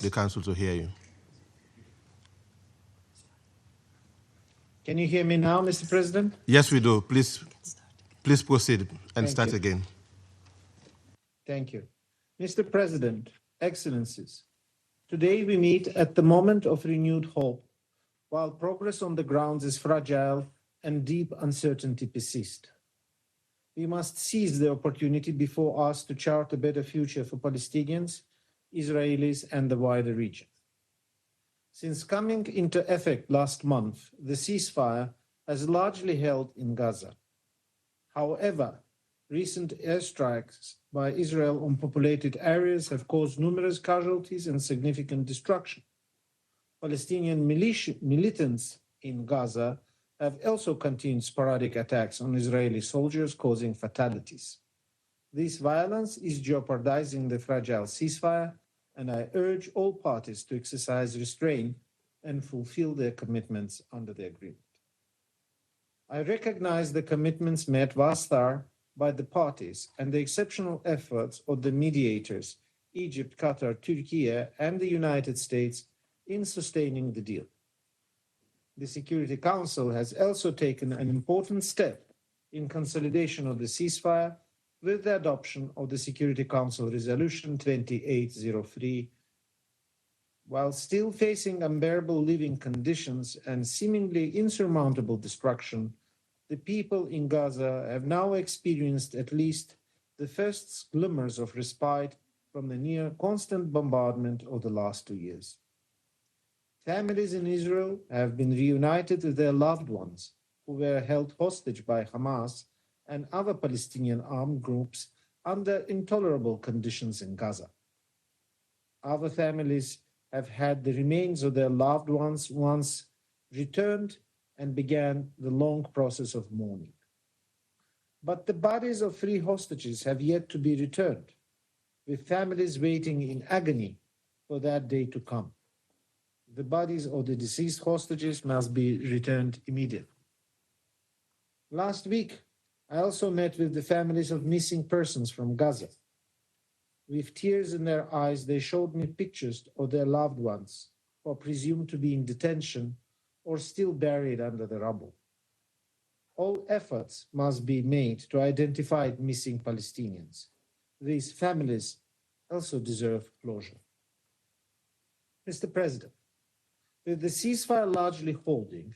the Council to hear you. Can you hear me now, Mr. President? Yes, we do. Please proceed and start again. Thank you. Mr. President, Excellencies, today we meet at the moment of renewed hope, while progress on the ground is fragile and deep uncertainty persists. We must seize the opportunity before us to chart a better future for Palestinians, Israelis, and the wider region. Since coming into effect last month, the ceasefire has largely held in Gaza. However, recent airstrikes by Israel on populated areas have caused numerous casualties and significant destruction. Palestinian militants in Gaza have also continued sporadic attacks on Israeli soldiers, causing fatalities. This violence is jeopardizing the fragile ceasefire, and I urge all parties to exercise restraint and fulfill their commitments under the agreement. I recognize the commitments made thus far by the parties and the exceptional efforts of the mediators, Egypt, Qatar, Turkey, and the United States in sustaining the deal. The Security Council has also taken an important step in consolidation of the ceasefire with the adoption of the Security Council Resolution 2803. While still facing unbearable living conditions and seemingly insurmountable destruction, the people in Gaza have now experienced at least the first glimmers of respite from the near constant bombardment of the last 2 years. Families in Israel have been reunited with their loved ones who were held hostage by Hamas and other Palestinian armed groups under intolerable conditions in Gaza. Other families have had the remains of their loved ones once returned and began the long process of mourning. But the bodies of 3 hostages have yet to be returned, with families waiting in agony for that day to come. The bodies of the deceased hostages must be returned immediately. Last week, I also met with the families of missing persons from Gaza. With tears in their eyes, they showed me pictures of their loved ones who are presumed to be in detention or still buried under the rubble. All efforts must be made to identify missing Palestinians. These families also deserve closure. Mr. President, with the ceasefire largely holding,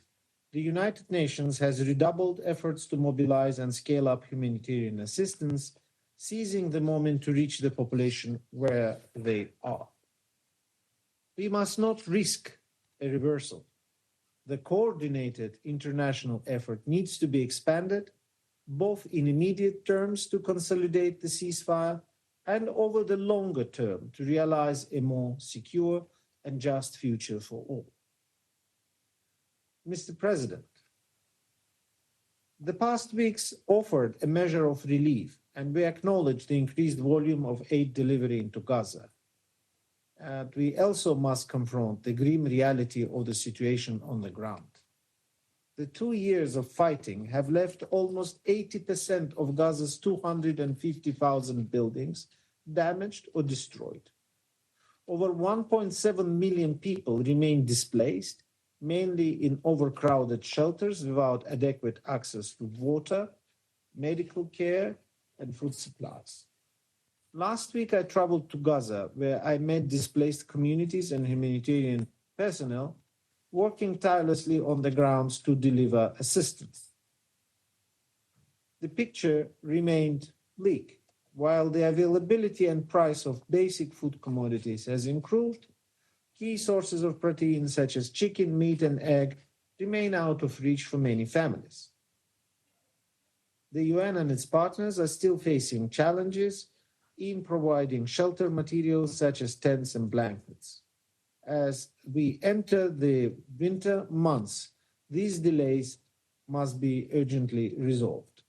the United Nations has redoubled efforts to mobilize and scale up humanitarian assistance, seizing the moment to reach the population where they are. We must not risk a reversal. The coordinated international effort needs to be expanded, both in immediate terms to consolidate the ceasefire and over the longer term to realize a more secure and just future for all. Mr. President, the past weeks offered a measure of relief, and we acknowledge the increased volume of aid delivery into Gaza. And we also must confront the grim reality of the situation on the ground. The 2 years of fighting have left almost 80% of Gaza's 250,000 buildings damaged or destroyed. Over 1.7 million people remain displaced, mainly in overcrowded shelters without adequate access to water, medical care, and food supplies. Last week, I traveled to Gaza, where I met displaced communities and humanitarian personnel working tirelessly on the grounds to deliver assistance. The picture remained bleak. While the availability and price of basic food commodities has improved, key sources of protein such as chicken, meat, and egg remain out of reach for many families. The UN and its partners are still facing challenges in providing shelter materials such as tents and blankets. As we enter the winter months, these delays must be urgently resolved.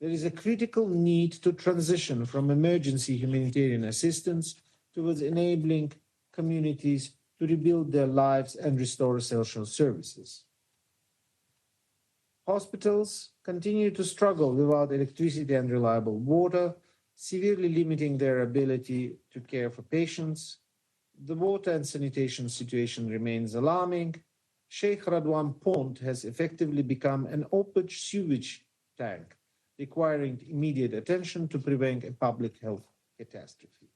There is a critical need to transition from emergency humanitarian assistance towards enabling communities to rebuild their lives and restore social services. Hospitals continue to struggle without electricity and reliable water, severely limiting their ability to care for patients. The water and sanitation situation remains alarming. Sheikh Radwan Pond has effectively become an open sewage tank, requiring immediate attention to prevent a public health catastrophe.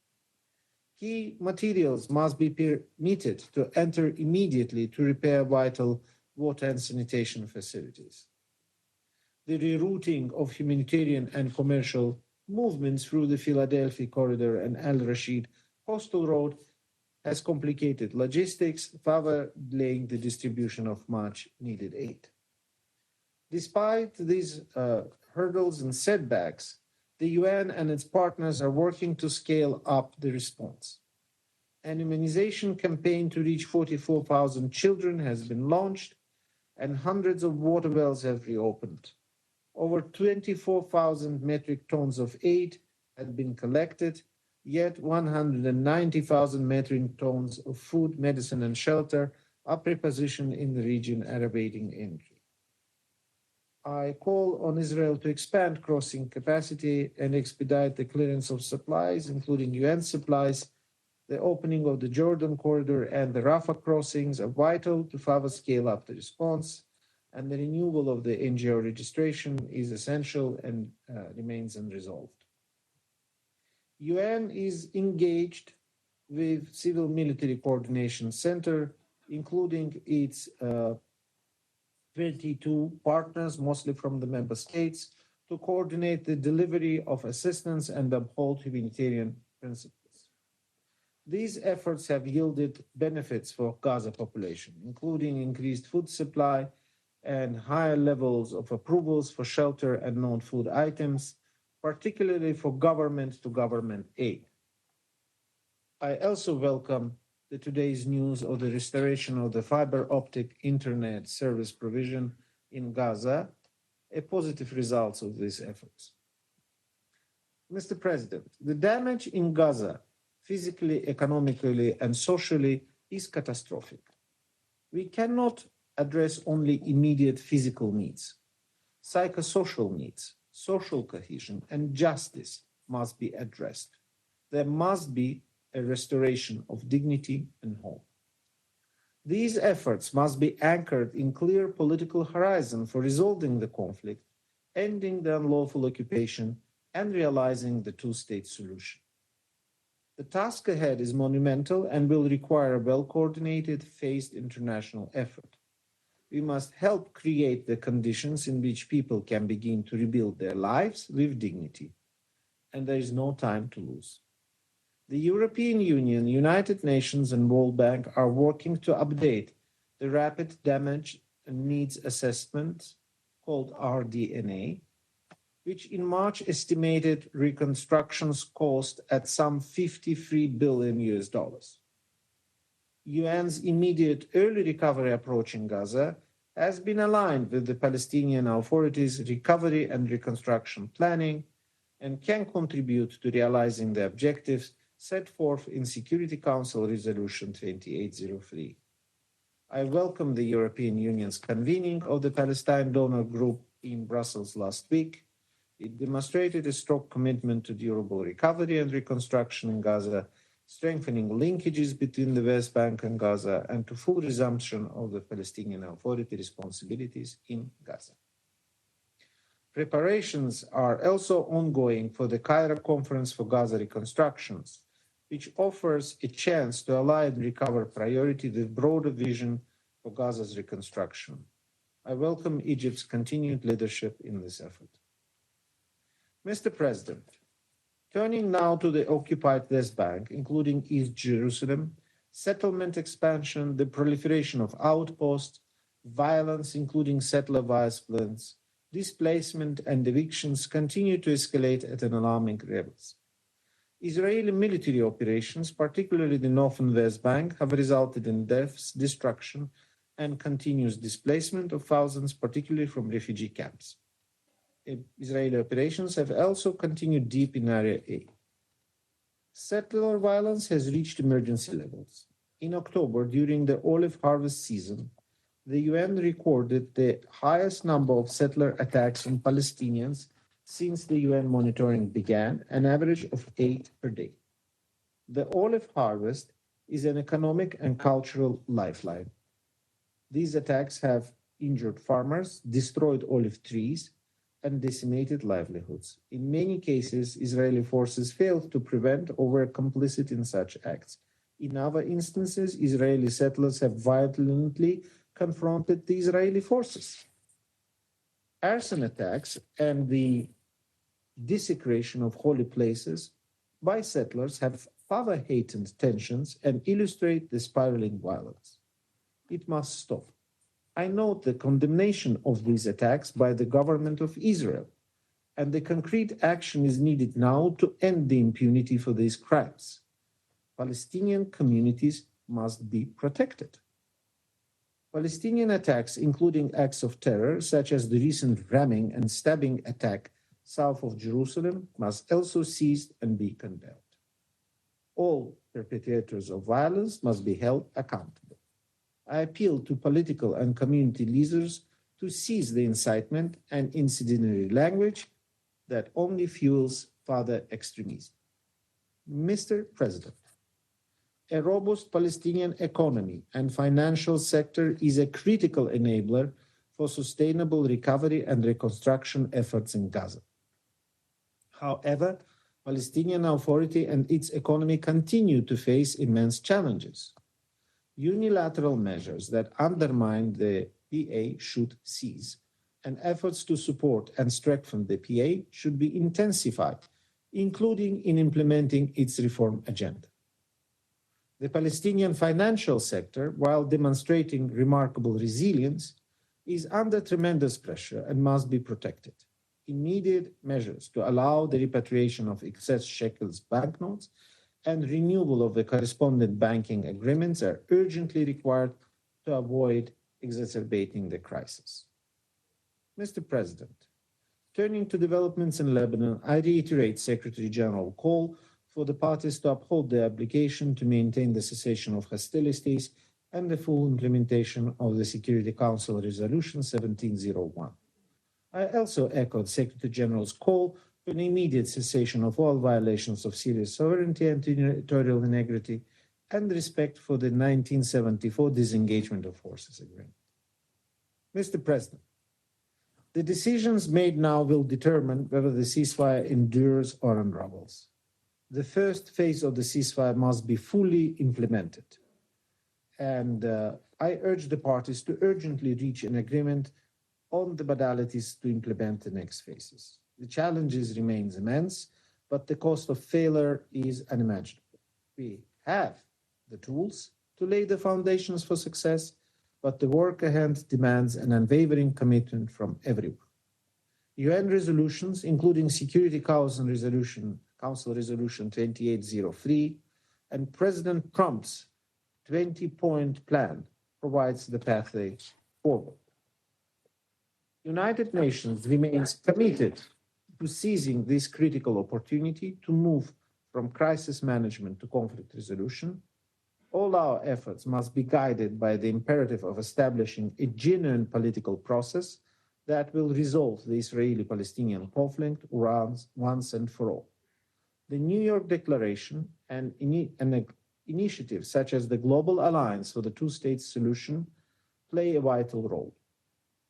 Key materials must be permitted to enter immediately to repair vital water and sanitation facilities. The rerouting of humanitarian and commercial movements through the Philadelphia Corridor and Al Rashid Coastal Road has complicated logistics, further delaying the distribution of much needed aid. Despite these hurdles and setbacks, the UN and its partners are working to scale up the response. An immunization campaign to reach 44,000 children has been launched, and hundreds of water wells have reopened. Over 24,000 metric tons of aid had been collected, yet 190,000 metric tons of food, medicine, and shelter are prepositioned in the region awaiting entry. I call on Israel to expand crossing capacity and expedite the clearance of supplies, including UN supplies. The opening of the Jordan corridor and the Rafah crossings are vital to further scale up the response, and the renewal of the NGO registration is essential and remains unresolved. UN is engaged with Civil Military Coordination Center, including its 22 partners, mostly from the member states, to coordinate the delivery of assistance and uphold humanitarian principles. These efforts have yielded benefits for Gaza population, including increased food supply and higher levels of approvals for shelter and non-food items, particularly for government-to-government aid. I also welcome today's news of the restoration of the fiber optic internet service provision in Gaza, a positive result of these efforts. Mr. President, the damage in Gaza, physically, economically, and socially, is catastrophic. We cannot address only immediate physical needs. Psychosocial needs, social cohesion, and justice must be addressed. There must be a restoration of dignity and hope. These efforts must be anchored in clear political horizon for resolving the conflict, ending the unlawful occupation, and realizing the two-state solution. The task ahead is monumental and will require a well-coordinated, phased international effort. We must help create the conditions in which people can begin to rebuild their lives with dignity, and there is no time to lose. The European Union, United Nations, and World Bank are working to update the Rapid Damage and Needs Assessment, called RDNA, which in March estimated reconstruction's cost at some $53 billion. UN's immediate early recovery approach in Gaza has been aligned with the Palestinian Authority's recovery and reconstruction planning and can contribute to realizing the objectives set forth in Security Council Resolution 2803. I welcome the European Union's convening of the Palestine Donor Group in Brussels last week. It demonstrated a strong commitment to durable recovery and reconstruction in Gaza, strengthening linkages between the West Bank and Gaza, and to full resumption of the Palestinian Authority responsibilities in Gaza. Preparations are also ongoing for the Cairo Conference for Gaza Reconstructions, which offers a chance to align and recover priority with broader vision for Gaza's reconstruction. I welcome Egypt's continued leadership in this effort. Mr. President, turning now to the occupied West Bank, including East Jerusalem, settlement expansion, the proliferation of outposts, violence, including settler violence, displacement, and evictions continue to escalate at an alarming levels. Israeli military operations, particularly the northern West Bank, have resulted in deaths, destruction, and continuous displacement of thousands, particularly from refugee camps. Israeli operations have also continued deep in Area A. Settler violence has reached emergency levels. In October, during the olive harvest season, the UN recorded the highest number of settler attacks on Palestinians since the UN monitoring began, an average of 8 per day. The olive harvest is an economic and cultural lifeline. These attacks have injured farmers, destroyed olive trees, and decimated livelihoods. In many cases, Israeli forces failed to prevent or were complicit in such acts. In other instances, Israeli settlers have violently confronted the Israeli forces. Arson attacks and the desecration of holy places by settlers have further heightened tensions and illustrate the spiraling violence. It must stop. I note the condemnation of these attacks by the government of Israel, and the concrete action is needed now to end the impunity for these crimes. Palestinian communities must be protected. Palestinian attacks, including acts of terror, such as the recent ramming and stabbing attack south of Jerusalem, must also cease and be condemned. All perpetrators of violence must be held accountable. I appeal to political and community leaders to cease the incitement and incendiary language that only fuels further extremism. Mr. President, a robust Palestinian economy and financial sector is a critical enabler for sustainable recovery and reconstruction efforts in Gaza. However, Palestinian Authority and its economy continue to face immense challenges. Unilateral measures that undermine the PA should cease, and efforts to support and strengthen the PA should be intensified, including in implementing its reform agenda. The Palestinian financial sector, while demonstrating remarkable resilience, is under tremendous pressure and must be protected. Immediate measures to allow the repatriation of excess shekels banknotes and renewal of the correspondent banking agreements are urgently required to avoid exacerbating the crisis. Mr. President, turning to developments in Lebanon, I reiterate Secretary General's call for the parties to uphold their obligation to maintain the cessation of hostilities and the full implementation of the Security Council Resolution 1701. I also echoed Secretary General's call for an immediate cessation of all violations of Syria's sovereignty and territorial integrity and respect for the 1974 Disengagement of Forces Agreement. Mr. President, the decisions made now will determine whether the ceasefire endures or unravels. The first phase of the ceasefire must be fully implemented. And I urge the parties to urgently reach an agreement on the modalities to implement the next phases. The challenges remain immense, but the cost of failure is unimaginable. We have the tools to lay the foundations for success, but the work ahead demands an unwavering commitment from everyone. UN resolutions, including Security Council Resolution 2803 and President Trump's 20-point plan, provides the pathway forward. United Nations remains committed to seizing this critical opportunity to move from crisis management to conflict resolution. All our efforts must be guided by the imperative of establishing a genuine political process that will resolve the Israeli-Palestinian conflict once and for all. The New York Declaration and initiatives such as the Global Alliance for the Two-State Solution play a vital role.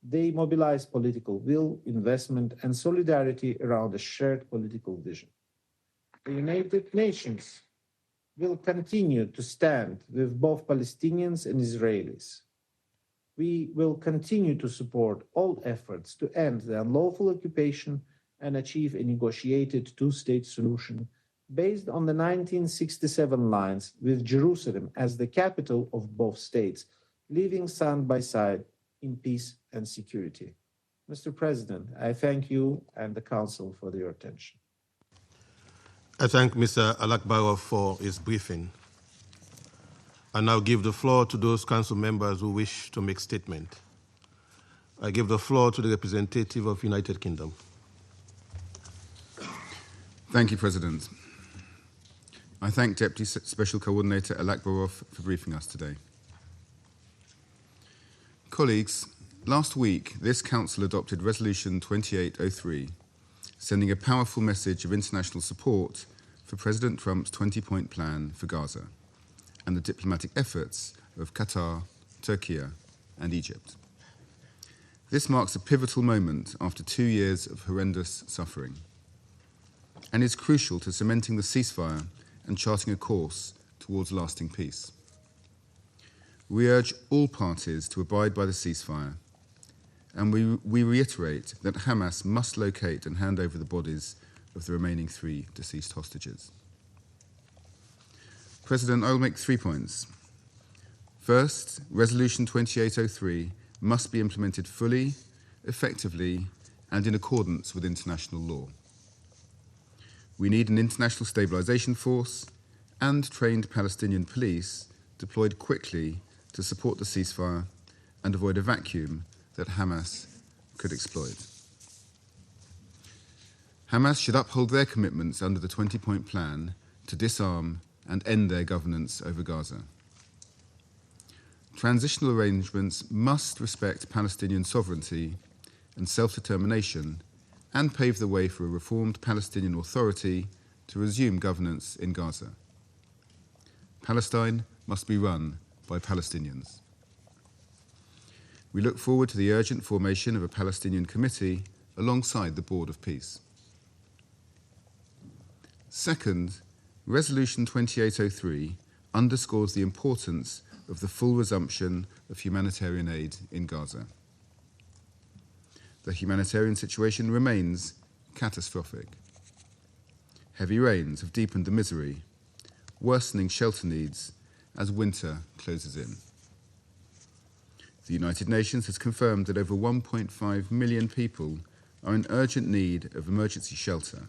They mobilize political will, investment, and solidarity around a shared political vision. The United Nations will continue to stand with both Palestinians and Israelis. We will continue to support all efforts to end the unlawful occupation and achieve a negotiated two-state solution based on the 1967 lines, with Jerusalem as the capital of both states, living side by side in peace and security. Mr. President, I thank you and the Council for your attention. I thank Mr. Alakbarov for his briefing. I now give the floor to those Council members who wish to make statement. I give the floor to the representative of United Kingdom. Thank you, President. I thank Deputy Special Coordinator Alakbarov for briefing us today. Colleagues, last week, this Council adopted Resolution 2803, sending a powerful message of international support for President Trump's 20-point plan for Gaza, and the diplomatic efforts of Qatar, Turkey, and Egypt. This marks a pivotal moment after 2 years of horrendous suffering and is crucial to cementing the ceasefire and charting a course towards lasting peace. We urge all parties to abide by the ceasefire, and we reiterate that Hamas must locate and hand over the bodies of the remaining 3 deceased hostages. President, I will make 3 points. First, Resolution 2803 must be implemented fully, effectively, and in accordance with international law. We need an international stabilization force and trained Palestinian police deployed quickly to support the ceasefire and avoid a vacuum that Hamas could exploit. Hamas should uphold their commitments under the 20-point plan to disarm and end their governance over Gaza. Transitional arrangements must respect Palestinian sovereignty and self-determination and pave the way for a reformed Palestinian Authority to resume governance in Gaza. Palestine must be run by Palestinians. We look forward to the urgent formation of a Palestinian committee alongside the Board of Peace. Second, Resolution 2803 underscores the importance of the full resumption of humanitarian aid in Gaza. The humanitarian situation remains catastrophic. Heavy rains have deepened the misery, worsening shelter needs as winter closes in. The United Nations has confirmed that over 1.5 million people are in urgent need of emergency shelter,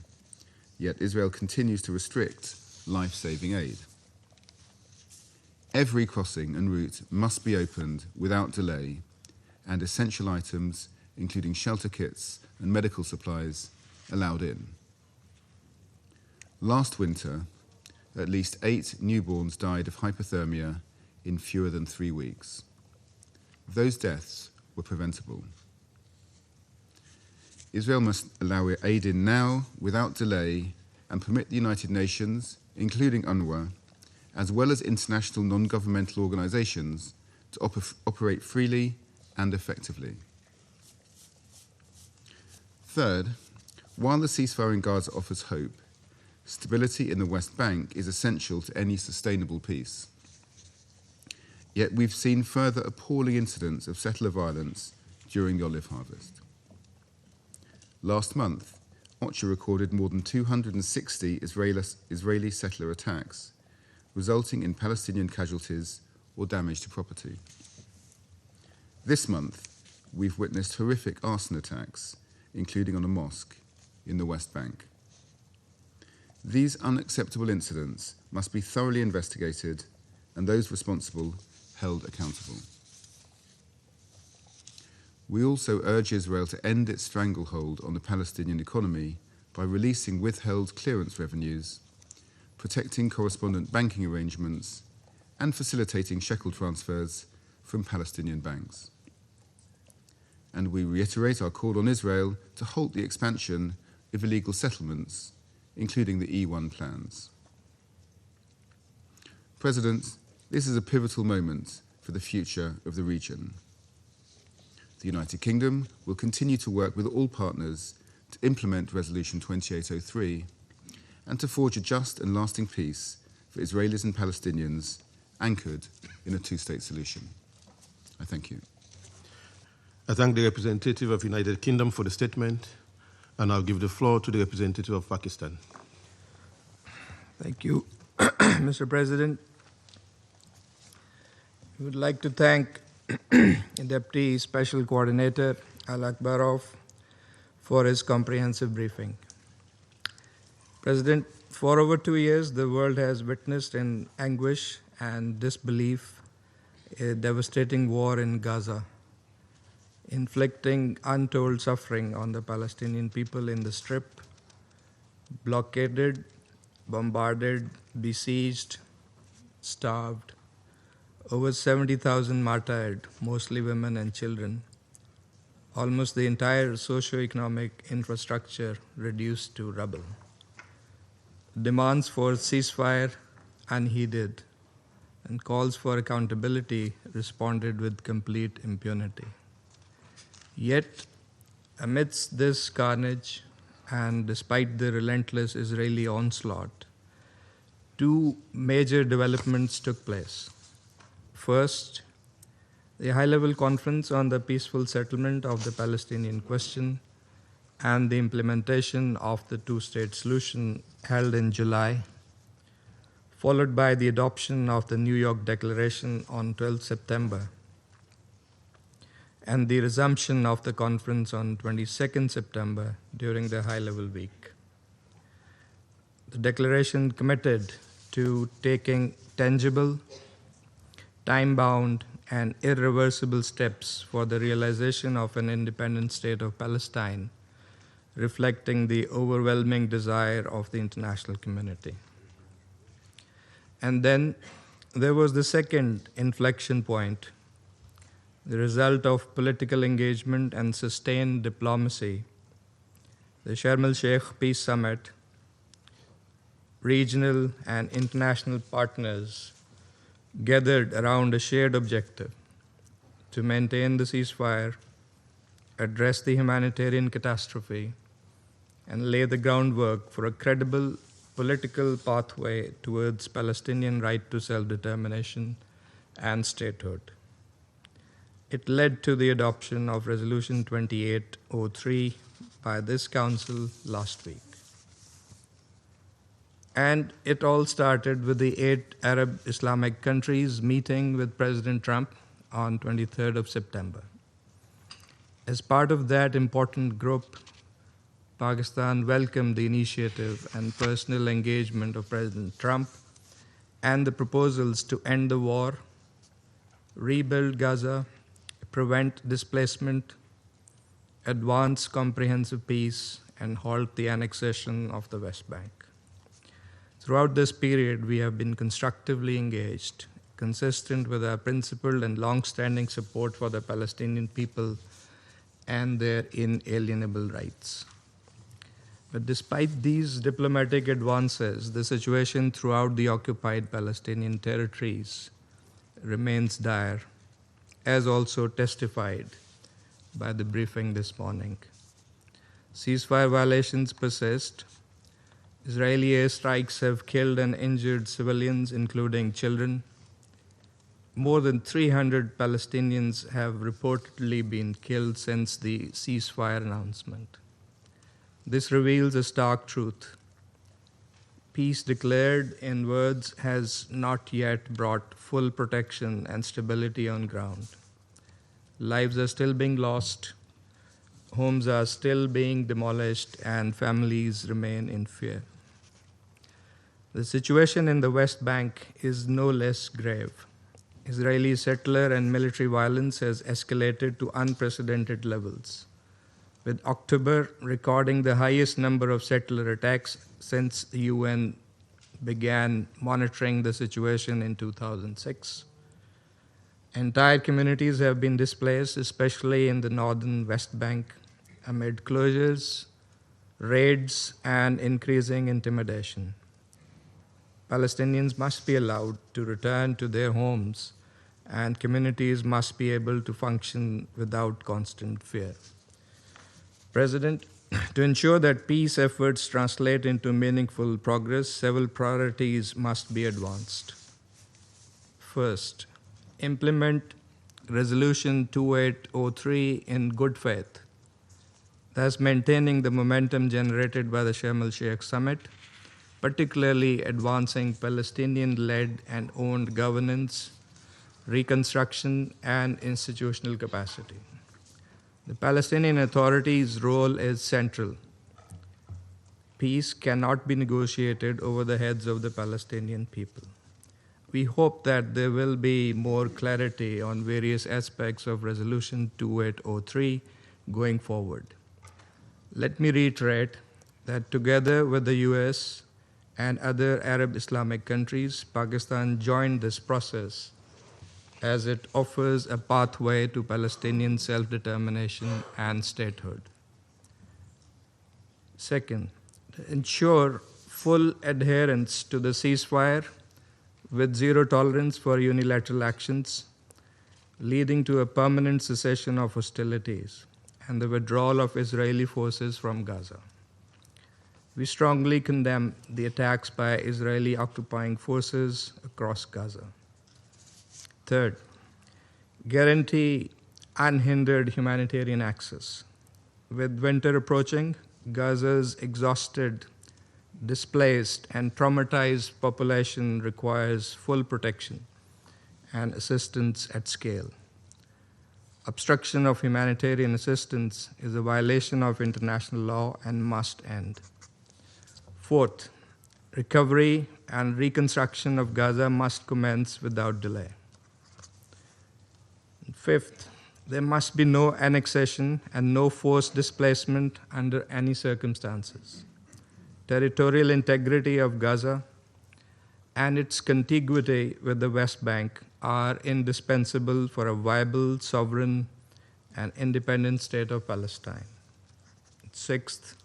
yet Israel continues to restrict life-saving aid. Every crossing and route must be opened without delay, and essential items, including shelter kits and medical supplies, allowed in. Last winter, at least 8 newborns died of hypothermia in fewer than 3 weeks. Those deaths were preventable. Israel must allow aid in now without delay and permit the United Nations, including UNRWA, as well as international non-governmental organizations, to operate freely and effectively. Third, while the ceasefire in Gaza offers hope, stability in the West Bank is essential to any sustainable peace. Yet we've seen further appalling incidents of settler violence during the olive harvest. Last month, OCHA recorded more than 260 Israeli settler attacks, resulting in Palestinian casualties or damage to property. This month, we've witnessed horrific arson attacks, including on a mosque in the West Bank. These unacceptable incidents must be thoroughly investigated and those responsible held accountable. We also urge Israel to end its stranglehold on the Palestinian economy by releasing withheld clearance revenues, protecting correspondent banking arrangements, and facilitating shekel transfers from Palestinian banks. And we reiterate our call on Israel to halt the expansion of illegal settlements, including the E1 plans. President, this is a pivotal moment for the future of the region. The United Kingdom will continue to work with all partners to implement Resolution 2803 and to forge a just and lasting peace for Israelis and Palestinians anchored in a two-state solution. I thank you. I thank the representative of the United Kingdom for the statement, and I'll give the floor to the representative of Pakistan. Thank you, Mr. President. We would like to thank Deputy Special Coordinator Al-Akbarov for his comprehensive briefing. President, for over 2 years, the world has witnessed in anguish and disbelief a devastating war in Gaza, inflicting untold suffering on the Palestinian people in the Strip, blockaded, bombarded, besieged, starved, over 70,000 martyred, mostly women and children, almost the entire socio-economic infrastructure reduced to rubble. Demands for ceasefire unheeded, and calls for accountability responded with complete impunity. Yet, amidst this carnage, and despite the relentless Israeli onslaught, two major developments took place. First, the high-level conference on the peaceful settlement of the Palestinian question and the implementation of the two-state solution held in July, followed by the adoption of the New York Declaration on 12 September, and the resumption of the conference on 22nd September during the high-level week. The declaration committed to taking tangible, time-bound, and irreversible steps for the realization of an independent state of Palestine, reflecting the overwhelming desire of the international community. And then there was the second inflection point, the result of political engagement and sustained diplomacy, the Sharm el-Sheikh Peace Summit. Regional and international partners gathered around a shared objective to maintain the ceasefire, address the humanitarian catastrophe, and lay the groundwork for a credible political pathway towards Palestinian right to self-determination and statehood. It led to the adoption of Resolution 2803 by this Council last week. And it all started with the 8 Arab Islamic countries meeting with President Trump on 23rd of September. As part of that important group, Pakistan welcomed the initiative and personal engagement of President Trump and the proposals to end the war, rebuild Gaza, prevent displacement, advance comprehensive peace, and halt the annexation of the West Bank. Throughout this period, we have been constructively engaged, consistent with our principled and long-standing support for the Palestinian people and their inalienable rights. But despite these diplomatic advances, the situation throughout the occupied Palestinian territories remains dire, as also testified by the briefing this morning. Ceasefire violations persist. Israeli airstrikes have killed and injured civilians, including children. More than 300 Palestinians have reportedly been killed since the ceasefire announcement. This reveals a stark truth. Peace declared in words has not yet brought full protection and stability on ground. Lives are still being lost, homes are still being demolished, and families remain in fear. The situation in the West Bank is no less grave. Israeli settler and military violence has escalated to unprecedented levels, with October recording the highest number of settler attacks since the UN began monitoring the situation in 2006. Entire communities have been displaced, especially in the northern West Bank, amid closures, raids, and increasing intimidation. Palestinians must be allowed to return to their homes, and communities must be able to function without constant fear. President, to ensure that peace efforts translate into meaningful progress, several priorities must be advanced. First, implement Resolution 2803 in good faith, thus maintaining the momentum generated by the Sharm el-Sheikh Summit, particularly advancing Palestinian-led and owned governance, reconstruction, and institutional capacity. The Palestinian Authority's role is central. Peace cannot be negotiated over the heads of the Palestinian people. We hope that there will be more clarity on various aspects of Resolution 2803 going forward. Let me reiterate that together with the US and other Arab Islamic countries, Pakistan joined this process as it offers a pathway to Palestinian self-determination and statehood. Second, to ensure full adherence to the ceasefire, with zero tolerance for unilateral actions, leading to a permanent cessation of hostilities and the withdrawal of Israeli forces from Gaza. We strongly condemn the attacks by Israeli occupying forces across Gaza. Third, guarantee unhindered humanitarian access. With winter approaching, Gaza's exhausted, displaced, and traumatized population requires full protection and assistance at scale. Obstruction of humanitarian assistance is a violation of international law and must end. Fourth, recovery and reconstruction of Gaza must commence without delay. Fifth, there must be no annexation and no forced displacement under any circumstances. Territorial integrity of Gaza and its contiguity with the West Bank are indispensable for a viable, sovereign, and independent state of Palestine. Sixth,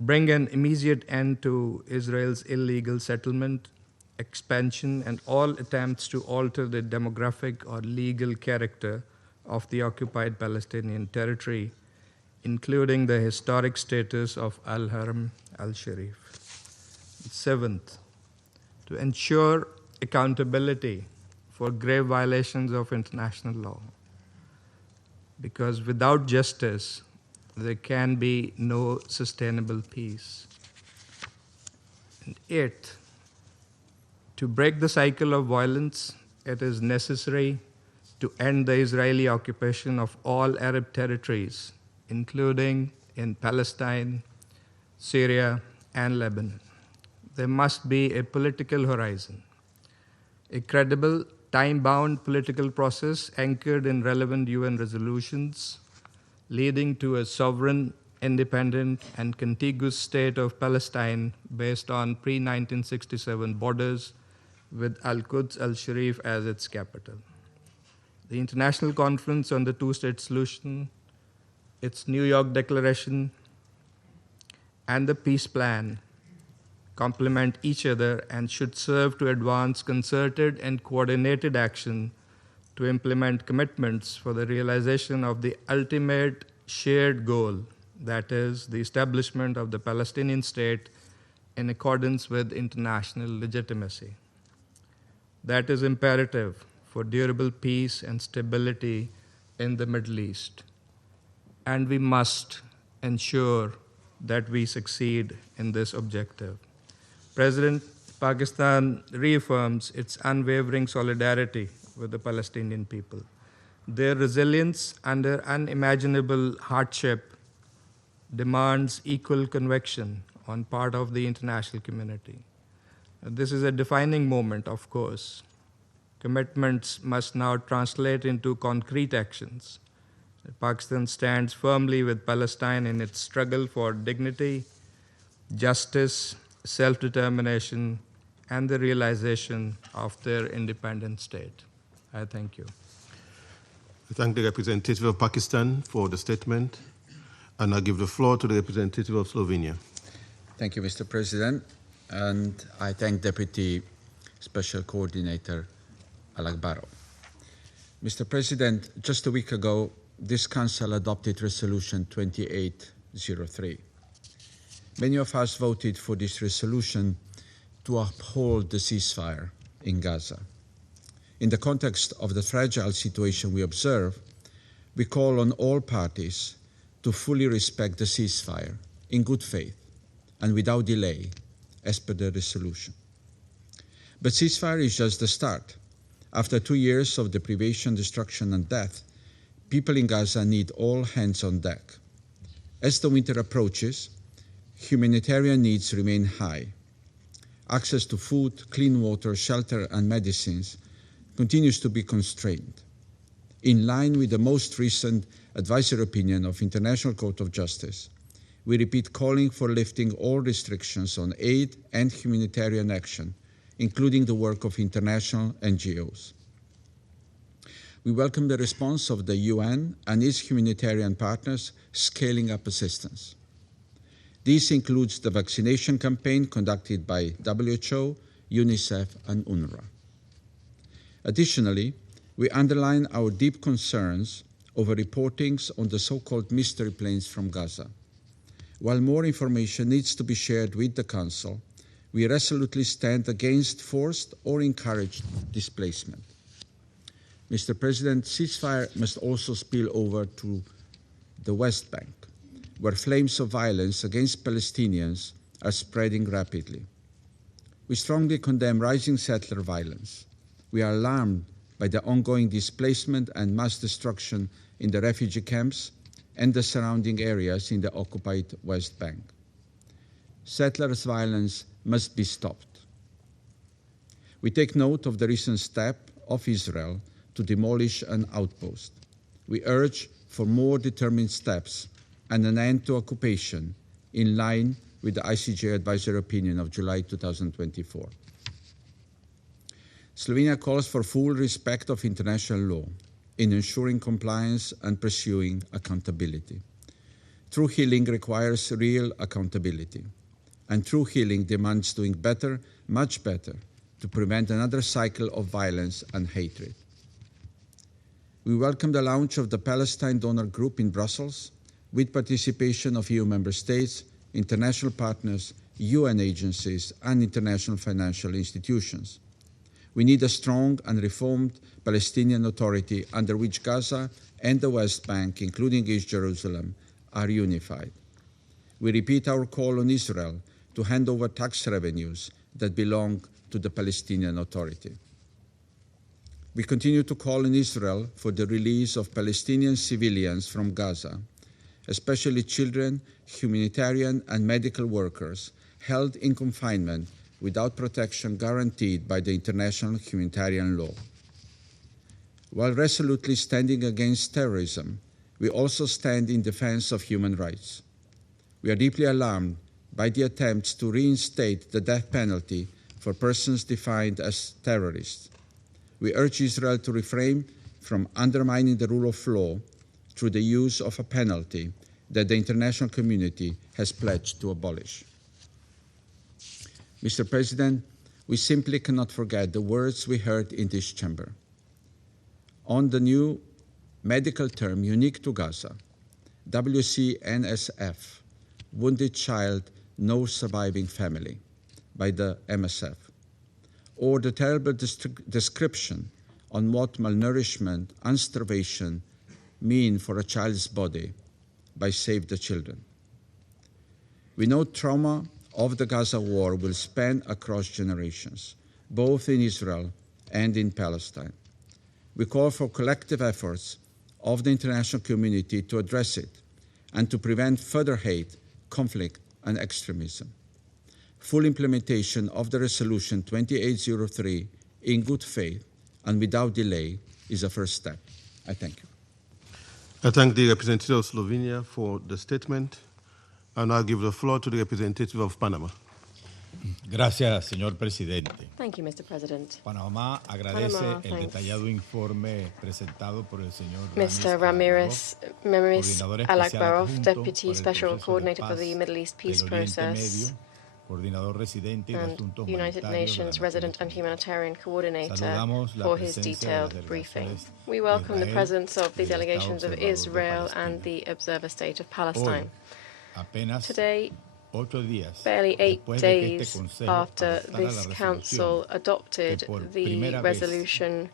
bring an immediate end to Israel's illegal settlement, expansion, and all attempts to alter the demographic or legal character of the occupied Palestinian territory, including the historic status of Al-Haram al-Sharif. Seventh, to ensure accountability for grave violations of international law, because without justice, there can be no sustainable peace. And eighth, to break the cycle of violence, it is necessary to end the Israeli occupation of all Arab territories, including in Palestine, Syria, and Lebanon. There must be a political horizon, a credible, time-bound political process anchored in relevant UN resolutions, leading to a sovereign, independent, and contiguous state of Palestine based on pre-1967 borders with Al-Quds al-Sharif as its capital. The International Conference on the Two-State Solution, its New York Declaration, and the Peace Plan complement each other and should serve to advance concerted and coordinated action to implement commitments for the realization of the ultimate shared goal, that is, the establishment of the Palestinian state in accordance with international legitimacy. That is imperative for durable peace and stability in the Middle East. And we must ensure that we succeed in this objective. President, Pakistan reaffirms its unwavering solidarity with the Palestinian people. Their resilience under unimaginable hardship demands equal conviction on part of the international community. This is a defining moment, of course. Commitments must now translate into concrete actions. Pakistan stands firmly with Palestine in its struggle for dignity, justice, self-determination, and the realization of their independent state. I thank you. I thank the representative of Pakistan for the statement, and I give the floor to the representative of Slovenia. Thank you, Mr. President, and I thank Deputy Special Coordinator Alakbarov. Mr. President, just a week ago, this Council adopted Resolution 2803. Many of us voted for this resolution to uphold the ceasefire in Gaza. In the context of the fragile situation we observe, we call on all parties to fully respect the ceasefire in good faith and without delay, as per the resolution. But ceasefire is just the start. After 2 years of deprivation, destruction, and death, people in Gaza need all hands on deck. As the winter approaches, humanitarian needs remain high. Access to food, clean water, shelter, and medicines continues to be constrained. In line with the most recent advisory opinion of International Court of Justice, we repeat calling for lifting all restrictions on aid and humanitarian action, including the work of international NGOs. We welcome the response of the UN and its humanitarian partners scaling up assistance. This includes the vaccination campaign conducted by WHO UNICEF, and UNRWA. Additionally, we underline our deep concerns over reportings on the so-called mystery planes from Gaza. While more information needs to be shared with the Council, we resolutely stand against forced or encouraged displacement. Mr. President, ceasefire must also spill over to the West Bank, where flames of violence against Palestinians are spreading rapidly. We strongly condemn rising settler violence. We are alarmed by the ongoing displacement and mass destruction in the refugee camps and the surrounding areas in the occupied West Bank. Settlers' violence must be stopped. We take note of the recent step of Israel to demolish an outpost. We urge for more determined steps and an end to occupation in line with the ICJ advisory opinion of July 2024. Slovenia calls for full respect of international law in ensuring compliance and pursuing accountability. True healing requires real accountability, and true healing demands doing better, much better, to prevent another cycle of violence and hatred. We welcome the launch of the Palestine Donor Group in Brussels, with participation of EU member states, international partners, UN agencies, and international financial institutions. We need a strong and reformed Palestinian Authority under which Gaza and the West Bank, including East Jerusalem, are unified. We repeat our call on Israel to hand over tax revenues that belong to the Palestinian Authority. We continue to call on Israel for the release of Palestinian civilians from Gaza, especially children, humanitarian and medical workers held in confinement without protection guaranteed by the international humanitarian law. While resolutely standing against terrorism, we also stand in defense of human rights. We are deeply alarmed by the attempts to reinstate the death penalty for persons defined as terrorists. We urge Israel to refrain from undermining the rule of law through the use of a penalty that the international community has pledged to abolish. Mr. President, we simply cannot forget the words we heard in this chamber on the new medical term unique to Gaza, WCNSF, Wounded Child, No Surviving Family, by the MSF, or the terrible description on what malnourishment and starvation mean for a child's body by Save the Children. We know trauma of the Gaza war will span across generations, both in Israel and in Palestine. We call for collective efforts of the international community to address it and to prevent further hate, conflict, and extremism. Full implementation of the Resolution 2803 in good faith and without delay is a first step. I thank you. I thank the representative of Slovenia for the statement. And I'll give the floor to the representative of Panama. Gracias, señor presidente. Thank you, Mr. President. Panamá agradece el detallado informe presentado por el señor Mr. Ramirez Alakbarov, Deputy Special Coordinator for the Middle East Peace Process and United Nations Resident and Humanitarian Coordinator, for his detailed briefing. We welcome the presence of the delegations of Israel and the Observer State of Palestine. Today, barely 8 days after this Council adopted the resolution,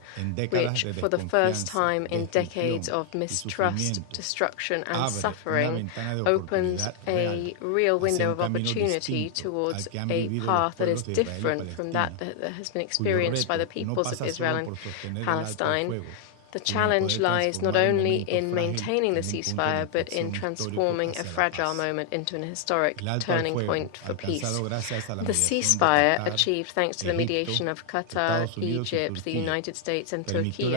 which for the first time in decades of mistrust, destruction and suffering opens a real window of opportunity towards a path that is different from that has been experienced by the peoples of Israel and Palestine. The challenge lies not only in maintaining the ceasefire, but in transforming a fragile moment into an historic turning point for peace. The ceasefire, achieved thanks to the mediation of Qatar, Egypt, the United States and Turkey,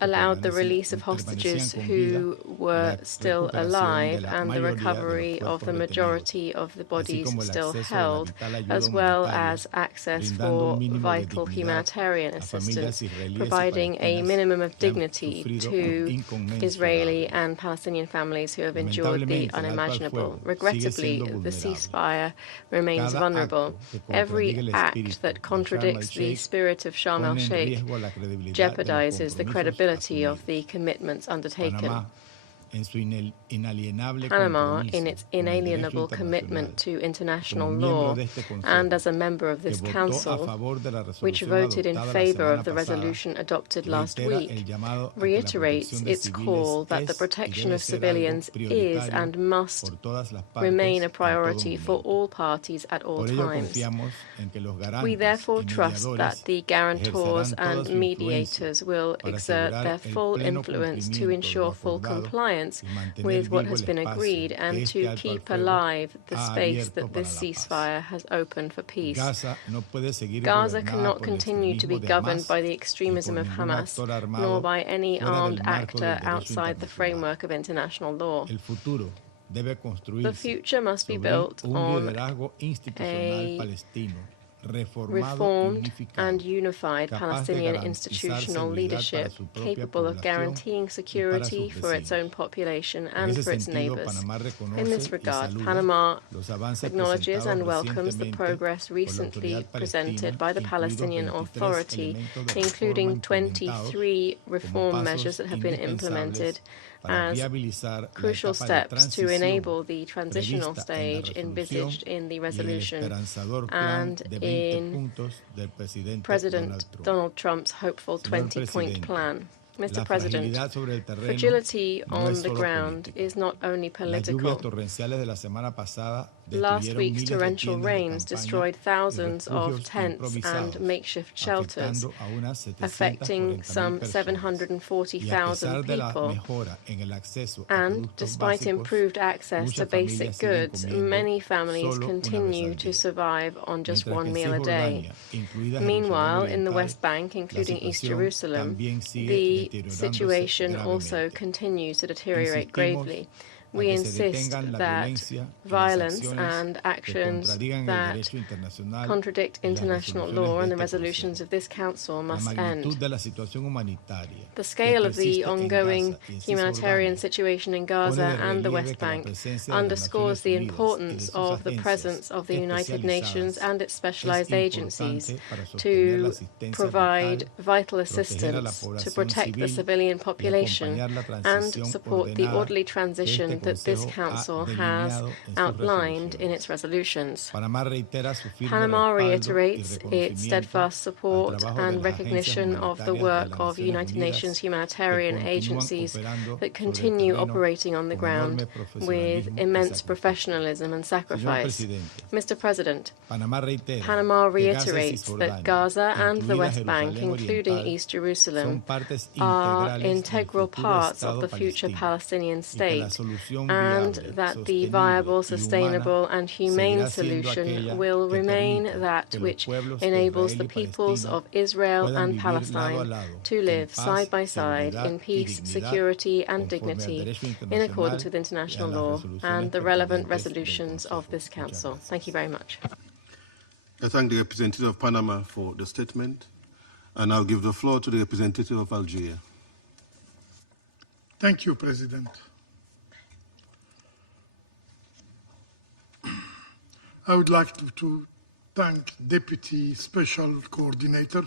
allowed the release of hostages who were still alive and the recovery of the majority of the bodies still held, as well as access for vital humanitarian assistance, providing a minimum minimum of dignity to Israeli and Palestinian families who have endured the unimaginable. Regrettably, the ceasefire remains vulnerable. Every act that contradicts the spirit of Sharm el-Sheikh jeopardizes the credibility of the commitments undertaken. Panama, in its inalienable commitment to international law and as a member of this Council, which voted in favor of the resolution adopted last week, reiterates its call that the protection of civilians is and must remain a priority for all parties at all times. We therefore trust that the guarantors and mediators will exert their full influence to ensure full compliance with what has been agreed and to keep alive the space that this ceasefire has opened for peace. Gaza cannot continue to be governed by the extremism of Hamas, nor by any armed actor outside the framework of international law. The future must be built on a reformed and unified Palestinian institutional leadership capable of guaranteeing security for its own population and for its neighbors. In this regard, Panama acknowledges and welcomes the progress recently presented by the Palestinian Authority, including 23 reform measures that have been implemented as crucial steps to enable the transitional stage envisaged in the resolution and in President Donald Trump's hopeful 20-point plan. Mr. President, fragility on the ground is not only political. Last week's torrential rains destroyed thousands of tents and makeshift shelters, affecting some 740,000 people. And despite improved access to basic goods, many families continue to survive on just one meal a day. Meanwhile, in the West Bank, including East Jerusalem, the situation also continues to deteriorate gravely. We insist that violence and actions that contradict international law and the resolutions of this Council must end. The scale of the ongoing humanitarian situation in Gaza and the West Bank underscores the importance of the presence of the United Nations and its specialized agencies to provide vital assistance to protect the civilian population and support the orderly transition that this Council has outlined in its resolutions. Panama reiterates its steadfast support and recognition of the work of United Nations humanitarian agencies that continue operating on the ground with immense professionalism and sacrifice. Mr. President, Panama reiterates that Gaza and the West Bank, including East Jerusalem, are integral parts of the future Palestinian state, and that the viable, sustainable, and humane solution will remain that which enables the peoples of Israel and Palestine to live side by side in peace, security, and dignity in accordance with international law and the relevant resolutions of this Council. Thank you very much. I thank the representative of Panama for the statement, and I'll give the floor to the representative of Algeria. Thank you, President. I would like to thank Deputy Special Coordinator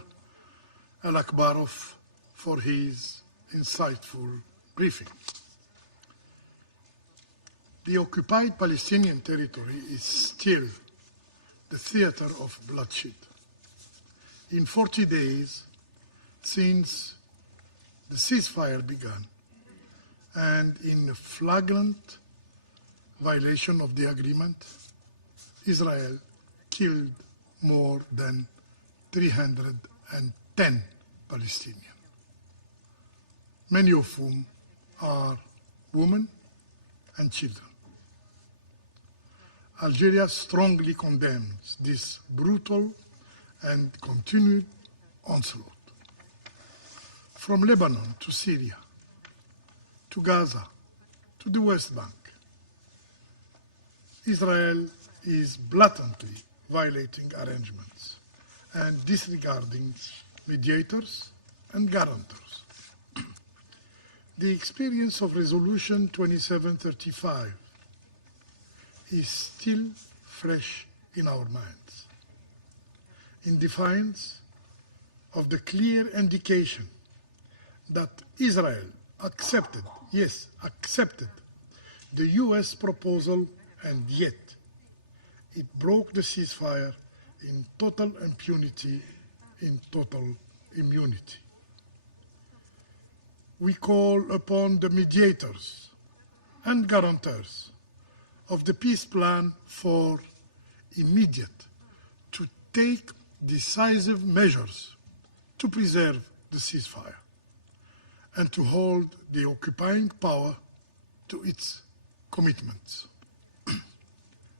Al-Akbarov for his insightful briefing. The occupied Palestinian territory is still the theater of bloodshed. In 40 days since the ceasefire began, and in flagrant violation of the agreement, Israel killed more than 310 Palestinians, many of whom are women and children. Algeria strongly condemns this brutal and continued onslaught. From Lebanon to Syria, to Gaza, to the West Bank, Israel is blatantly violating arrangements and disregarding mediators and guarantors. The experience of Resolution 2735 is still fresh in our minds, in defiance of the clear indication that Israel accepted, yes, accepted the US proposal, and yet it broke the ceasefire in total impunity, in total immunity. We call upon the mediators and guarantors of the peace plan for immediate to take decisive measures to preserve the ceasefire and to hold the occupying power to its commitments.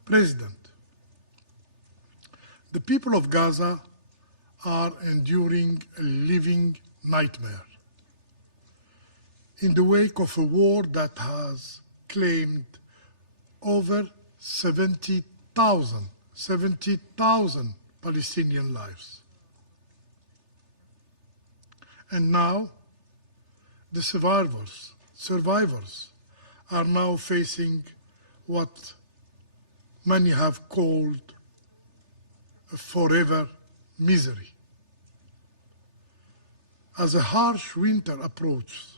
President, the people of Gaza are enduring a living nightmare in the wake of a war that has claimed over 70,000 Palestinian lives. And now, the survivors are now facing what many have called a forever misery. As a harsh winter approaches,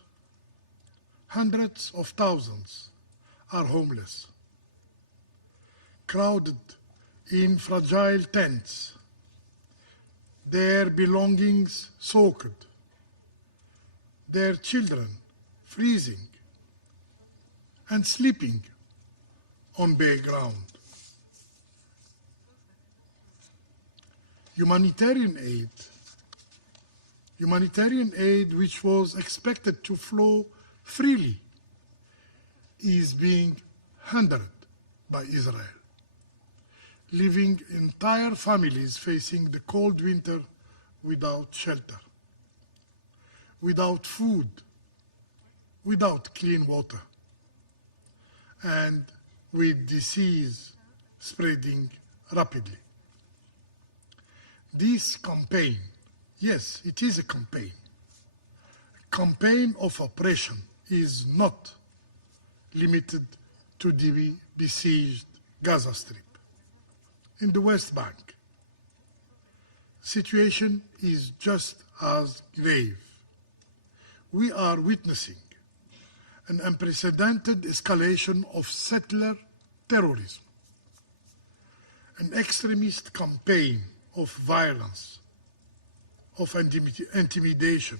hundreds of thousands are homeless, crowded in fragile tents, their belongings soaked, their children freezing and sleeping on bare ground. Humanitarian aid which was expected to flow freely is being hindered by Israel, leaving entire families facing the cold winter without shelter, without food, without clean water, and with disease spreading rapidly. This campaign, yes, it is a campaign of oppression, is not limited to the besieged Gaza Strip. In the West Bank, situation is just as grave. We are witnessing an unprecedented escalation of settler terrorism, an extremist campaign of violence, of intimidation,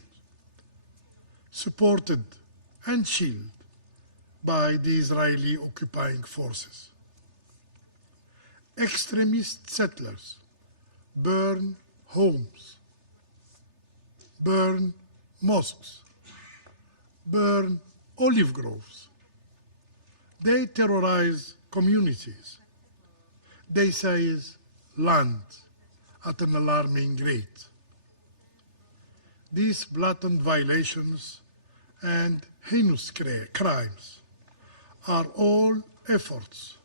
supported and shielded by the Israeli occupying forces. Extremist settlers burn homes, burn mosques, burn olive groves. They terrorize communities. They seize land at an alarming rate. These blatant violations and heinous crimes are all efforts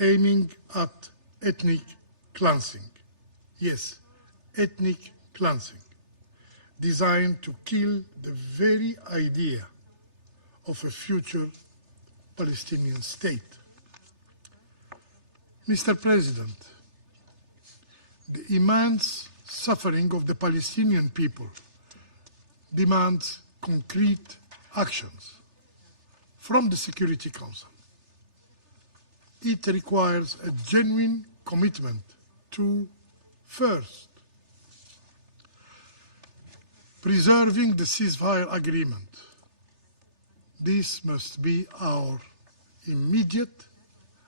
aiming at ethnic cleansing. Yes, ethnic cleansing, designed to kill the very idea of a future Palestinian state. Mr. President, the immense suffering of the Palestinian people demands concrete actions from the Security Council. It requires a genuine commitment to, first, preserving the ceasefire agreement. This must be our immediate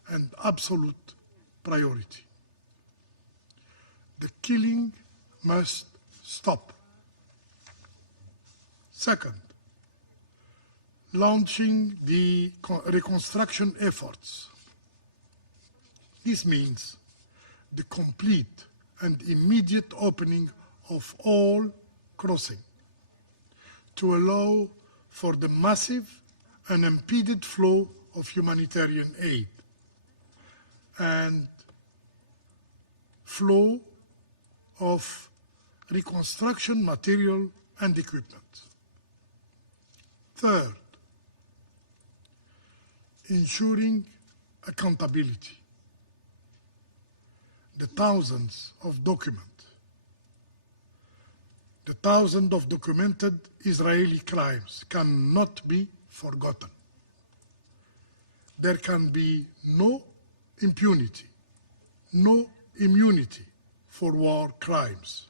and absolute priority. The killing must stop. Second, launching the reconstruction efforts. This means the complete and immediate opening of all crossing to allow for the massive unimpeded flow of humanitarian aid and flow of reconstruction material and equipment. Third, ensuring accountability. The thousands of documented Israeli crimes cannot be forgotten. There can be no impunity, no immunity for war crimes.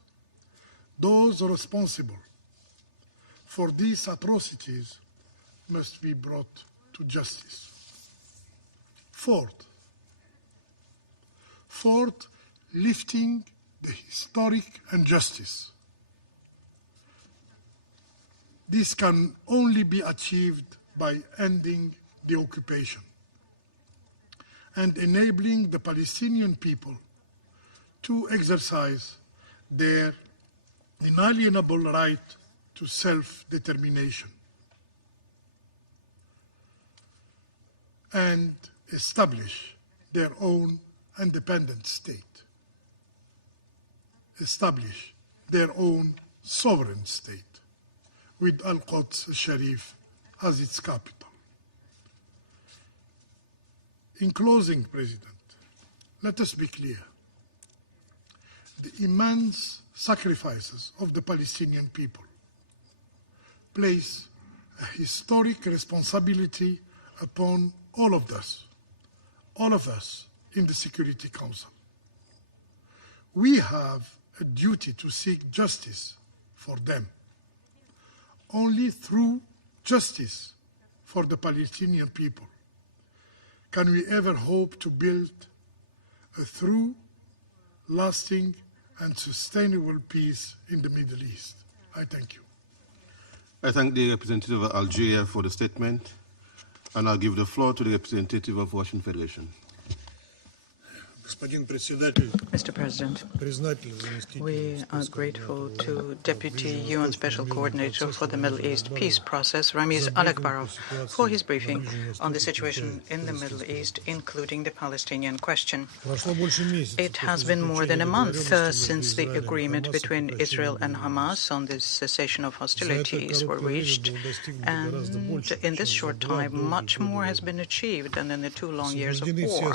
Those responsible for these atrocities must be brought to justice. Fourth, lifting the historic injustice. This can only be achieved by ending the occupation and enabling the Palestinian people to exercise their inalienable right to self-determination and establish their own independent state, establish their own sovereign state with Al-Quds al-Sharif as its capital. In closing, President, let us be clear. The immense sacrifices of the Palestinian people place a historic responsibility upon all of us in the Security Council. We have a duty to seek justice for them. Only through justice for the Palestinian people can we ever hope to build a true, lasting, and sustainable peace in the Middle East. I thank you. I thank the representative of Algeria for the statement, and I'll give the floor to the representative of Russian Federation. Mr. President, we are grateful to Deputy UN Special Coordinator for the Middle East Peace Process, Ramiz Alakbarov, for his briefing on the situation in the Middle East, including the Palestinian question. It has been more than a month since the agreement between Israel and Hamas on the cessation of hostilities were reached, and in this short time, much more has been achieved than in the 2 long years of war.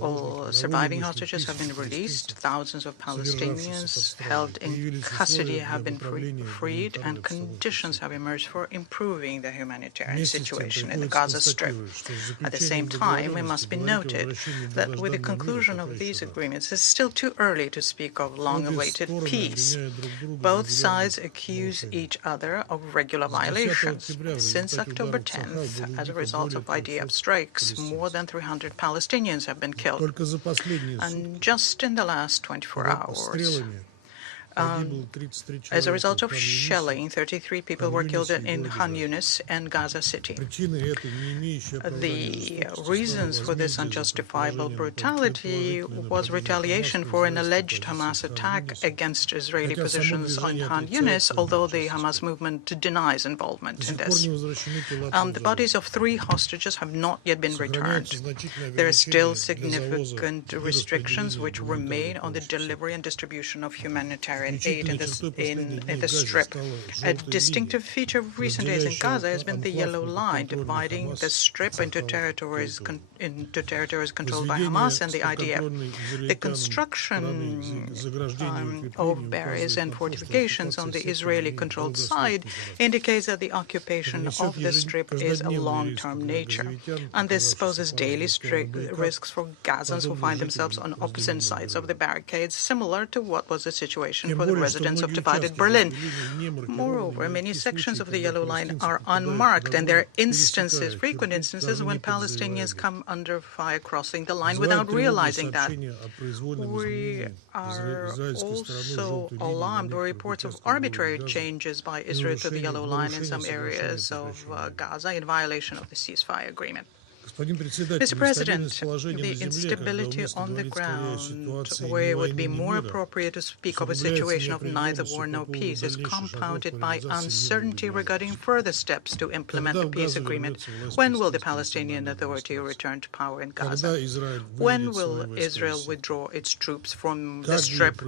All surviving hostages have been released, thousands of Palestinians held in custody have been freed, and conditions have emerged for improving the humanitarian situation in the Gaza Strip. At the same time, it must be noted that with the conclusion of these agreements, it's still too early to speak of long-awaited peace. Both sides accuse each other of regular violations. Since October 10th, as a result of IDF strikes, more than 300 Palestinians have been killed. And just in the last 24 hours, as a result of shelling, 33 people were killed in Khan Yunis and Gaza City. The reasons for this unjustifiable brutality was retaliation for an alleged Hamas attack against Israeli positions on Khan Yunis, although the Hamas movement denies involvement in this. The bodies of 3 hostages have not yet been returned. There are still significant restrictions which remain on the delivery and distribution of humanitarian aid in the Strip. A distinctive feature of recent days in Gaza has been the yellow line dividing the Strip into territories controlled by Hamas and the IDF. The construction of barriers and fortifications on the Israeli-controlled side indicates that the occupation of the Strip is a long-term nature, and this poses daily risks for Gazans who find themselves on opposite sides of the barricades, similar to what was the situation for the residents of divided Berlin. Moreover, many sections of the yellow line are unmarked, and there are frequent instances when Palestinians come under fire crossing the line without realizing that. We are also alarmed by reports of arbitrary changes by Israel to the yellow line in some areas of Gaza in violation of the ceasefire agreement. Mr. President, the instability on the ground, where it would be more appropriate to speak of a situation of neither war nor peace, is compounded by uncertainty regarding further steps to implement the peace agreement. When will the Palestinian Authority return to power in Gaza? When will Israel withdraw its troops from the Strip?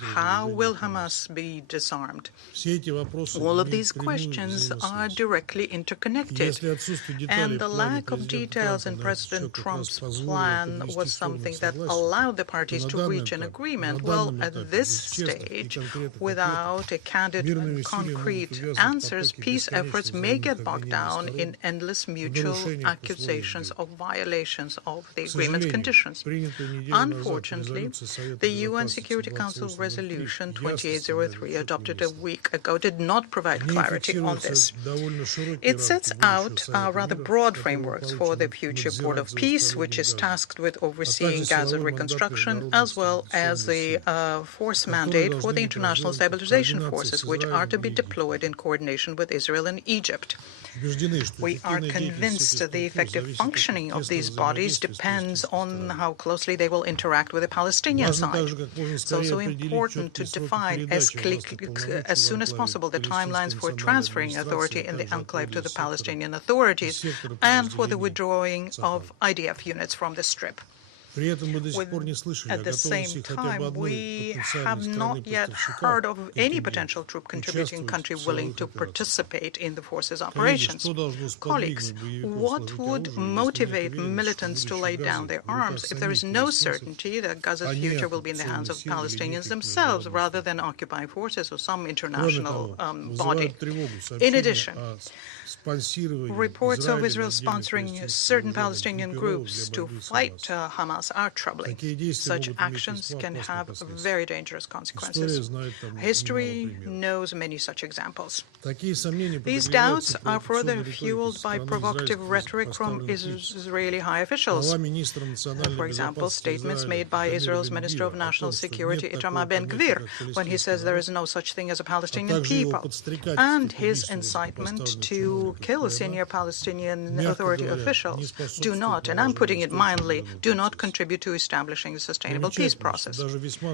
How will Hamas be disarmed? All of these questions are directly interconnected, and the lack of details in President Trump's plan was something that allowed the parties to reach an agreement. Well, at this stage, without a candid and concrete answers, peace efforts may get bogged down in endless mutual accusations of violations of the agreement's conditions. Unfortunately, the UN Security Council Resolution 2803, adopted a week ago, did not provide clarity on this. It sets out rather broad frameworks for the future Board of Peace, which is tasked with overseeing Gaza reconstruction, as well as the force mandate for the International Stabilization Forces, which are to be deployed in coordination with Israel and Egypt. We are convinced that the effective functioning of these bodies depends on how closely they will interact with the Palestinian side. It's also important to define as soon as possible the timelines for transferring authority in the enclave to the Palestinian authorities and for the withdrawing of IDF units from the Strip. At the same time, we have not yet heard of any potential troop contributing country willing to participate in the force's operations. Colleagues, what would motivate militants to lay down their arms if there is no certainty that Gaza's future will be in the hands of Palestinians themselves rather than occupying forces or some international body? In addition, reports of Israel sponsoring certain Palestinian groups to fight Hamas are troubling. Such actions can have very dangerous consequences. History knows many such examples. These doubts are further fueled by provocative rhetoric from Israeli high officials. For example, statements made by Israel's Minister of National Security, Itamar Ben-Gvir, when he says there is no such thing as a Palestinian people, and his incitement to kill senior Palestinian Authority officials do not, and I'm putting it mildly, do not contribute to establishing a sustainable peace process.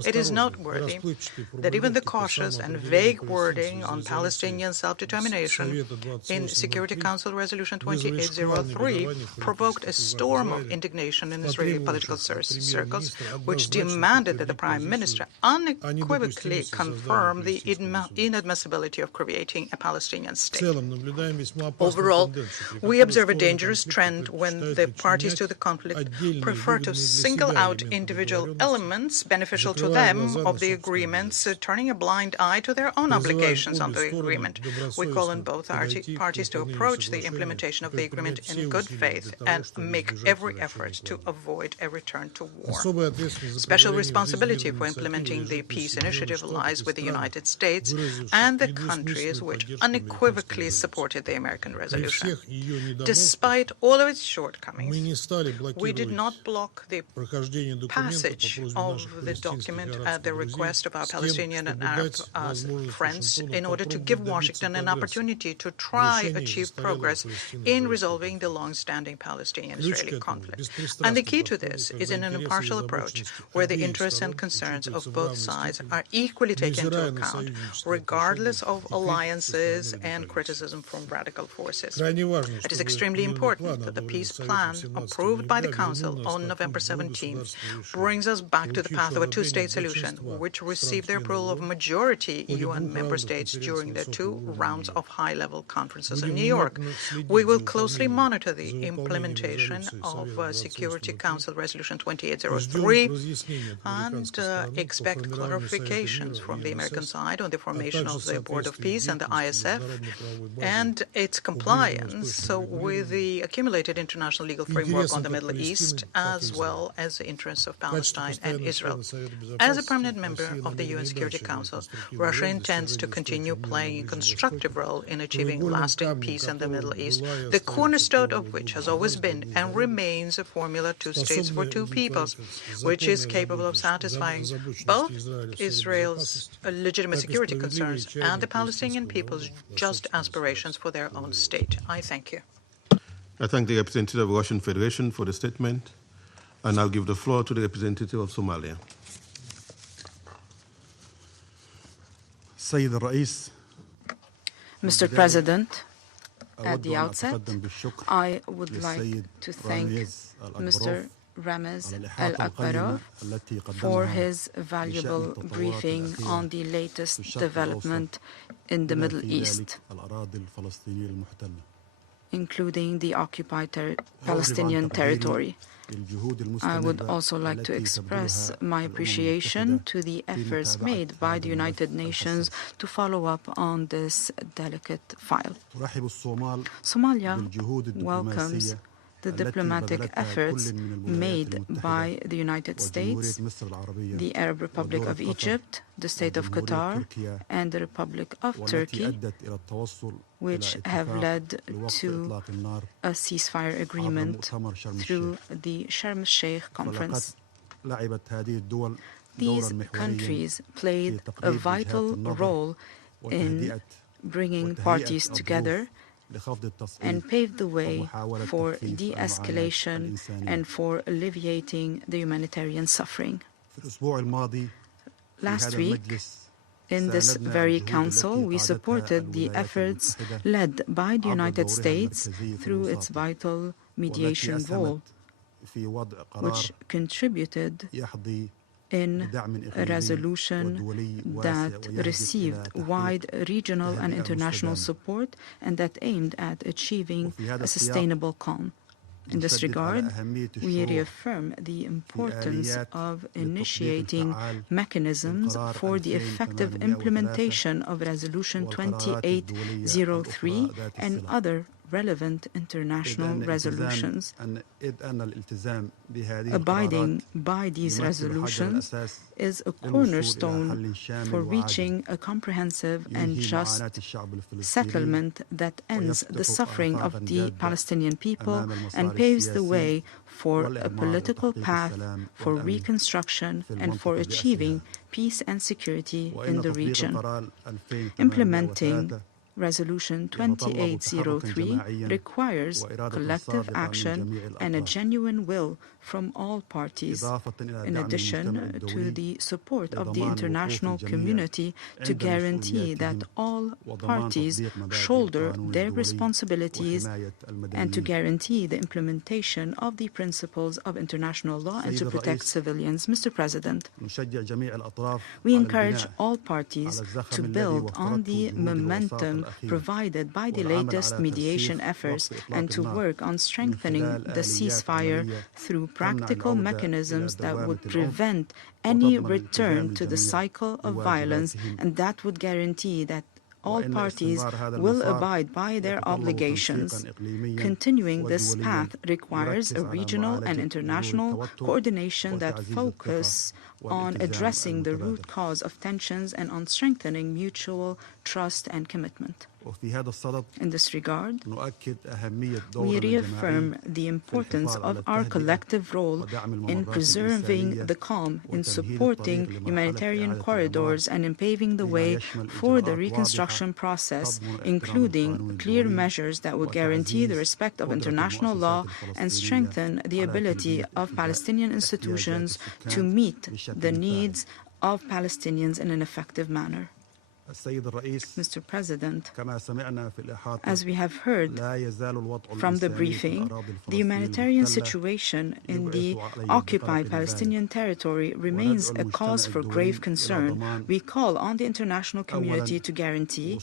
It is noteworthy that even the cautious and vague wording on Palestinian self-determination in Security Council Resolution 2803 provoked a storm of indignation in Israeli political circles, which demanded that the Prime Minister unequivocally confirm the inadmissibility of creating a Palestinian state. Overall, we observe a dangerous trend when the parties to the conflict prefer to single out individual elements beneficial to them of the agreements, turning a blind eye to their own obligations under the agreement. We call on both parties to approach the implementation of the agreement in good faith and make every effort to avoid a return to war. Special responsibility for implementing the peace initiative lies with the United States and the countries which unequivocally supported the American resolution. Despite all of its shortcomings, we did not block the passage of the document at the request of our Palestinian and Arab friends in order to give Washington an opportunity to try achieve progress in resolving the long-standing Palestinian-Israeli conflict. And the key to this is in an impartial approach where the interests and concerns of both sides are equally taken into account, regardless of alliances and criticism from radical forces. It is extremely important that the peace plan approved by the Council on November 17th brings us back to the path of a two-state solution, which received the approval of majority UN member states during the 2 rounds of high-level conferences in New York. We will closely monitor the implementation of Security Council Resolution 2803 and expect clarifications from the American side on the formation of the Board of Peace and the ISF and its compliance with the accumulated international legal framework on the Middle East, as well as the interests of Palestine and Israel. As a permanent member of the UN Security Council, Russia intends to continue playing a constructive role in achieving lasting peace in the Middle East, the cornerstone of which has always been and remains a formula 2 states for 2 peoples, which is capable of satisfying both Israel's legitimate security concerns and the Palestinian people's just aspirations for their own state. I thank you. I thank the representative of the Russian Federation for the statement. I now give the floor to the representative of Somalia. Mr. President, at the outset, I would like to thank Mr. Ramez Al-Akbarov for his valuable briefing on the latest development in the Middle East, including the occupied Palestinian territory. I would also like to express my appreciation to the efforts made by the United Nations to follow up on this delicate file. Somalia welcomes the diplomatic efforts made by the United States, the Arab Republic of Egypt, the State of Qatar, and the Republic of Turkey, which have led to a ceasefire agreement through the Sharm el-Sheikh conference. These countries played a vital role in bringing parties together and paved the way for de-escalation and for alleviating the humanitarian suffering. Last week, in this very council, we supported the efforts led by the United States through its vital mediation role, which contributed in a resolution that received wide regional and international support and that aimed at achieving a sustainable calm. In this regard, we reaffirm the importance of initiating mechanisms for the effective implementation of Resolution 2803 and other relevant international resolutions. Abiding by these resolutions is a cornerstone for reaching a comprehensive and just settlement that ends the suffering of the Palestinian people and paves the way for a political path for reconstruction and for achieving peace and security in the region. Implementing Resolution 2803 requires collective action and a genuine will from all parties, in addition to the support of the international community to guarantee that all parties shoulder their responsibilities and to guarantee the implementation of the principles of international law and to protect civilians. Mr. President, we encourage all parties to build on the momentum provided by the latest mediation efforts and to work on strengthening the ceasefire through practical mechanisms that would prevent any return to the cycle of violence and that would guarantee that all parties will abide by their obligations. Continuing this path requires a regional and international coordination that focus on addressing the root cause of tensions and on strengthening mutual trust and commitment. In this regard, we reaffirm the importance of our collective role in preserving the calm, in supporting humanitarian corridors, and in paving the way for the reconstruction process, including clear measures that would guarantee the respect of international law and strengthen the ability of Palestinian institutions to meet the needs of Palestinians in an effective manner. Mr. President, as we have heard from the briefing, the humanitarian situation in the occupied Palestinian territory remains a cause for grave concern. We call on the international community to guarantee,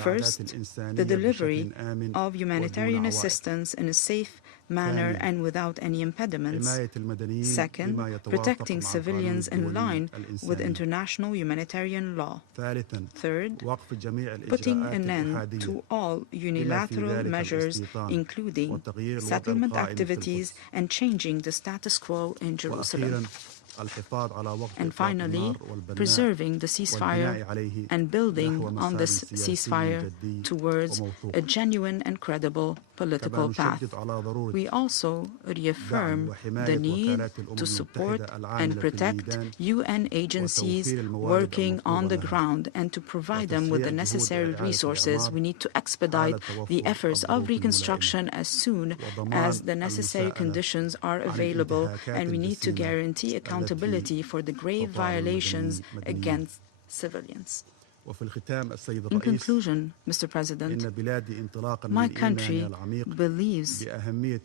first, the delivery of humanitarian assistance in a safe manner and without any impediments. Second, protecting civilians in line with international humanitarian law. Third, putting an end to all unilateral measures, including settlement activities and changing the status quo in Jerusalem. And finally, preserving the ceasefire and building on this ceasefire towards a genuine and credible political path. We also reaffirm the need to support and protect UN agencies working on the ground and to provide them with the necessary resources. We need to expedite the efforts of reconstruction as soon as the necessary conditions are available, and we need to guarantee accountability for the grave violations against civilians. In conclusion, Mr. President, my country believes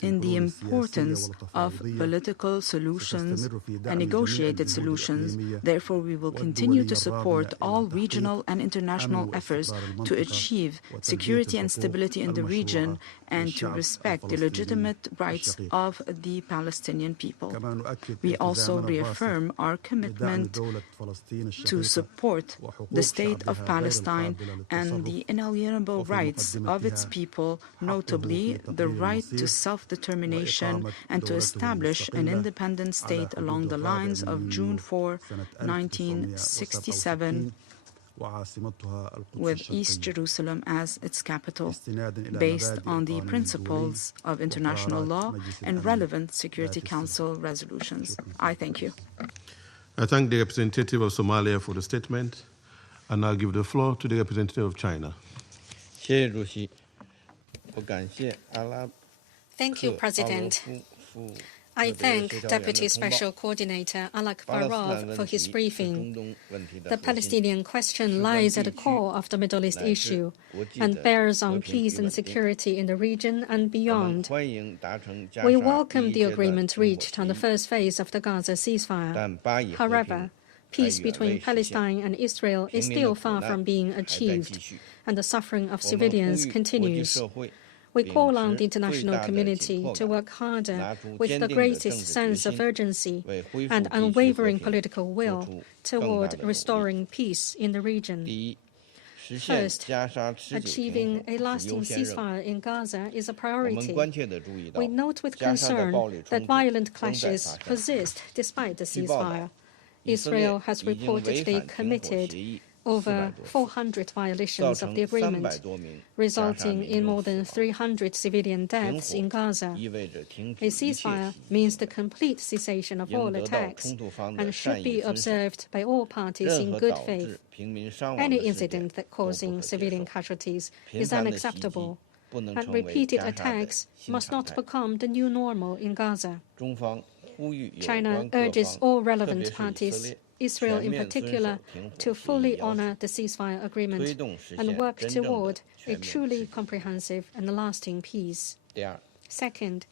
in the importance of political solutions and negotiated solutions. Therefore, we will continue to support all regional and international efforts to achieve security and stability in the region and to respect the legitimate rights of the Palestinian people. We also reaffirm our commitment to support the state of Palestine and the inalienable rights of its people, notably the right to self-determination and to establish an independent state along the lines of June 4, 1967, with East Jerusalem as its capital, based on the principles of international law and relevant Security Council resolutions. I thank you. I thank the representative of Somalia for the statement. And now give the floor to the representative of China. Thank you, President. I thank Deputy Special Coordinator Alakbarov for his briefing. The Palestinian question lies at the core of the Middle East issue and bears on peace and security in the region and beyond. We welcome the agreement reached on the first phase of the Gaza ceasefire. However, peace between Palestine and Israel is still far from being achieved, and the suffering of civilians continues. We call on the international community to work harder with the greatest sense of urgency and unwavering political will toward restoring peace in the region. First, achieving a lasting ceasefire in Gaza is a priority. We note with concern that violent clashes persist despite the ceasefire. Israel has reportedly committed over 400 violations of the agreement, resulting in more than 300 civilian deaths in Gaza. A ceasefire means the complete cessation of all attacks and should be observed by all parties in good faith. Any incident that causes civilian casualties is unacceptable, and repeated attacks must not become the new normal in Gaza. China urges all relevant parties, Israel in particular, to fully honor the ceasefire agreement and work toward a truly comprehensive and lasting peace. Second,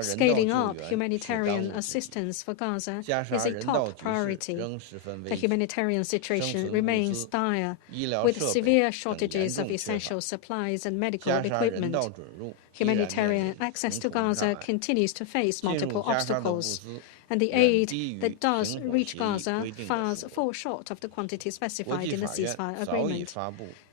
scaling up humanitarian assistance for Gaza is a top priority. The humanitarian situation remains dire, with severe shortages of essential supplies and medical equipment. Humanitarian access to Gaza continues to face multiple obstacles, and the aid that does reach Gaza falls short of the quantity specified in the ceasefire agreement.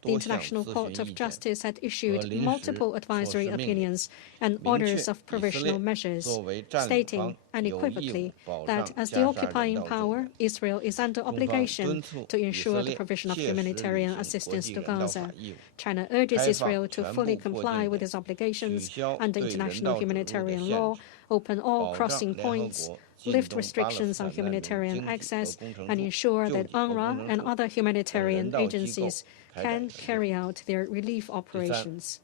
The International Court of Justice had issued multiple advisory opinions and orders of provisional measures, stating unequivocally that as the occupying power, Israel is under obligation to ensure the provision of humanitarian assistance to Gaza. China urges Israel to fully comply with its obligations under international humanitarian law, open all crossing points, lift restrictions on humanitarian access, and ensure that UNRWA and other humanitarian agencies can carry out their relief operations.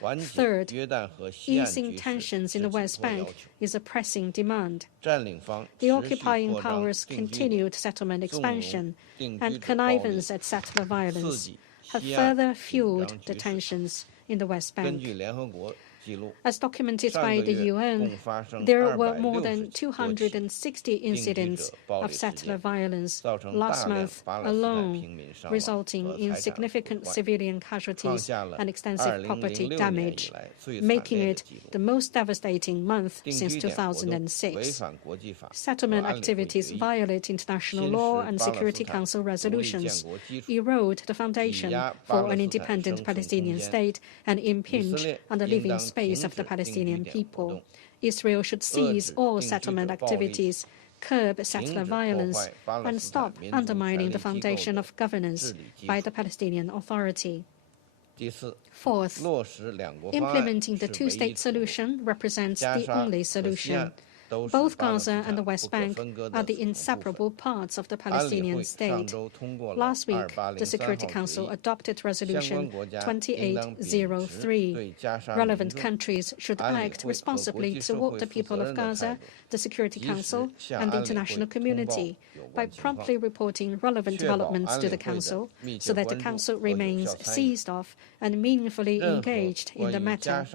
Third, easing tensions in the West Bank is a pressing demand. The occupying powers' continued settlement expansion and connivance at settler violence have further fueled the tensions in the West Bank. As documented by the UN, there were more than 260 incidents of settler violence last month alone, resulting in significant civilian casualties and extensive property damage, making it the most devastating month since 2006. Settlement activities violate international law and Security Council resolutions, erode the foundation for an independent Palestinian state, and impinge on the living space of the Palestinian people. Israel should cease all settlement activities, curb settler violence, and stop undermining the foundation of governance by the Palestinian Authority. Fourth, implementing the two-state solution represents the only solution. Both Gaza and the West Bank are the inseparable parts of the Palestinian state. Last week, the Security Council adopted Resolution 2803. Relevant countries should act responsibly toward the people of Gaza, the Security Council, and the international community by promptly reporting relevant developments to the Council so that the Council remains seized of and meaningfully engaged in the matter.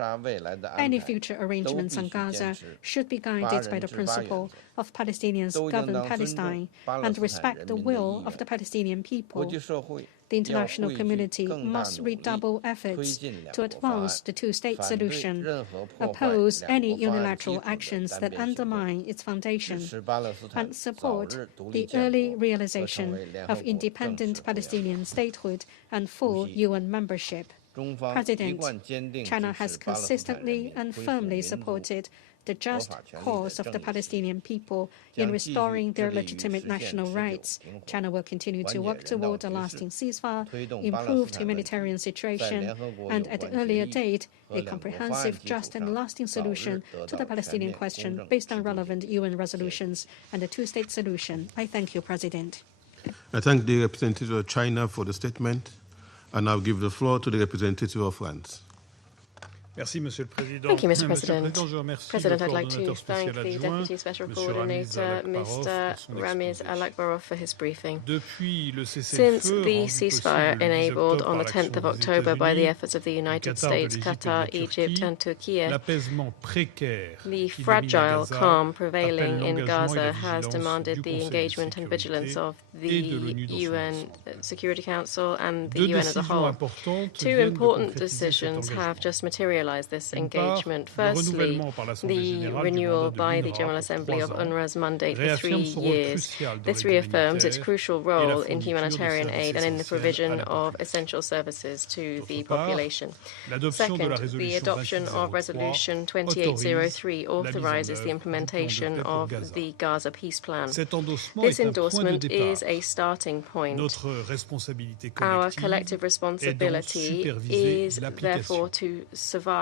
Any future arrangements on Gaza should be guided by the principle of Palestinians govern Palestine and respect the will of the Palestinian people. The international community must redouble efforts to advance the two-state solution, oppose any unilateral actions that undermine its foundation, and support the early realization of independent Palestinian statehood and full UN membership. President, China has consistently and firmly supported the just cause of the Palestinian people in restoring their legitimate national rights. China will continue to work toward a lasting ceasefire, improved humanitarian situation, and at an earlier date, a comprehensive, just and lasting solution to the Palestinian question based on relevant UN resolutions and a two-state solution. I thank you, President. I thank the representative of China for the statement, and I'll give the floor to the representative of France. Thank you, Mr. President. President, I'd like to thank the Deputy Special Coordinator, Mr. Ramiz Alakbarov, for his briefing. Since the ceasefire enabled on the 10th of October by the efforts of the United States, Qatar, Egypt, and Turkey, the fragile calm prevailing in Gaza has demanded the engagement and vigilance of the UN Security Council and the UN as a whole. Two important decisions have just materialized this engagement. Firstly, the renewal by the General Assembly of UNRWA's mandate for 3 years. This reaffirms its crucial role in humanitarian aid and in the provision of essential services to the population. Second, the adoption of Resolution 2803 authorizes the implementation of the Gaza Peace Plan. This endorsement is a starting point. Our collective responsibility is therefore to supervise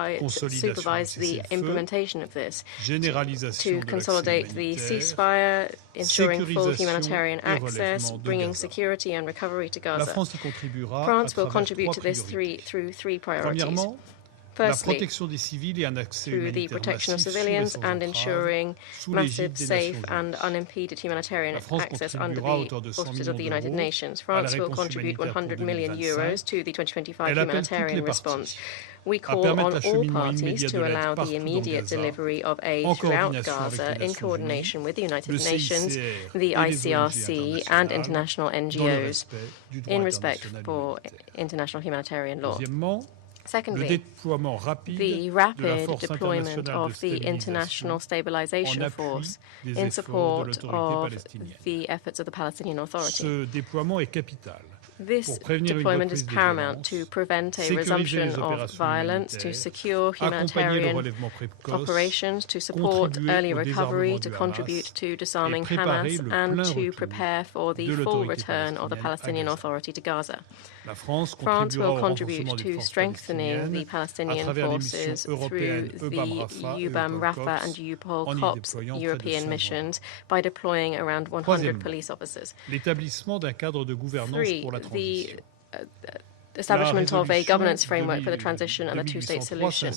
the implementation of this, to consolidate the ceasefire, ensuring full humanitarian access, bringing security and recovery to Gaza. France will contribute to this through three priorities. Firstly, through the protection of civilians and ensuring massive, safe and unimpeded humanitarian access under the auspices of the United Nations. France will contribute 100 million euros to the 2025 humanitarian response. We call on all parties to allow the immediate delivery of aid throughout Gaza in coordination with the United Nations, the ICRC and international NGOs in respect for international humanitarian law. Secondly, the rapid deployment of the International Stabilization Force in support of the efforts of the Palestinian Authority. This deployment is paramount to prevent a resumption of violence, to secure humanitarian operations, to support early recovery, to contribute to disarming Hamas, and to prepare for the full return of the Palestinian Authority to Gaza. France will contribute to strengthening the Palestinian forces through the UBAM Rafah and UPOL COPS European missions by deploying around 100 police officers. 3. The establishment of a governance framework for the transition and the two-state solution.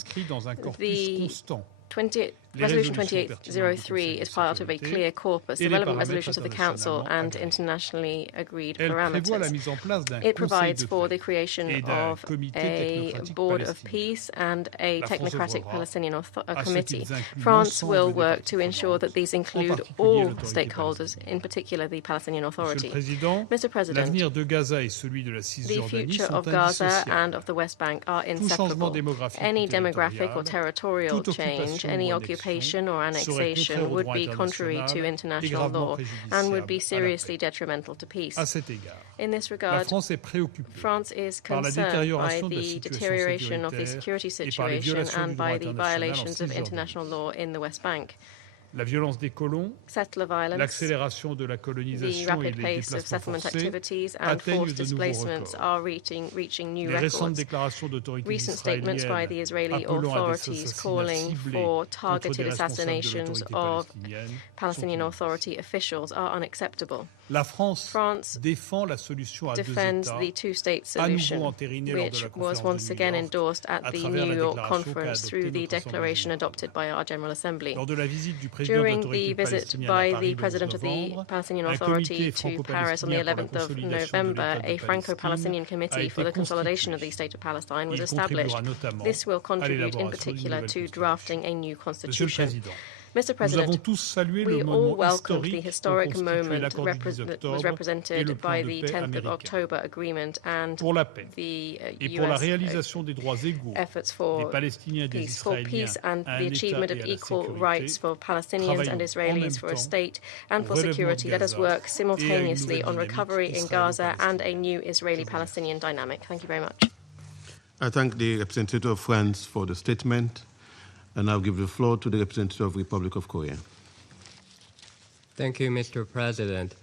Resolution 2803 is part of a clear corpus, the relevant resolutions of the Council and internationally agreed parameters. It provides for the creation of a Board of Peace and a technocratic Palestinian committee. France will work to ensure that these include all stakeholders, in particular the Palestinian Authority. Mr. President, the future of Gaza and of the West Bank are inseparable. Any demographic or territorial change, any occupation or annexation would be contrary to international law and would be seriously detrimental to peace. In this regard, France is concerned by the deterioration of the security situation and by the violations of international law in the West Bank. la violence des colons, settler violence, l'accélération de la the colonisation et rapid les pace of déplacements settlement forcés activities and atteignent forced de nouveaux displacements records. are reaching new Les récentes records. déclarations d'autorités Recent statements by the Israeli appelant à des authorities assassinats calling ciblés for contre targeted des responsables de assassinations l'autorité of palestinienne Palestinian sont Authority officials are unacceptable. La France France défend la solution à deux defends États, the two-state à nouveau solution, entérinée lors de la which was conférence once de New again York, endorsed at à the travers New la York déclaration qu'a conference adoptée through the notre Assemblée declaration générale. adopted by our General Assembly. Lors de la visite du président de During l'autorité the visit palestinienne by à the Paris le 11 president of the novembre, Palestinian un Authority comité to Paris on the franco-palestinien pour la 11th of consolidation de November, l'État de a Franco-Palestinian a committee for été the consolidation of the constitué. state of Palestine was Il established. contribuera notamment This will à contribute in l'élaboration d'une particular nouvelle to constitution. drafting a new Monsieur le constitution. Président, Mr. nous avons President, tous salué we le all moment welcomed the historique historic qu'ont constitué moment l'accord du 10 that was octobre et le represented plan by de the paix 10th of américain. October agreement and Pour la paix the et pour la US réalisation des droits égaux efforts des for Palestiniens et des peace, for Israéliens peace and à un the État achievement of et à la equal sécurité, rights for Palestinians and travaillons en Israelis même for a temps state and au for relèvement de security. Let us Gaza work et à une simultaneously nouvelle on dynamique recovery in Gaza and a israélo-palestinienne. new Israeli-Palestinian dynamic. Thank you very much. I thank the representative of France for the statement, and I'll give the floor to the representative of the Republic of Korea. Thank you, Mr. President.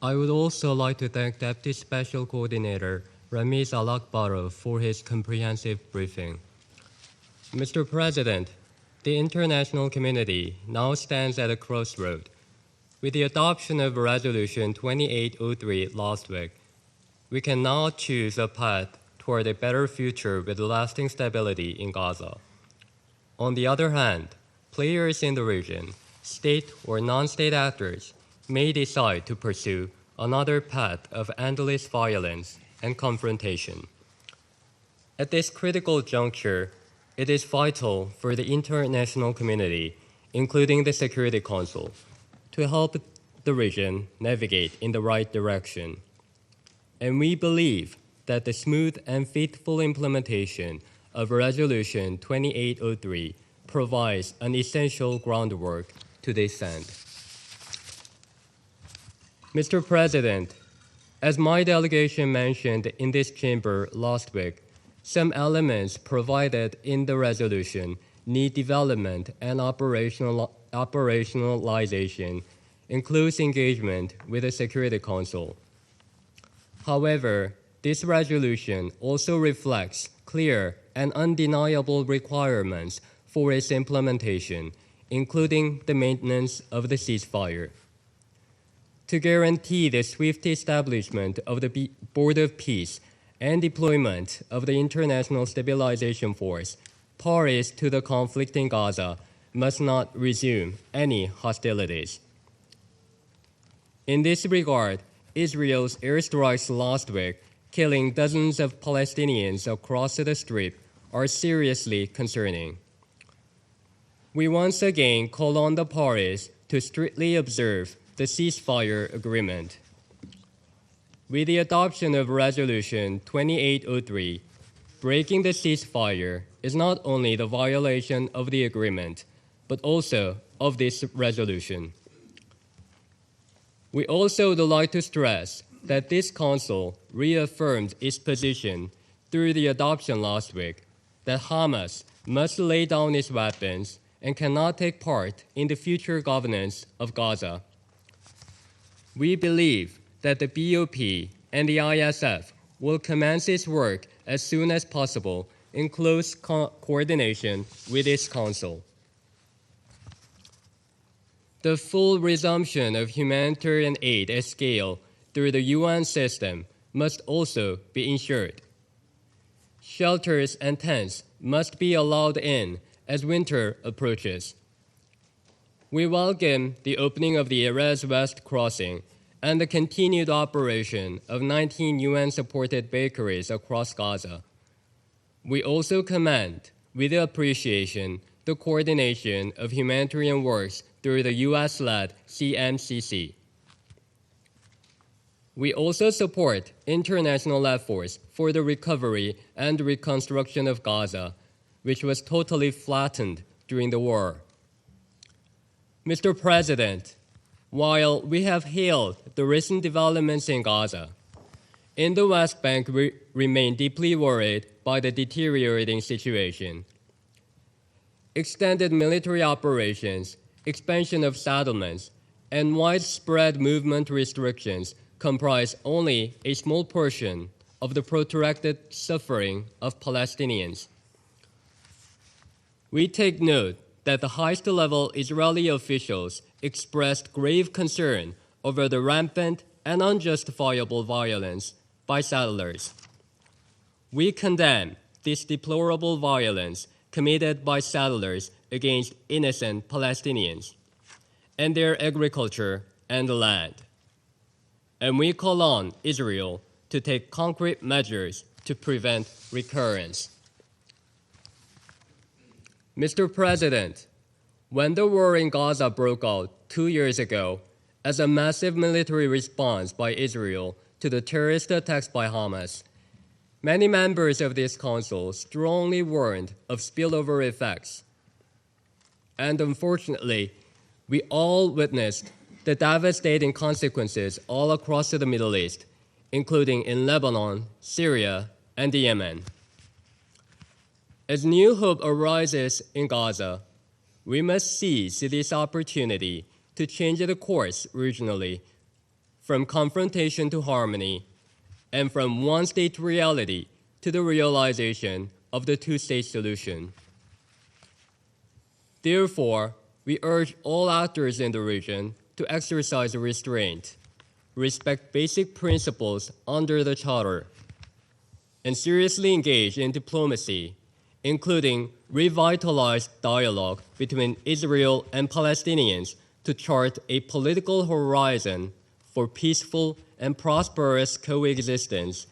I would also like to thank Deputy Special Coordinator Ramiz Alakbarov for his comprehensive briefing. Mr. President, the international community now stands at a crossroad. With the adoption of Resolution 2803 last week, we can now choose a path toward a better future with lasting stability in Gaza. On the other hand, players in the region, state or non-state actors, may decide to pursue another path of endless violence and confrontation. At this critical juncture, it is vital for the international community, including the Security Council, to help the region navigate in the right direction. And we believe that the smooth and faithful implementation of Resolution 2803 provides an essential groundwork to this end. Mr. President, as my delegation mentioned in this chamber last week, some elements provided in the resolution need development and operationalization, includes engagement with the Security Council. However, this resolution also reflects clear and undeniable requirements for its implementation, including the maintenance of the ceasefire. To guarantee the swift establishment of the Board of Peace and deployment of the International Stabilization Force, parties to the conflict in Gaza must not resume any hostilities. In this regard, Israel's airstrikes last week, killing dozens of Palestinians across the Strip, are seriously concerning. We once again call on the parties to strictly observe the ceasefire agreement. With the adoption of Resolution 2803, breaking the ceasefire is not only the violation of the agreement, but also of this resolution. We also would like to stress that this Council reaffirmed its position through the adoption last week that Hamas must lay down its weapons and cannot take part in the future governance of Gaza. We believe that the BOP and the ISF will commence its work as soon as possible in close coordination with its Council. The full resumption of humanitarian aid at scale through the UN system must also be ensured. Shelters and tents must be allowed in as winter approaches. We welcome the opening of the Erez West crossing and the continued operation of 19 UN-supported bakeries across Gaza. We also commend, with appreciation, the coordination of humanitarian works through the US-led CMCC. We also support international efforts for the recovery and reconstruction of Gaza, which was totally flattened during the war. Mr. President, while we have hailed the recent developments in Gaza, in the West Bank we remain deeply worried by the deteriorating situation. Extended military operations, expansion of settlements, and widespread movement restrictions comprise only a small portion of the protracted suffering of Palestinians. We take note that the highest-level Israeli officials expressed grave concern over the rampant and unjustifiable violence by settlers. We condemn this deplorable violence committed by settlers against innocent Palestinians and their agriculture and land. And we call on Israel to take concrete measures to prevent recurrence. Mr. President, when the war in Gaza broke out 2 years ago as a massive military response by Israel to the terrorist attacks by Hamas, many members of this council strongly warned of spillover effects. And unfortunately, we all witnessed the devastating consequences all across the Middle East, including in Lebanon, Syria, and Yemen. As new hope arises in Gaza, we must seize this opportunity to change the course regionally from confrontation to harmony, and from one-state reality to the realization of the two-state solution. Therefore, we urge all actors in the region to exercise restraint, respect basic principles under the Charter, and seriously engage in diplomacy, including revitalized dialogue between Israel and Palestinians to chart a political horizon for peaceful and prosperous coexistence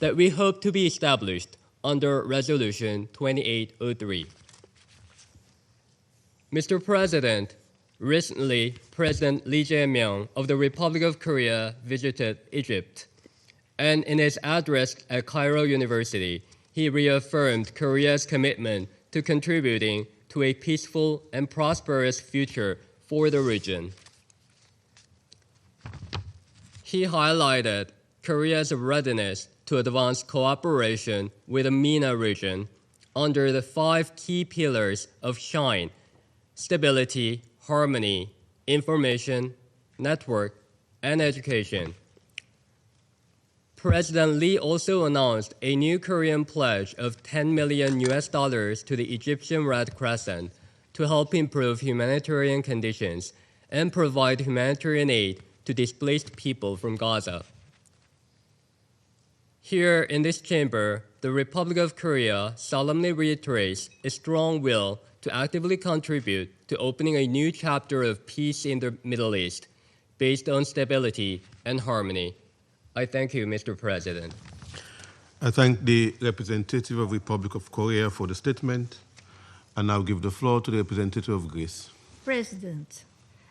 that we hope to be established under Resolution 2803. Mr. President, recently, President Lee Jae-myung of the Republic of Korea visited Egypt, and in his address at Cairo University, he reaffirmed Korea's commitment to contributing to a peaceful and prosperous future for the region. He highlighted Korea's readiness to advance cooperation with the MENA region under the 5 key pillars of SHINE: stability, harmony, information, network, and education. President Lee also announced a new Korean pledge of $10 million to the Egyptian Red Crescent to help improve humanitarian conditions and provide humanitarian aid to displaced people from Gaza. Here in this chamber, the Republic of Korea solemnly reiterates its strong will to actively contribute to opening a new chapter of peace in the Middle East based on stability and harmony. I thank you, Mr. President. I thank the representative of the Republic of Korea for the statement. I now give the floor to the representative of Greece. President,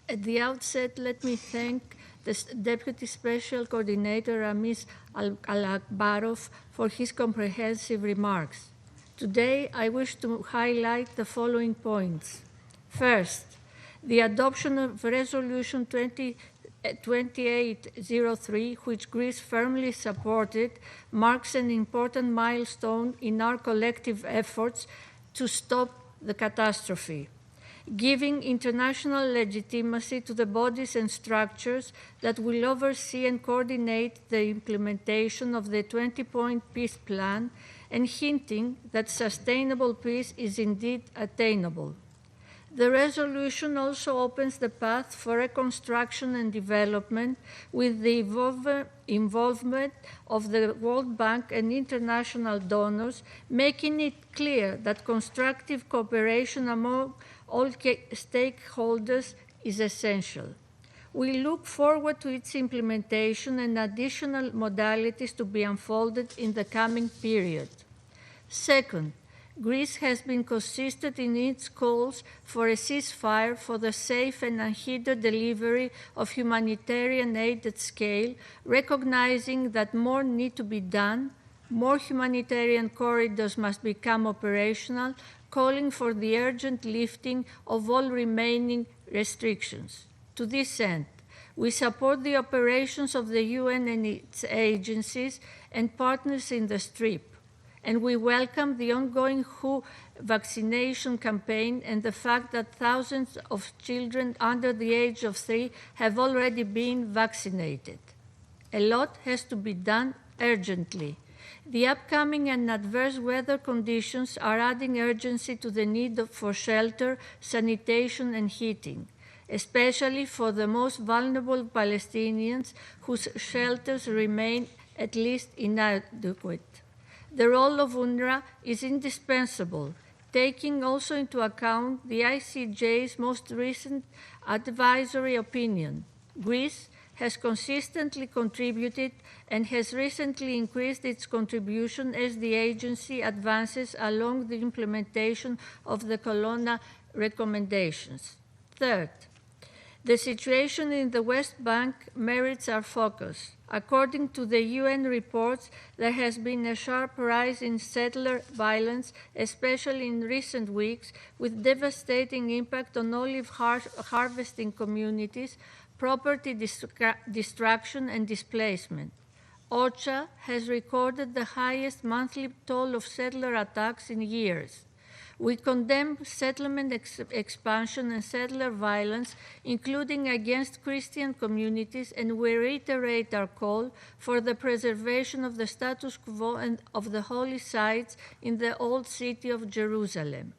at the outset, let me thank the Deputy Special Coordinator Ramis Alakbarov for his comprehensive remarks. Today, I wish to highlight the following points. First, the adoption of Resolution 2803, which Greece firmly supported, marks an important milestone in our collective efforts to stop the catastrophe, giving international legitimacy to the bodies and structures that will oversee and coordinate the implementation of the 20-point peace plan, and hinting that sustainable peace is indeed attainable. The resolution also opens the path for reconstruction and development with the involvement of the World Bank and international donors, making it clear that constructive cooperation among all stakeholders is essential. We look forward to its implementation and additional modalities to be unfolded in the coming period. Second, Greece has been consistent in its calls for a ceasefire for the safe and unhindered delivery of humanitarian aid at scale, recognizing that more needs to be done, more humanitarian corridors must become operational, calling for the urgent lifting of all remaining restrictions. To this end, we support the operations of the UN and its agencies and partners in the Strip, and we welcome the ongoing vaccination campaign and the fact that thousands of children under the age of 3 have already been vaccinated. A lot has to be done urgently. The upcoming and adverse weather conditions are adding urgency to the need for shelter, sanitation, and heating, especially for the most vulnerable Palestinians whose shelters remain at least inadequate. The role of UNRWA is indispensable, taking also into account the ICJ's most recent advisory opinion. Greece has consistently contributed and has recently increased its contribution as the agency advances along the implementation of the Kelowna recommendations. Third, the situation in the West Bank merits our focus. According to the UN reports, there has been a sharp rise in settler violence, especially in recent weeks, with devastating impact on olive harvesting communities, property destruction, and displacement. OCHA has recorded the highest monthly toll of settler attacks in years. We condemn settlement expansion and settler violence, including against Christian communities, and we reiterate our call for the preservation of the status quo and of the holy sites in the old city of Jerusalem.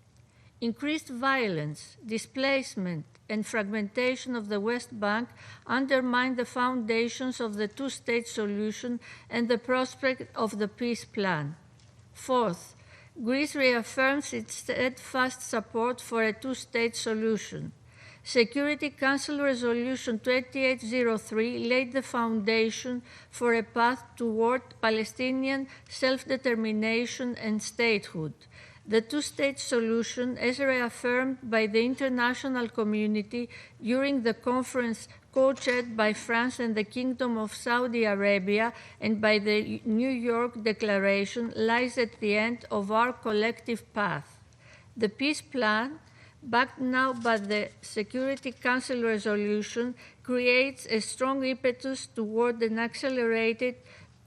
Increased violence, displacement, and fragmentation of the West Bank undermine the foundations of the two-state solution and the prospect of the peace plan. Fourth, Greece reaffirms its steadfast support for a two-state solution. Security Council Resolution 2803 laid the foundation for a path toward Palestinian self-determination and statehood. The two-state solution, as reaffirmed by the international community during the conference co-chaired by France and the Kingdom of Saudi Arabia and by the New York Declaration, lies at the end of our collective path. The peace plan, backed now by the Security Council resolution, creates a strong impetus toward an accelerated,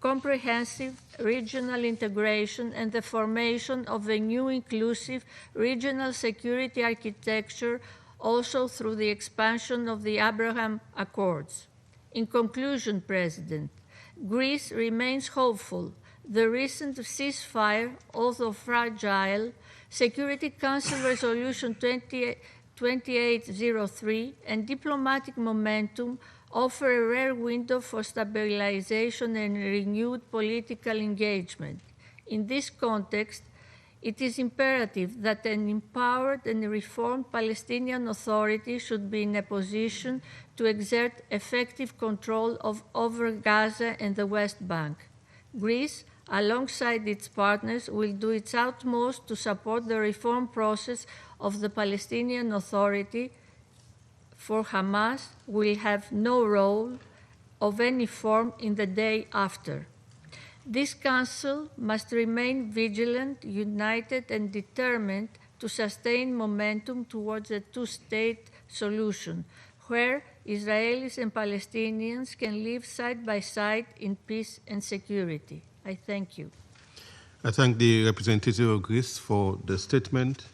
comprehensive regional integration and the formation of a new inclusive regional security architecture, also through the expansion of the Abraham Accords. In conclusion, President, Greece remains hopeful. The recent ceasefire, although fragile, Security Council Resolution 2803 and diplomatic momentum offer a rare window for stabilization and renewed political engagement. In this context, it is imperative that an empowered and reformed Palestinian Authority should be in a position to exert effective control over Gaza and the West Bank. Greece, alongside its partners, will do its utmost to support the reform process of the Palestinian Authority, for Hamas will have no role of any form in the day after. This Council must remain vigilant, united, and determined to sustain momentum towards a two-state solution, where Israelis and Palestinians can live side by side in peace and security. I thank you. I thank the representative of Greece for the statement,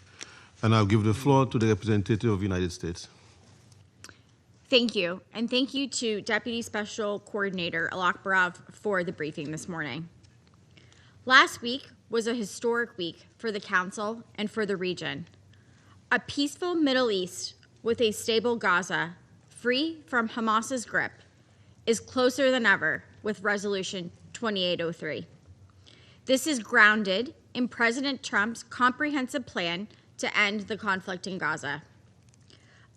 and I'll give the floor to the representative of the United States. Thank you, and thank you to Deputy Special Coordinator Alak Barov for the briefing this morning. Last week was a historic week for the Council and for the region. A peaceful Middle East with a stable Gaza, free from Hamas's grip, is closer than ever with Resolution 2803. This is grounded in President Trump's comprehensive plan to end the conflict in Gaza.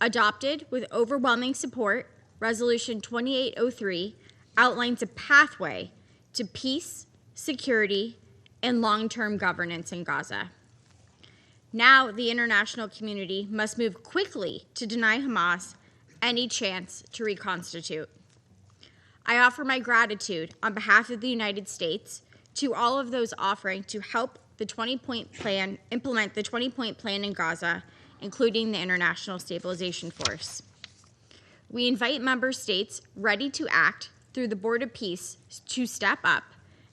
Adopted with overwhelming support, Resolution 2803 outlines a pathway to peace, security, and long-term governance in Gaza. Now the international community must move quickly to deny Hamas any chance to reconstitute. I offer my gratitude on behalf of the United States to all of those offering to help the 20-point plan, implement the 20-point plan in Gaza, including the International Stabilization Force. We invite member states ready to act through the Board of Peace to step up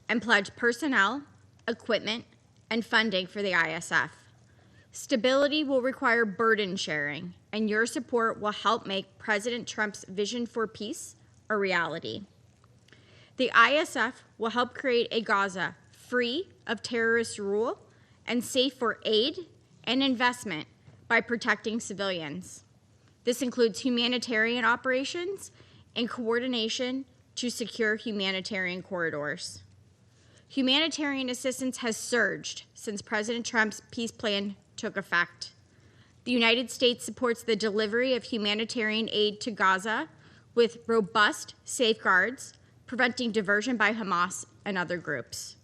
and pledge personnel, equipment, and funding for the ISF. Stability will require burden sharing, and your support will help make President Trump's vision for peace a reality. The ISF will help create a Gaza free of terrorist rule and safe for aid and investment by protecting civilians. This includes humanitarian operations and coordination to secure humanitarian corridors. Humanitarian assistance has surged since President Trump's peace plan took effect. The United States supports the delivery of humanitarian aid to Gaza with robust safeguards, preventing diversion by Hamas and other groups.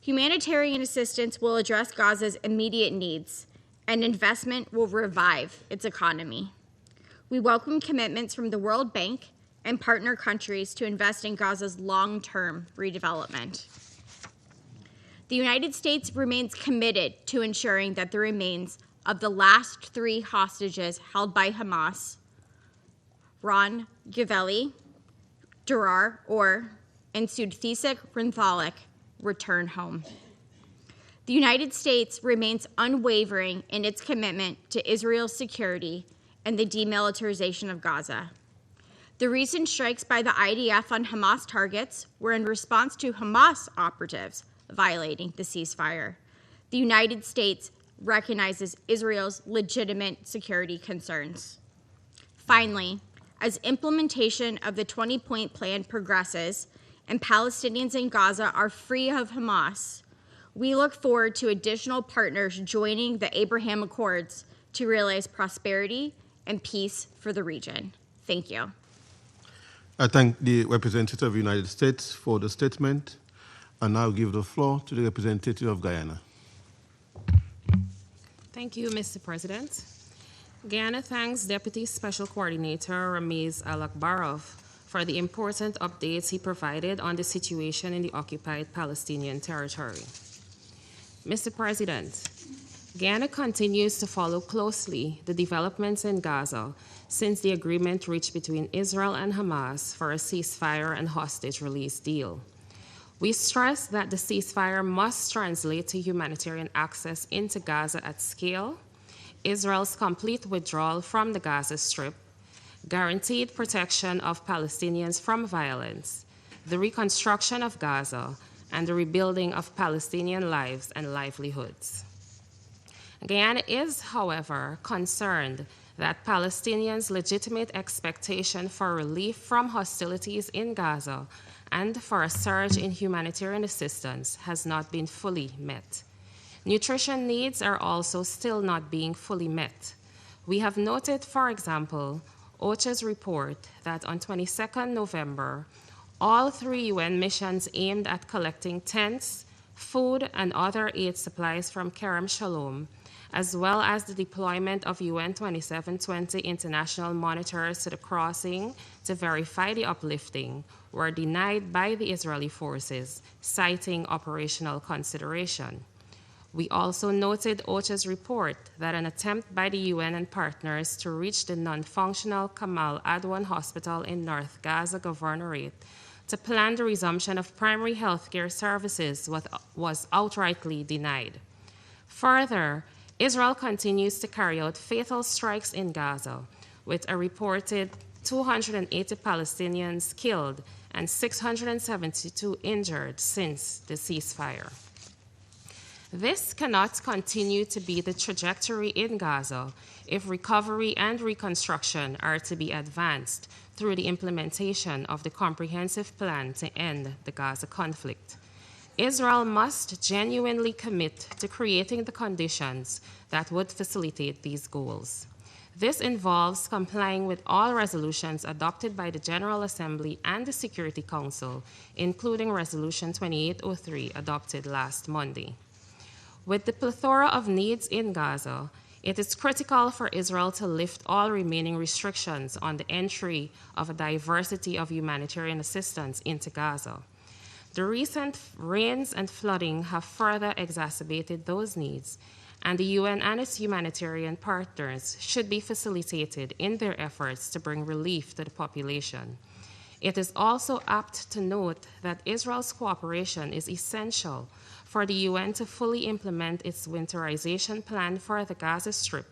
Humanitarian assistance will address Gaza's immediate needs, and investment will revive its economy. We welcome commitments from the World Bank and partner countries to invest in Gaza's long-term redevelopment. The United States remains committed to ensuring that the remains of the last 3 hostages held by Hamas, Ron Giveli, Durar Or, and Sudthisic Rinthalik, return home. The United States remains unwavering in its commitment to Israel's security and the demilitarization of Gaza. The recent strikes by the IDF on Hamas targets were in response to Hamas operatives violating the ceasefire. The United States recognizes Israel's legitimate security concerns. Finally, as implementation of the 20-point plan progresses and Palestinians in Gaza are free of Hamas, we look forward to additional partners joining the Abraham Accords to realize prosperity and peace for the region. Thank you. I thank the representative of the United States for the statement. I now give the floor to the representative of Guyana. Thank you, Mr. President. Guyana thanks Deputy Special Coordinator Ramiz Alakbarov for the important updates he provided on the situation in the occupied Palestinian territory. Mr. President, Guyana continues to follow closely the developments in Gaza since the agreement reached between Israel and Hamas for a ceasefire and hostage release deal. We stress that the ceasefire must translate to humanitarian access into Gaza at scale, Israel's complete withdrawal from the Gaza Strip, guaranteed protection of Palestinians from violence, the reconstruction of Gaza, and the rebuilding of Palestinian lives and livelihoods. Guyana is, however, concerned that Palestinians' legitimate expectation for relief from hostilities in Gaza and for a surge in humanitarian assistance has not been fully met. Nutrition needs are also still not being fully met. We have noted, for example, OCHA's report that on 22nd November, all 3 UN missions aimed at collecting tents, food, and other aid supplies from Kerem Shalom, as well as the deployment of UN 2720 international monitors to the crossing to verify the uplifting, were denied by the Israeli forces, citing operational consideration. We also noted OCHA's report that an attempt by the UN and partners to reach the non-functional Kamal Adwan Hospital in North Gaza Governorate to plan the resumption of primary health care services was outrightly denied. Further, Israel continues to carry out fatal strikes in Gaza, with a reported 280 Palestinians killed and 672 injured since the ceasefire. This cannot continue to be the trajectory in Gaza if recovery and reconstruction are to be advanced through the implementation of the comprehensive plan to end the Gaza conflict. Israel must genuinely commit to creating the conditions that would facilitate these goals. This involves complying with all resolutions adopted by the General Assembly and the Security Council, including Resolution 2803 adopted last Monday. With the plethora of needs in Gaza, it is critical for Israel to lift all remaining restrictions on the entry of a diversity of humanitarian assistance into Gaza. The recent rains and flooding have further exacerbated those needs, and the UN and its humanitarian partners should be facilitated in their efforts to bring relief to the population. It is also apt to note that Israel's cooperation is essential for the UN to fully implement its winterization plan for the Gaza Strip,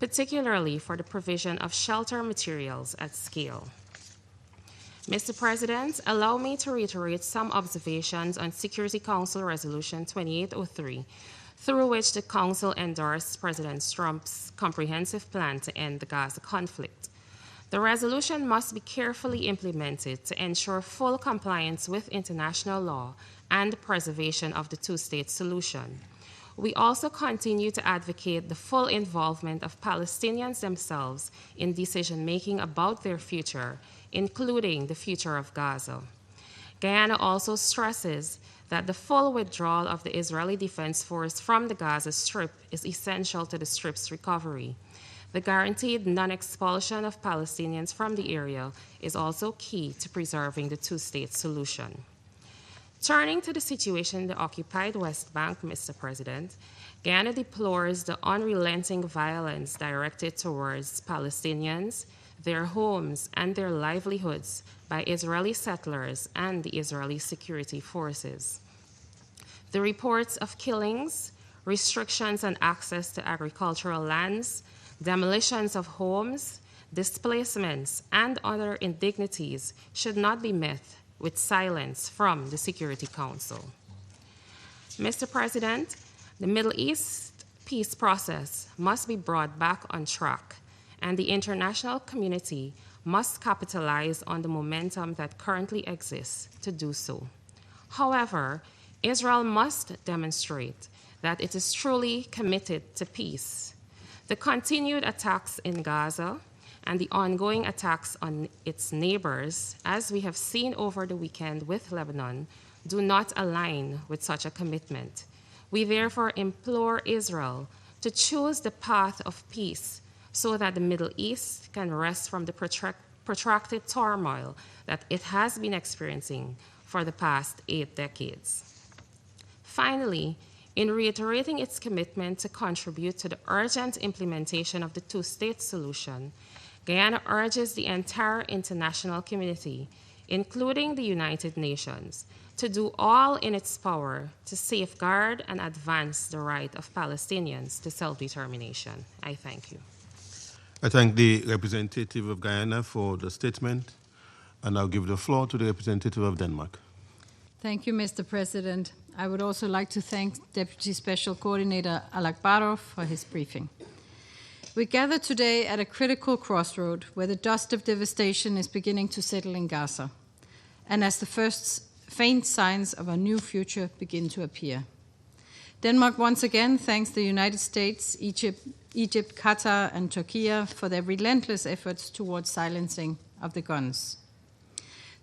particularly for the provision of shelter materials at scale. Mr. President, allow me to reiterate some observations on Security Council Resolution 2803, through which the Council endorsed President Trump's comprehensive plan to end the Gaza conflict. The resolution must be carefully implemented to ensure full compliance with international law and preservation of the two-state solution. We also continue to advocate the full involvement of Palestinians themselves in decision-making about their future, including the future of Gaza. Guyana also stresses that the full withdrawal of the Israeli Defense Force from the Gaza Strip is essential to the Strip's recovery. The guaranteed non-expulsion of Palestinians from the area is also key to preserving the two-state solution. Turning to the situation in the occupied West Bank, Mr. President, Guyana deplores the unrelenting violence directed towards Palestinians, their homes, and their livelihoods by Israeli settlers and the Israeli security forces. The reports of killings, restrictions on access to agricultural lands, demolitions of homes, displacements, and other indignities should not be met with silence from the Security Council. Mr. President, the Middle East peace process must be brought back on track, and the international community must capitalize on the momentum that currently exists to do so. However, Israel must demonstrate that it is truly committed to peace. The continued attacks in Gaza and the ongoing attacks on its neighbors, as we have seen over the weekend with Lebanon, do not align with such a commitment. We therefore implore Israel to choose the path of peace so that the Middle East can rest from the protracted turmoil that it has been experiencing for the past 8 decades. Finally, in reiterating its commitment to contribute to the urgent implementation of the two-state solution, Guyana urges the entire international community, including the United Nations, to do all in its power to safeguard and advance the right of Palestinians to self-determination. I thank you. I thank the representative of Guyana for the statement, and I'll give the floor to the representative of Denmark. Thank you, Mr. President. I would also like to thank Deputy Special Coordinator Alak Barov for his briefing. We gather today at a critical crossroad where the dust of devastation is beginning to settle in Gaza, and as the first faint signs of a new future begin to appear. Denmark once again thanks the United States, Egypt, Qatar, and Turkey for their relentless efforts towards silencing of the guns.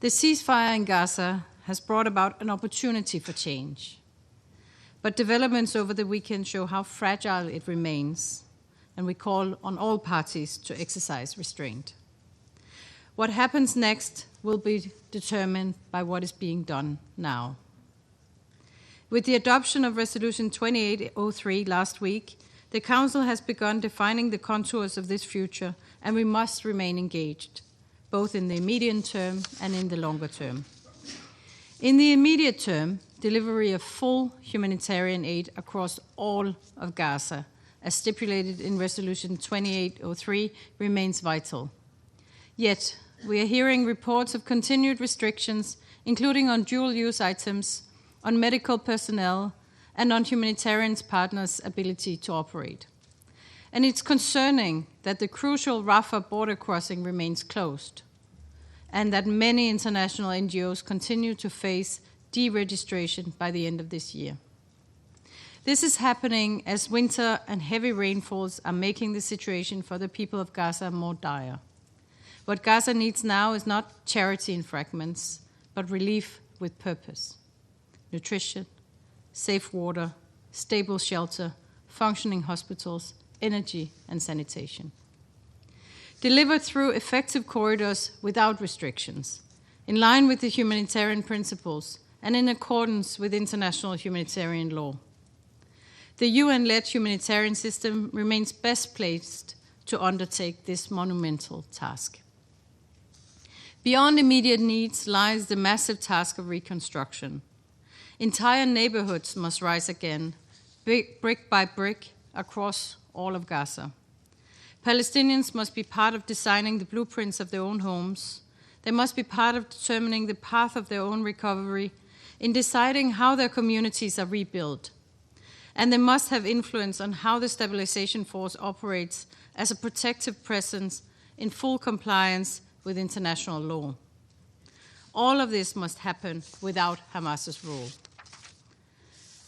The ceasefire in Gaza has brought about an opportunity for change, but developments over the weekend show how fragile it remains, and we call on all parties to exercise restraint. What happens next will be determined by what is being done now. With the adoption of Resolution 2803 last week, the Council has begun defining the contours of this future, and we must remain engaged, both in the immediate term and in the longer term. In the immediate term, delivery of full humanitarian aid across all of Gaza, as stipulated in Resolution 2803, remains vital. Yet, we are hearing reports of continued restrictions, including on dual-use items, on medical personnel, and on humanitarian partners' ability to operate. And it's concerning that the crucial Rafah border crossing remains closed, and that many international NGOs continue to face deregistration by the end of this year. This is happening as winter and heavy rainfalls are making the situation for the people of Gaza more dire. What Gaza needs now is not charity in fragments, but relief with purpose. Nutrition, safe water, stable shelter, functioning hospitals, energy, and sanitation. Delivered through effective corridors without restrictions, in line with the humanitarian principles and in accordance with international humanitarian law. The UN-led humanitarian system remains best placed to undertake this monumental task. Beyond immediate needs lies the massive task of reconstruction. Entire neighborhoods must rise again, brick by brick, across all of Gaza. Palestinians must be part of designing the blueprints of their own homes. They must be part of determining the path of their own recovery, in deciding how their communities are rebuilt. And they must have influence on how the stabilization force operates as a protective presence in full compliance with international law. All of this must happen without Hamas's rule.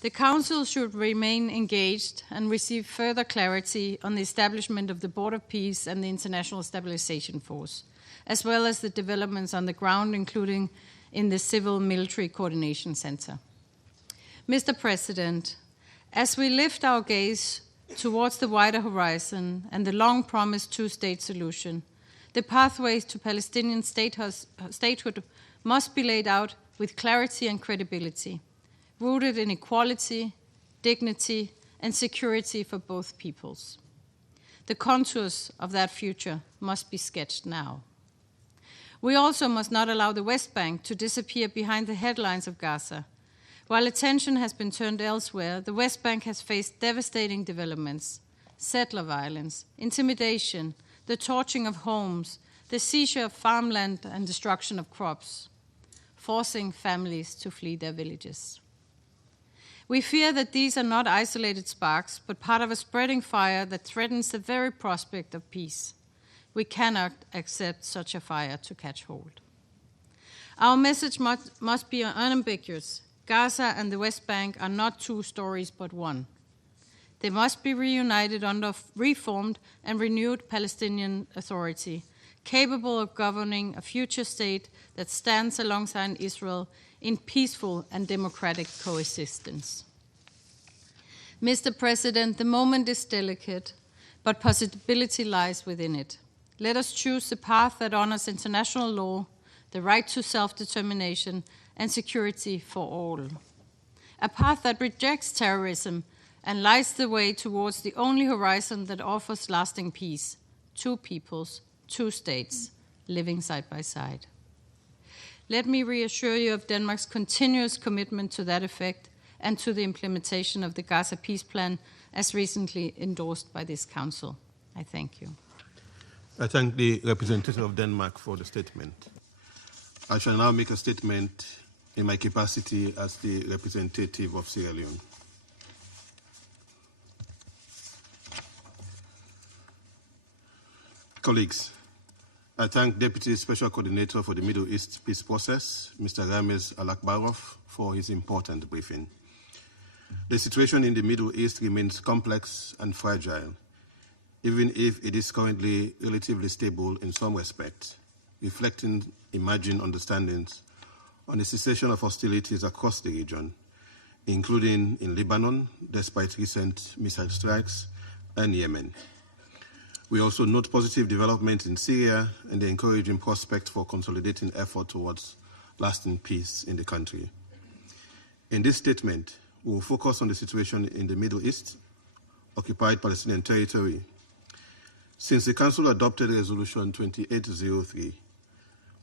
The Council should remain engaged and receive further clarity on the establishment of the Board of Peace and the International Stabilization Force, as well as the developments on the ground, including in the Civil-Military Coordination Center. Mr. President, as we lift our gaze towards the wider horizon and the long-promised two-state solution, the pathways to Palestinian statehood must be laid out with clarity and credibility, rooted in equality, dignity, and security for both peoples. The contours of that future must be sketched now. We also must not allow the West Bank to disappear behind the headlines of Gaza. While attention has been turned elsewhere, the West Bank has faced devastating developments: settler violence, intimidation, the torching of homes, the seizure of farmland and destruction of crops, forcing families to flee their villages. We fear that these are not isolated sparks, but part of a spreading fire that threatens the very prospect of peace. We cannot accept such a fire to catch hold. Our message must be unambiguous. Gaza and the West Bank are not two stories, but one. They must be reunited under reformed and renewed Palestinian Authority, capable of governing a future state that stands alongside Israel in peaceful and democratic coexistence. Mr. President, the moment is delicate, but possibility lies within it. Let us choose the path that honors international law, the right to self-determination, and security for all. A path that rejects terrorism and lights the way towards the only horizon that offers lasting peace: two peoples, two states, living side by side. Let me reassure you of Denmark's continuous commitment to that effect and to the implementation of the Gaza Peace Plan as recently endorsed by this Council. I thank you. I thank the representative of Denmark for the statement. I shall now make a statement in my capacity as the representative of Sierra Leone. Colleagues, I thank Deputy Special Coordinator for the Middle East Peace Process, Mr. Rames Alakbarov, for his important briefing. The situation in the Middle East remains complex and fragile, even if it is currently relatively stable in some respects, reflecting emerging understandings on the cessation of hostilities across the region, including in Lebanon, despite recent missile strikes, and Yemen. We also note positive development in Syria and the encouraging prospect for consolidating effort towards lasting peace in the country. In this statement, we will focus on the situation in the Middle East, occupied Palestinian territory. Since the Council adopted Resolution 2803,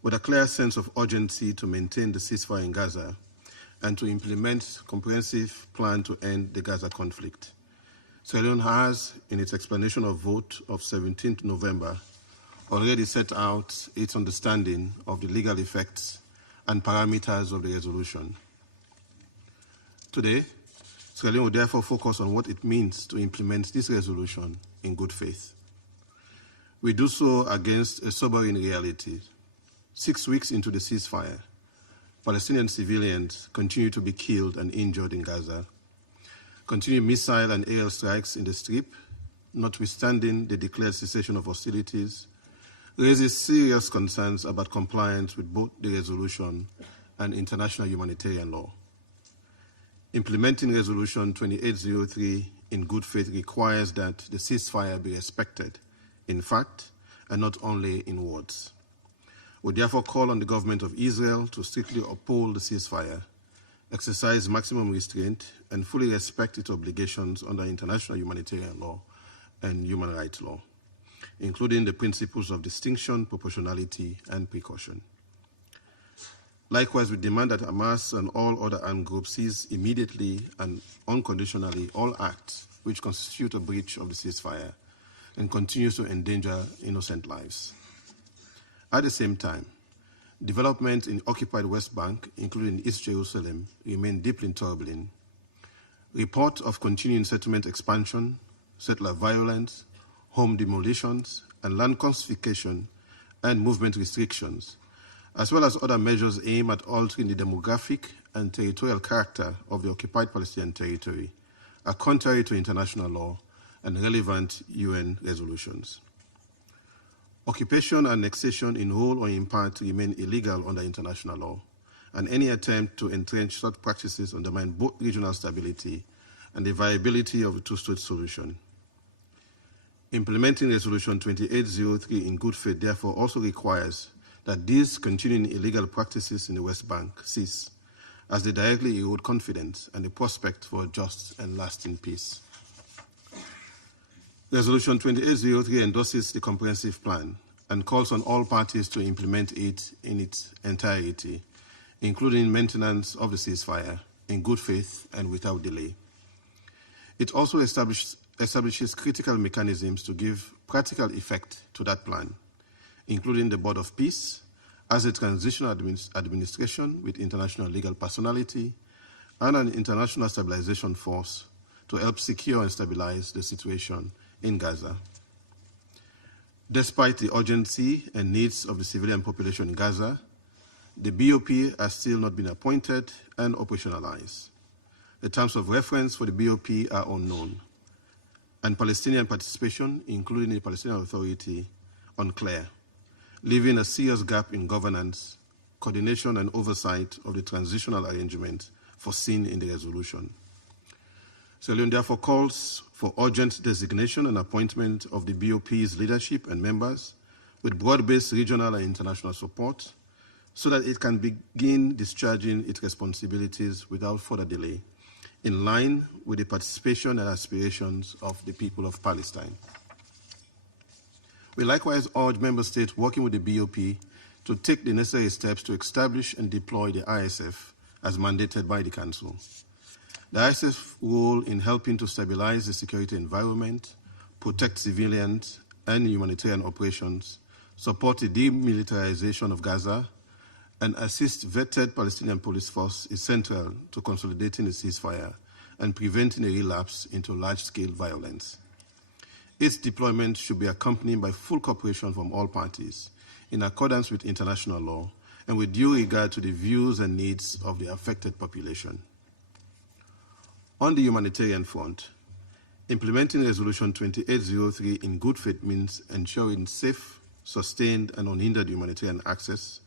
with a clear sense of urgency to maintain the ceasefire in Gaza and to implement a comprehensive plan to end the Gaza conflict, Sierra Leone has, in its explanation of vote of 17th November, already set out its understanding of the legal effects and parameters of the resolution. Today, Sierra Leone will therefore focus on what it means to implement this resolution in good faith. We do so against a sobering reality. 6 weeks into the ceasefire, Palestinian civilians continue to be killed and injured in Gaza. Continued missile and air strikes in the Strip, notwithstanding the declared cessation of hostilities, raises serious concerns about compliance with both the resolution and international humanitarian law. Implementing Resolution 2803 in good faith requires that the ceasefire be respected in fact and not only in words. We therefore call on the government of Israel to strictly uphold the ceasefire, exercise maximum restraint, and fully respect its obligations under international humanitarian law and human rights law, including the principles of distinction, proportionality, and precaution. Likewise, we demand that Hamas and all other armed groups cease immediately and unconditionally all acts which constitute a breach of the ceasefire and continues to endanger innocent lives. At the same time, development in occupied West Bank, including East Jerusalem, remain deeply troubling. Report of continuing settlement expansion, settler violence, home demolitions, and land confiscation and movement restrictions, as well as other measures aimed at altering the demographic and territorial character of the occupied Palestinian territory, are contrary to international law and relevant UN resolutions. Occupation and annexation in whole or in part remain illegal under international law, and any attempt to entrench such practices undermine both regional stability and the viability of a two-state solution. Implementing Resolution 2803 in good faith therefore also requires that these continuing illegal practices in the West Bank cease, as they directly erode confidence and the prospect for a just and lasting peace. Resolution 2803 endorses the comprehensive plan and calls on all parties to implement it in its entirety, including maintenance of the ceasefire in good faith and without delay. It also establishes critical mechanisms to give practical effect to that plan, including the Board of Peace as a transitional administration with international legal personality and an international stabilization force to help secure and stabilize the situation in Gaza. Despite the urgency and needs of the civilian population in Gaza, the BOP has still not been appointed and operationalized. The terms of reference for the BOP are unknown, and Palestinian participation, including the Palestinian Authority, unclear, leaving a serious gap in governance, coordination, and oversight of the transitional arrangement foreseen in the resolution. Sierra Leone therefore calls for urgent designation and appointment of the BOP's leadership and members with broad-based regional and international support so that it can begin discharging its responsibilities without further delay, in line with the participation and aspirations of the people of Palestine. We likewise urge member states working with the BOP to take the necessary steps to establish and deploy the ISF as mandated by the Council. The ISF role in helping to stabilize the security environment, protect civilians and humanitarian operations, support the demilitarization of Gaza, and assist vetted Palestinian police force is central to consolidating the ceasefire and preventing a relapse into large-scale violence. Its deployment should be accompanied by full cooperation from all parties in accordance with international law and with due regard to the views and needs of the affected population. On the humanitarian front, implementing Resolution 2803 in good faith means ensuring safe, sustained, and unhindered humanitarian access,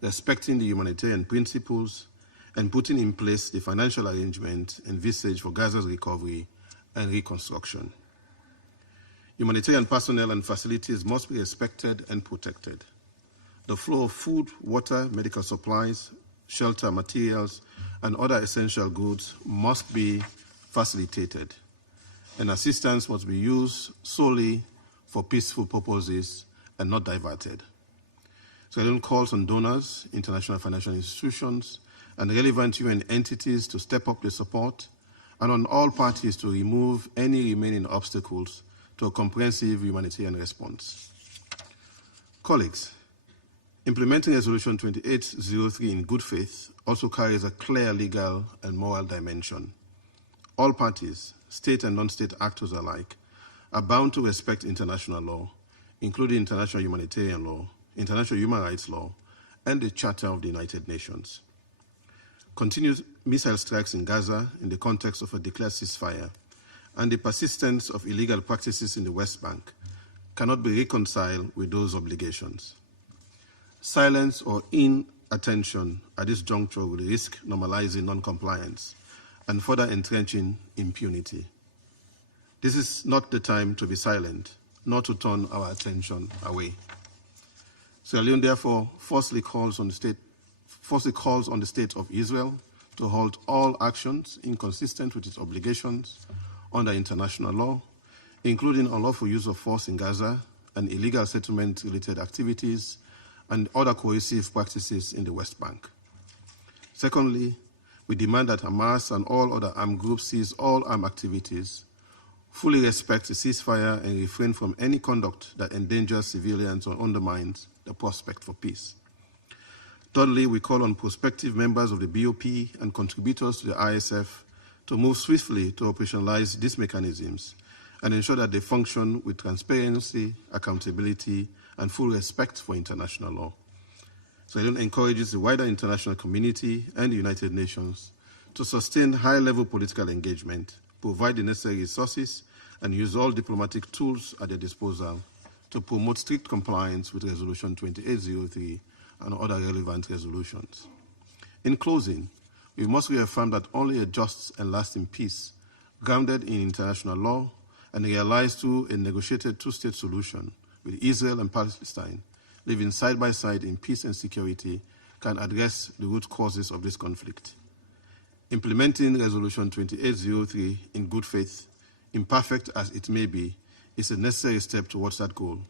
respecting the humanitarian principles, and putting in place the financial arrangement envisaged for Gaza's recovery and reconstruction. Humanitarian personnel and facilities must be respected and protected. The flow of food, water, medical supplies, shelter materials, and other essential goods must be facilitated, and assistance must be used solely for peaceful purposes and not diverted. Sierra Leone calls on donors, international financial institutions, and relevant UN entities to step up their support, and on all parties to remove any remaining obstacles to a comprehensive humanitarian response. Colleagues, implementing Resolution 2803 in good faith also carries a clear legal and moral dimension. All parties, state and non-state actors alike, are bound to respect international law, including international humanitarian law, international human rights law, and the Charter of the United Nations. Continued missile strikes in Gaza in the context of a declared ceasefire and the persistence of illegal practices in the West Bank cannot be reconciled with those obligations. Silence or inattention at this juncture will risk normalizing non-compliance and further entrenching impunity. This is not the time to be silent, nor to turn our attention away. Sierra Leone therefore firstly calls on the State of Israel to halt all actions inconsistent with its obligations under international law, including unlawful use of force in Gaza and illegal settlement-related activities and other coercive practices in the West Bank. Secondly, we demand that Hamas and all other armed groups cease all armed activities, fully respect the ceasefire, and refrain from any conduct that endangers civilians or undermines the prospect for peace. Thirdly, we call on prospective members of the BOP and contributors to the ISF to move swiftly to operationalize these mechanisms and ensure that they function with transparency, accountability, and full respect for international law. So it encourages the wider international community and the United Nations to sustain high-level political engagement, provide the necessary resources, and use all diplomatic tools at their disposal to promote strict compliance with Resolution 2803 and other relevant resolutions. In closing, we must reaffirm that only a just and lasting peace, grounded in international law and realized through a negotiated two-state solution with Israel and Palestine, living side by side in peace and security, can address the root causes of this conflict. Implementing Resolution 2803 in good faith, imperfect as it may be, is a necessary step towards that goal.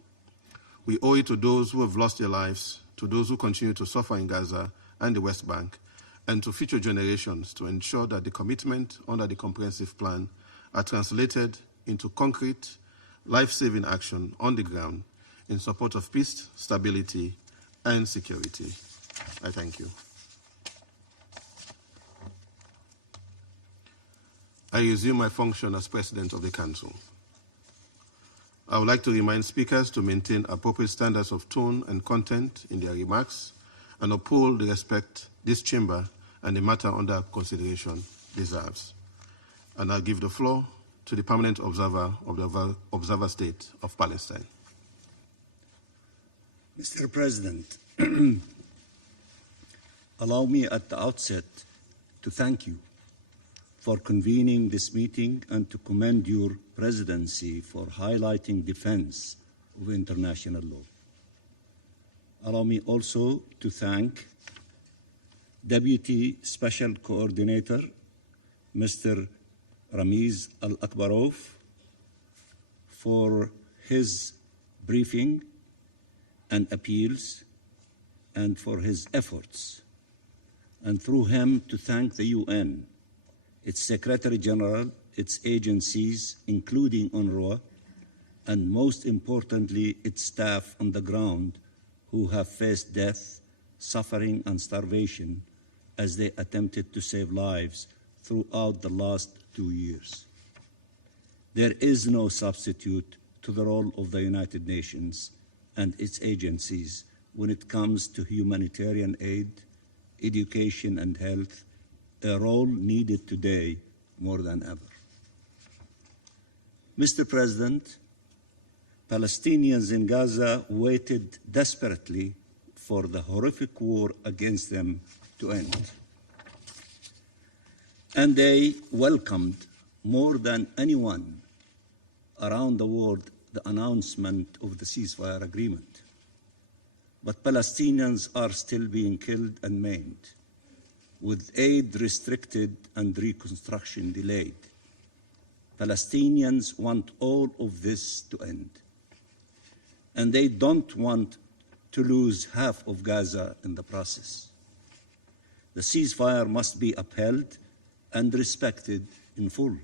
We owe it to those who have lost their lives, to those who continue to suffer in Gaza and the West Bank, and to future generations to ensure that the commitment under the comprehensive plan are translated into concrete, life-saving action on the ground in support of peace, stability, and security. I thank you. I resume my function as President of the Council. I would like to remind speakers to maintain appropriate standards of tone and content in their remarks and uphold the respect this chamber and the matter under consideration deserves. And I'll give the floor to the permanent observer of the Observer State of Palestine. Mr. President, allow me at the outset to thank you for convening this meeting and to commend your presidency for highlighting defense of international law. Allow me also to thank Deputy Special Coordinator, Mr. Ramiz Al-Akbarov, for his briefing and appeals and for his efforts, and through him to thank the UN, its Secretary General, its agencies, including UNRWA, and most importantly, its staff on the ground who have faced death, suffering, and starvation as they attempted to save lives throughout the last 2 years. There is no substitute to the role of the United Nations and its agencies when it comes to humanitarian aid, education, and health, a role needed today more than ever. Mr. President, Palestinians in Gaza waited desperately for the horrific war against them to end. And they welcomed more than anyone around the world the announcement of the ceasefire agreement. But Palestinians are still being killed and maimed, with aid restricted and reconstruction delayed. Palestinians want all of this to end. And they don't want to lose half of Gaza in the process. The ceasefire must be upheld and respected in full.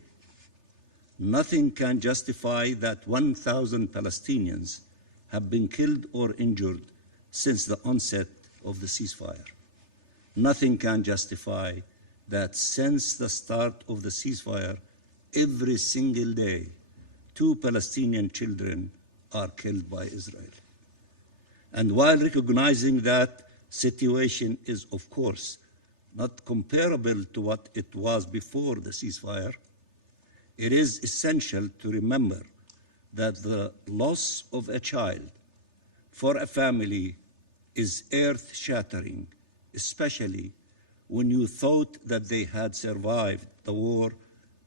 Nothing can justify that 1,000 Palestinians have been killed or injured since the onset of the ceasefire. Nothing can justify that since the start of the ceasefire, every single day, 2 Palestinian children are killed by Israel. And while recognizing that situation is, of course, not comparable to what it was before the ceasefire, it is essential to remember that the loss of a child for a family is earth-shattering, especially when you thought that they had survived the war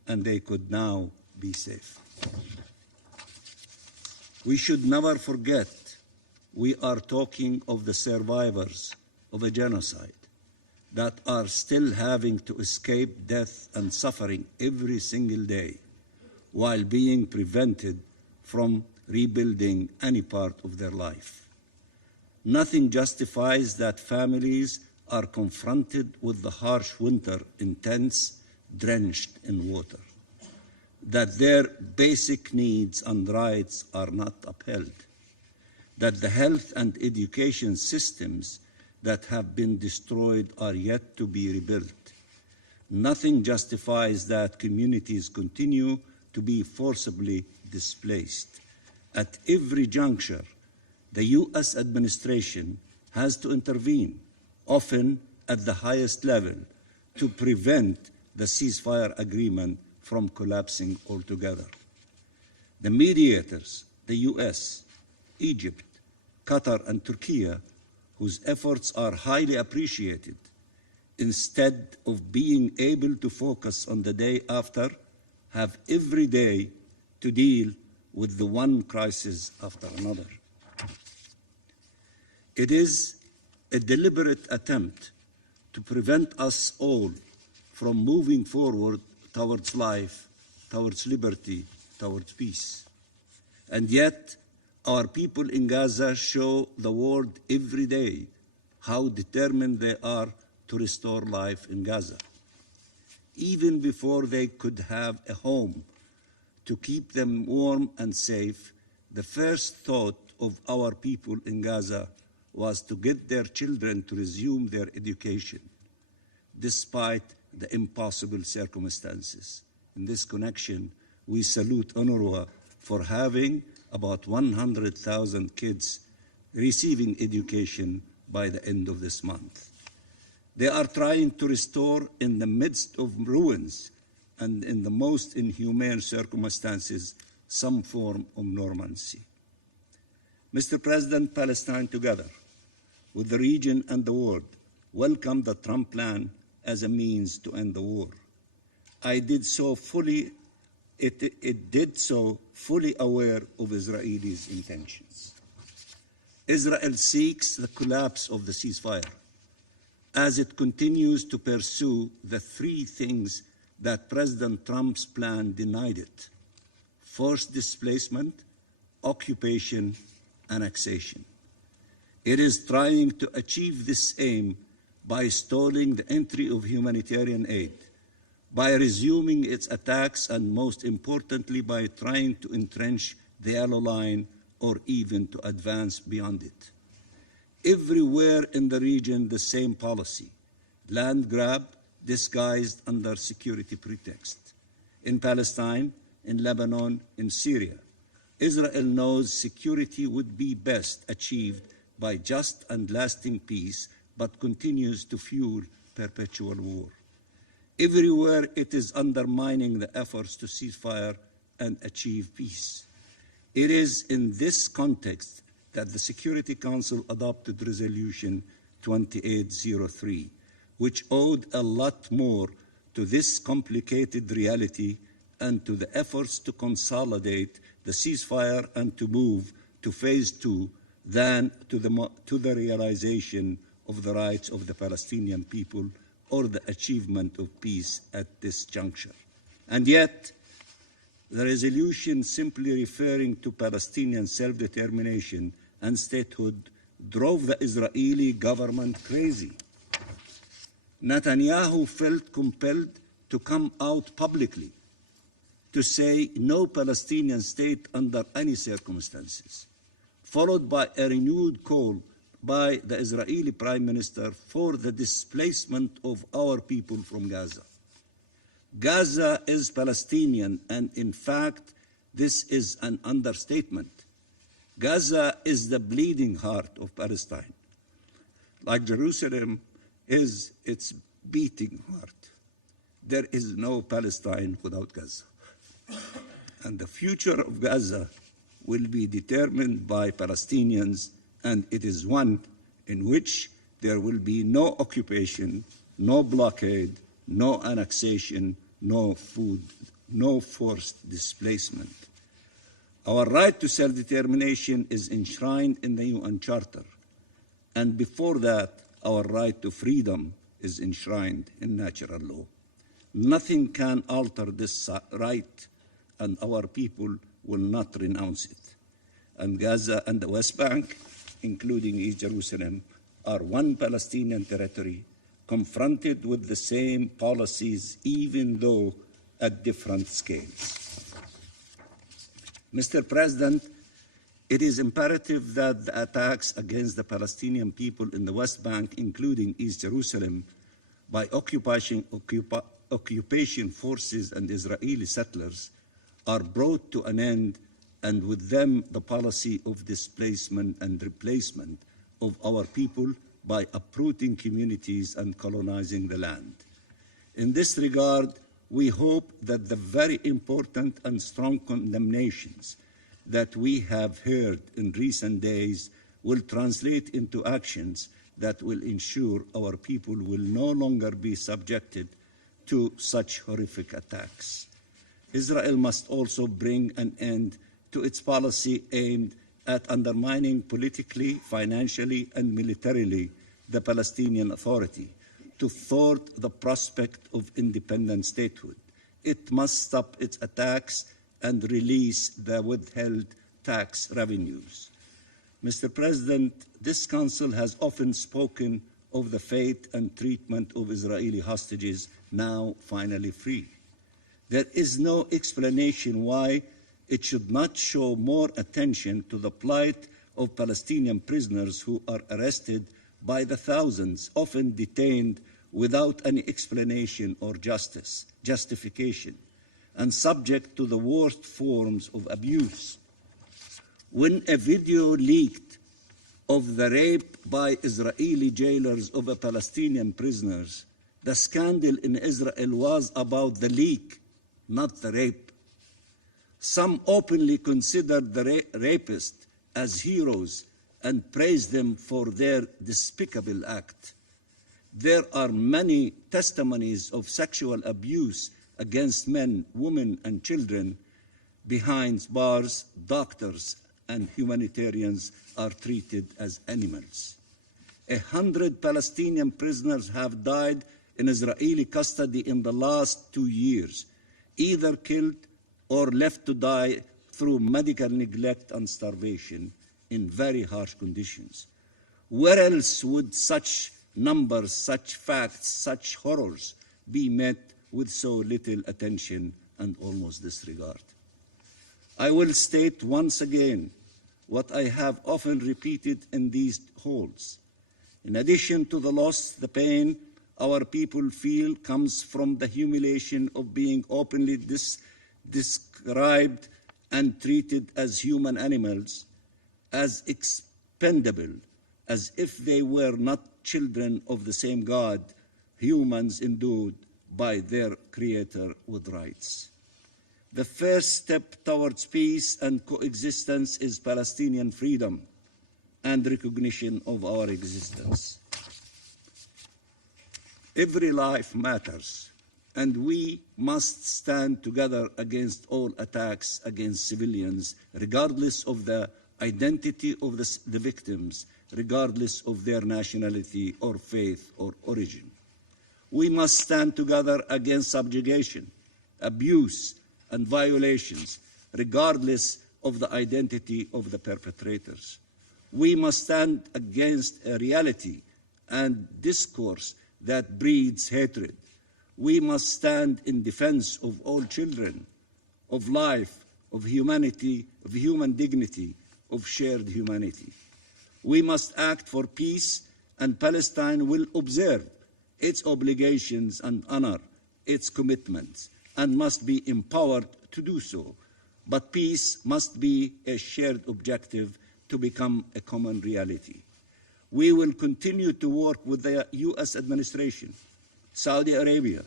and they could now be safe. We should never forget we are talking of the survivors of a genocide that are still having to escape death and suffering every single day while being prevented from rebuilding any part of their life. Nothing justifies that families are confronted with the harsh winter in tents, drenched in water, that their basic needs and rights are not upheld, that the health and education systems that have been destroyed are yet to be rebuilt. Nothing justifies that communities continue to be forcibly displaced. At every juncture, the U.S. administration has to intervene, often at the highest level, to prevent the ceasefire agreement from collapsing altogether. The mediators, the U.S., Egypt, Qatar, and Turkey, whose efforts are highly appreciated, instead of being able to focus on the day after, have every day to deal with the one crisis after another. It is a deliberate attempt to prevent us all from moving forward towards life, towards liberty, towards peace. And yet, our people in Gaza show the world every day how determined they are to restore life in Gaza. Even before they could have a home to keep them warm and safe, the first thought of our people in Gaza was to get their children to resume their education, despite the impossible circumstances. In this connection, we salute UNRWA for having about 100,000 kids receiving education by the end of this month. They are trying to restore in the midst of ruins and in the most inhumane circumstances some form of normalcy. Mr. President, Palestine Together, with the region and the world, welcomed the Trump plan as a means to end the war. It did so fully aware of Israelis' intentions. Israel seeks the collapse of the ceasefire as it continues to pursue the three things that President Trump's plan denied it: forced displacement, occupation, annexation. It is trying to achieve this aim by stalling the entry of humanitarian aid, by resuming its attacks, and most importantly, by trying to entrench the yellow line or even to advance beyond it. Everywhere in the region, the same policy: land grab disguised under security pretext. In Palestine, in Lebanon, in Syria, Israel knows security would be best achieved by just and lasting peace, but continues to fuel perpetual war. Everywhere it is undermining the efforts to cease fire and achieve peace. It is in this context that the Security Council adopted Resolution 2803, which owed a lot more to this complicated reality and to the efforts to consolidate the ceasefire and to move to phase 2 than to the realization of the rights of the Palestinian people or the achievement of peace at this juncture. And yet, the resolution simply referring to Palestinian self-determination and statehood drove the Israeli government crazy. Netanyahu felt compelled to come out publicly to say no Palestinian state under any circumstances, followed by a renewed call by the Israeli Prime Minister for the displacement of our people from Gaza. Gaza is Palestinian, and in fact, this is an understatement. Gaza is the bleeding heart of Palestine, like Jerusalem is its beating heart. There is no Palestine without Gaza. And the future of Gaza will be determined by Palestinians, and it is one in which there will be no occupation, no blockade, no annexation, no food, no forced displacement. Our right to self-determination is enshrined in the UN Charter, and before that, our right to freedom is enshrined in natural law. Nothing can alter this right, and our people will not renounce it. And Gaza and the West Bank, including East Jerusalem, are one Palestinian territory, confronted with the same policies, even though at different scales. Mr. President, it is imperative that the attacks against the Palestinian people in the West Bank, including East Jerusalem, by occupation forces and Israeli settlers, are brought to an end, and with them the policy of displacement and replacement of our people by uprooting communities and colonizing the land. In this regard, we hope that the very important and strong condemnations that we have heard in recent days will translate into actions that will ensure our people will no longer be subjected to such horrific attacks. Israel must also bring an end to its policy aimed at undermining politically, financially, and militarily the Palestinian Authority to thwart the prospect of independent statehood. It must stop its attacks and release the withheld tax revenues. Mr. President, this Council has often spoken of the fate and treatment of Israeli hostages now finally free. There is no explanation why it should not show more attention to the plight of Palestinian prisoners who are arrested by the thousands, often detained without any explanation or justification, and subject to the worst forms of abuse. When a video leaked of the rape by Israeli jailers of Palestinian prisoners, the scandal in Israel was about the leak, not the rape. Some openly considered the rapists as heroes and praised them for their despicable act. There are many testimonies of sexual abuse against men, women, and children. Behind bars, doctors and humanitarians are treated as animals. 100 Palestinian prisoners have died in Israeli custody in the last 2 years, either killed or left to die through medical neglect and starvation in very harsh conditions. Where else would such numbers, such facts, such horrors be met with so little attention and almost disregard? I will state once again what I have often repeated in these halls. In addition to the loss, the pain our people feel comes from the humiliation of being openly described and treated as human animals, as expendable, as if they were not children of the same God, humans endowed by their Creator with rights. The first step towards peace and coexistence is Palestinian freedom and recognition of our existence. Every life matters, and we must stand together against all attacks against civilians, regardless of the identity of the victims, regardless of their nationality or faith or origin. We must stand together against subjugation, abuse, and violations, regardless of the identity of the perpetrators. We must stand against a reality and discourse that breeds hatred. We must stand in defense of all children, of life, of humanity, of human dignity, of shared humanity. We must act for peace, and Palestine will observe its obligations and honor its commitments, and must be empowered to do so. But peace must be a shared objective to become a common reality. We will continue to work with the U.S. administration, Saudi Arabia,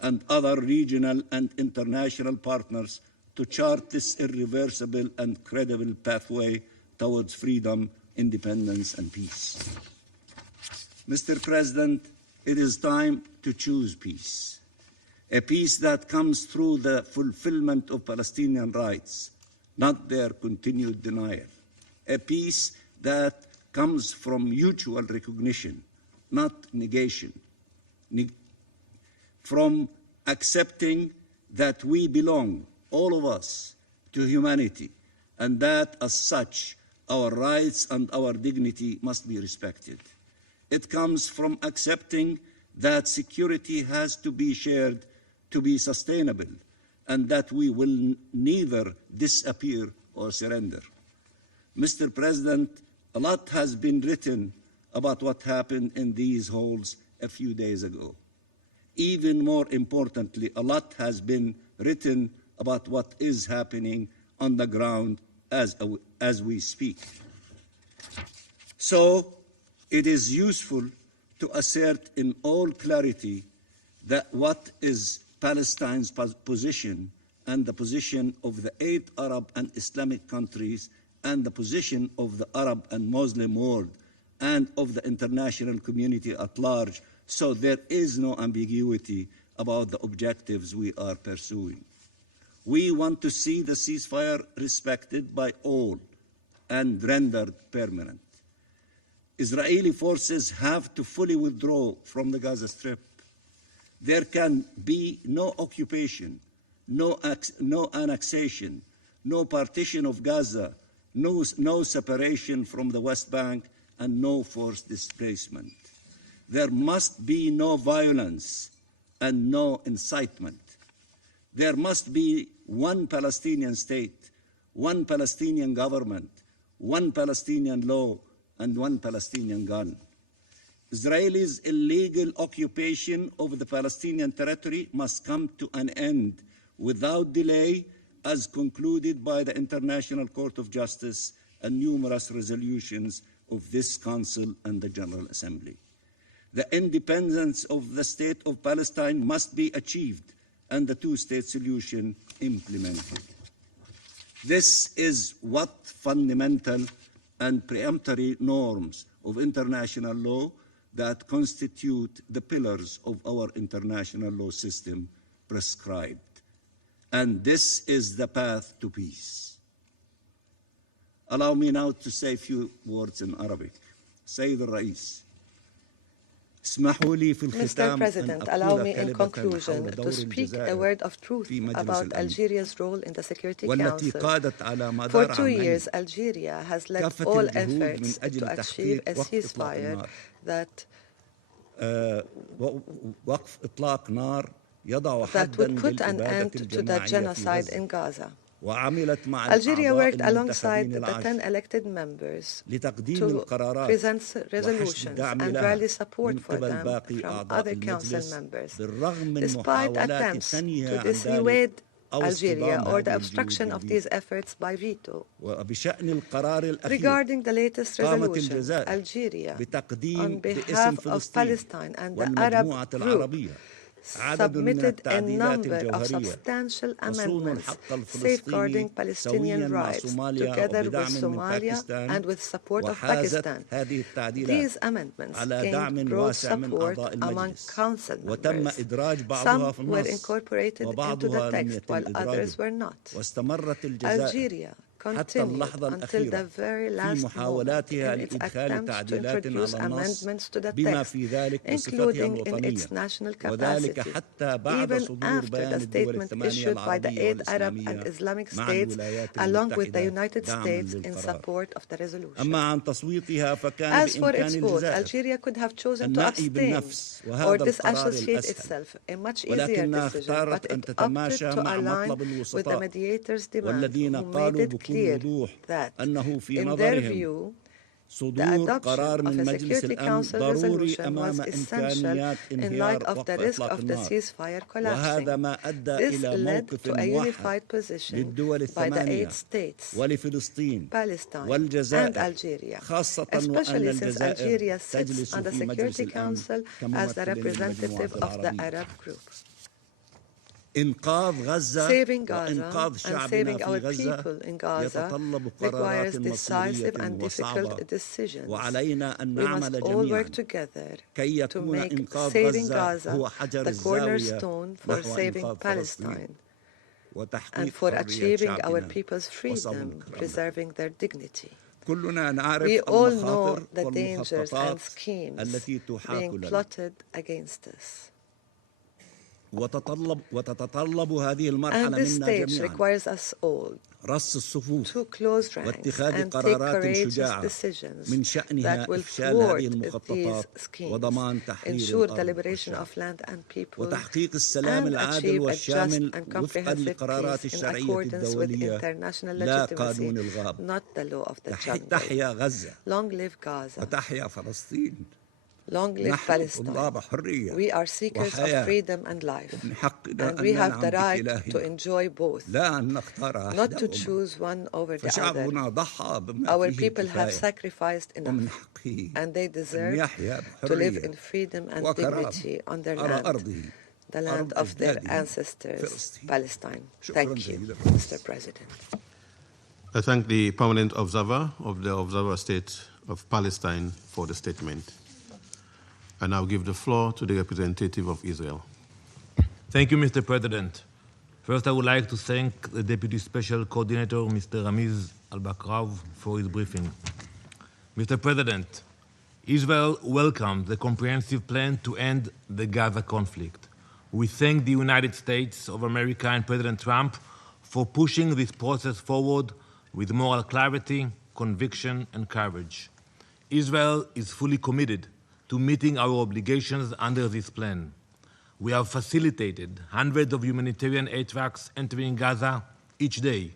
and other regional and international partners to chart this irreversible and credible pathway towards freedom, independence, and peace. Mr. President, it is time to choose peace. A peace that comes through the fulfillment of Palestinian rights, not their continued denial. A peace that comes from mutual recognition, not negation. From accepting that we belong, all of us, to humanity, and that as such, our rights and our dignity must be respected. It comes from accepting that security has to be shared to be sustainable, and that we will neither disappear or surrender. Mr. President, a lot has been written about what happened in these halls a few days ago. Even more importantly, a lot has been written about what is happening on the ground as we speak. So it is useful to assert in all clarity that what is Palestine's position and the position of the 8 Arab and Islamic countries and the position of the Arab and Muslim world and of the international community at large, so there is no ambiguity about the objectives we are pursuing. We want to see the ceasefire respected by all and rendered permanent. Israeli forces have to fully withdraw from the Gaza Strip. There can be no occupation, no annexation, no partition of Gaza, no separation from the West Bank, and no forced displacement. There must be no violence and no incitement. There must be one Palestinian state, one Palestinian government, one Palestinian law, and one Palestinian gun. Israel's illegal occupation of the Palestinian territory must come to an end without delay, as concluded by the International Court of Justice and numerous resolutions of this Council and the General Assembly. The independence of the State of Palestine must be achieved and the two-state solution implemented. This is what fundamental and peremptory norms of international law that constitute the pillars of our international law system prescribed. And this is the path to peace. Allow me now to say a few words in Arabic. Sayyid al-Rais. Mr. President, allow me in conclusion to speak a word of truth about Algeria's role in the Security Council. For 2 years, Algeria has led all efforts to achieve a ceasefire that would put an end to the genocide in Gaza. Algeria worked alongside the 10 elected members to present resolutions and rally support for them from other council members, despite attempts to dissuade Algeria or the obstruction of these efforts by veto. Regarding the latest resolution, Algeria, on behalf of Palestine and the Arab group, submitted a number of substantial amendments safeguarding Palestinian rights, together with Somalia and with support of Pakistan. These amendments gained broad support among council members. Some were incorporated into the text, while others were not. Algeria continued until the very last moment in its attempts to introduce amendments to the text, including in its national capacity, even after the statement issued by the 8 Arab and Islamic states, along with the United States, in support of the resolution. As for its vote, Algeria could have chosen to abstain or disassociate itself, a much easier decision, but it opted to align with the mediators' demand, who made it clear that, in their view, the adoption of a Security Council resolution was essential in light of the risk of the ceasefire collapsing. This led to a unified position by the 8 states, Palestine and Algeria, especially since Algeria sits on the Security Council as the representative of the Arab group. Saving Gaza and saving our people in Gaza requires decisive and difficult decisions. We must all work together to make saving Gaza the cornerstone for saving Palestine and for achieving our people's freedom, preserving their dignity. We all know the dangers and schemes being plotted against us. And this stage requires us all to close ranks and take courageous decisions that will thwart these schemes, ensure the liberation of land and people, and achieve a just and comprehensive peace in accordance with international legitimacy, not the law of the jungle. Long live Gaza. Long live Palestine. We are seekers of freedom and life, and we have the right to enjoy both, not to choose one over the other. Our people have sacrificed enough, and they deserve to live in freedom and dignity on their land, the land of their ancestors, Palestine. Thank you, Mr. President. I thank the permanent observer of the Observer State of Palestine for the statement. I now give the floor to the representative of Israel. Thank you, Mr. President. First, I would like to thank the Deputy Special Coordinator, Mr. Ramiz Al-Bakrav, for his briefing. Mr. President, Israel welcomes the comprehensive plan to end the Gaza conflict. We thank the United States of America and President Trump for pushing this process forward with moral clarity, conviction, and courage. Israel is fully committed to meeting our obligations under this plan. We have facilitated hundreds of humanitarian aid trucks entering Gaza each day,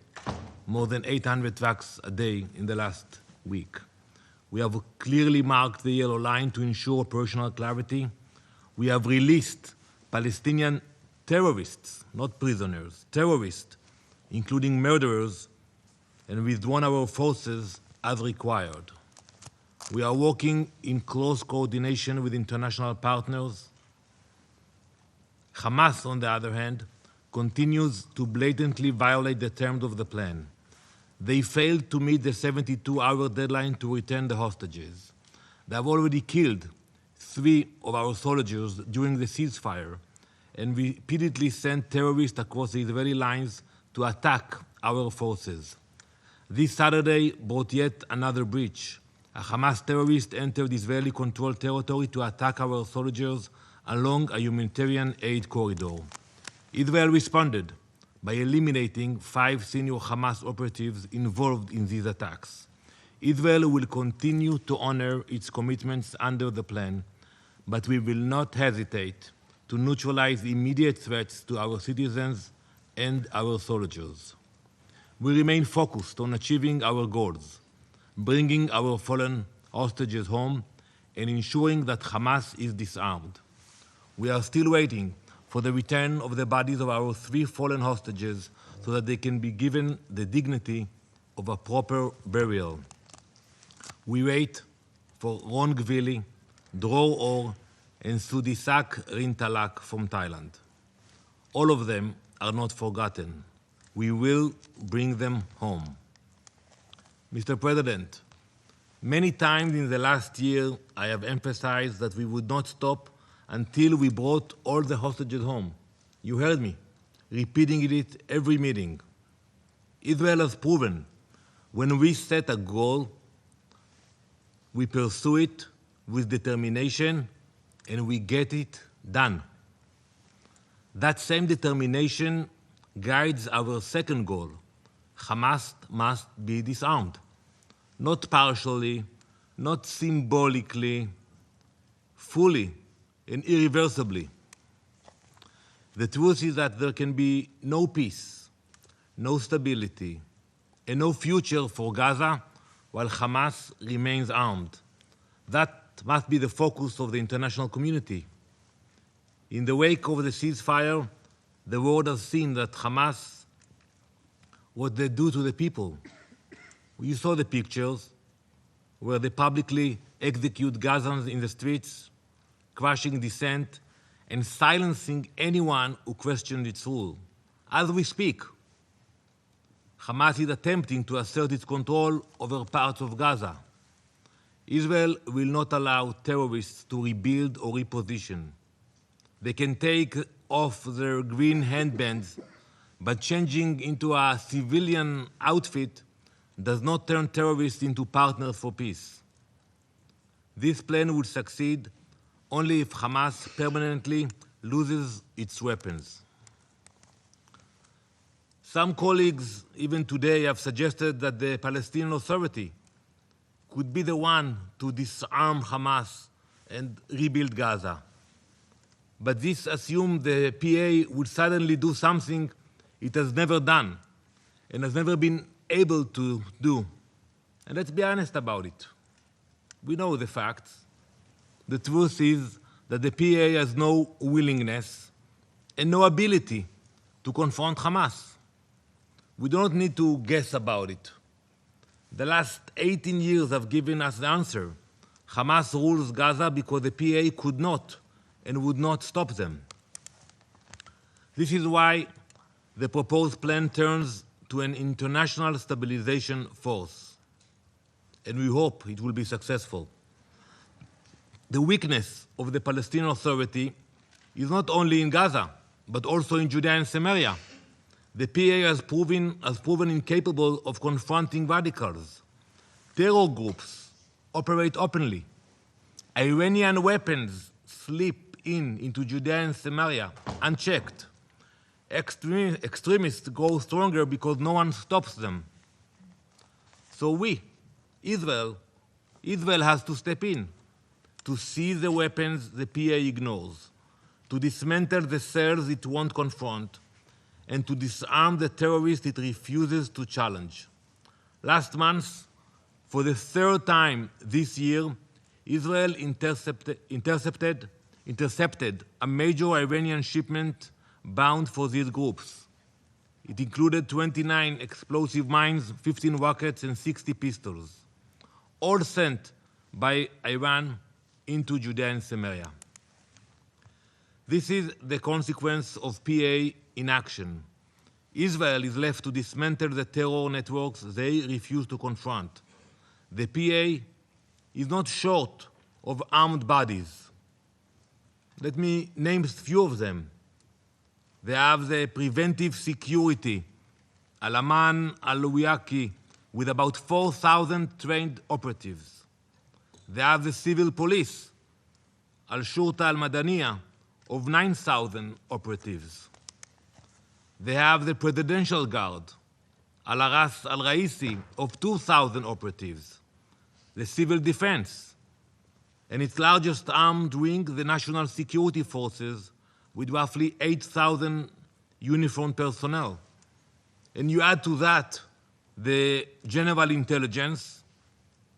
more than 800 trucks a day in the last week. We have clearly marked the yellow line to ensure operational clarity. We have released Palestinian terrorists, not prisoners, terrorists, including murderers, and withdrawn our forces as required. We are working in close coordination with international partners. Hamas, on the other hand, continues to blatantly violate the terms of the plan. They failed to meet the 72-hour deadline to return the hostages. They have already killed 3 of our soldiers during the ceasefire and repeatedly sent terrorists across the Israeli lines to attack our forces. This Saturday brought yet another breach. A Hamas terrorist entered Israeli-controlled territory to attack our soldiers along a humanitarian aid corridor. Israel responded by eliminating 5 senior Hamas operatives involved in these attacks. Israel will continue to honor its commitments under the plan, but we will not hesitate to neutralize immediate threats to our citizens and our soldiers. We remain focused on achieving our goals, bringing our fallen hostages home, and ensuring that Hamas is disarmed. We are still waiting for the return of the bodies of our 3 fallen hostages so that they can be given the dignity of a proper burial. We wait for Ron Gvili, Dror Or, and Sudisak Rintalak from Thailand. All of them are not forgotten. We will bring them home. Mr. President, many times in the last year, I have emphasized that we would not stop until we brought all the hostages home. You heard me, repeating it every meeting. Israel has proven when we set a goal, we pursue it with determination and we get it done. That same determination guides our second goal. Hamas must be disarmed. Not partially, not symbolically, fully and irreversibly. The truth is that there can be no peace, no stability, and no future for Gaza while Hamas remains armed. That must be the focus of the international community. In the wake of the ceasefire, the world has seen that Hamas, what they do to the people. You saw the pictures where they publicly execute Gazans in the streets, crushing dissent, and silencing anyone who questioned its rule. As we speak, Hamas is attempting to assert its control over parts of Gaza. Israel will not allow terrorists to rebuild or reposition. They can take off their green handbands, but changing into a civilian outfit does not turn terrorists into partners for peace. This plan would succeed only if Hamas permanently loses its weapons. Some colleagues, even today, have suggested that the Palestinian Authority could be the one to disarm Hamas and rebuild Gaza. But this assumed the PA would suddenly do something it has never done and has never been able to do. And let's be honest about it. We know the facts. The truth is that the PA has no willingness and no ability to confront Hamas. We don't need to guess about it. The last 18 years have given us the answer. Hamas rules Gaza because the PA could not and would not stop them. This is why the proposed plan turns to an international stabilization force, and we hope it will be successful. The weakness of the Palestinian Authority is not only in Gaza, but also in Judea and Samaria. The PA has proven incapable of confronting radicals. Terror groups operate openly. Iranian weapons slip into Judea and Samaria unchecked. Extremists grow stronger because no one stops them. So Israel has to step in, to seize the weapons the PA ignores, to dismantle the cells it won't confront, and to disarm the terrorists it refuses to challenge. Last month, for the third time this year, Israel intercepted a major Iranian shipment bound for these groups. It included 29 explosive mines, 15 rockets, and 60 pistols, all sent by Iran into Judea and Samaria. This is the consequence of PA inaction. Israel is left to dismantle the terror networks they refuse to confront. The PA is not short of armed bodies. Let me name a few of them. They have the preventive security, Al-Aman al-Wiyaki, with about 4,000 trained operatives. They have the civil police, Al-Shurta al-Madaniya, of 9,000 operatives. They have the presidential guard, Al-Aras al-Raisi, of 2,000 operatives. The civil defense, and its largest armed wing, the National Security Forces, with roughly 8,000 uniformed personnel. And you add to that the general intelligence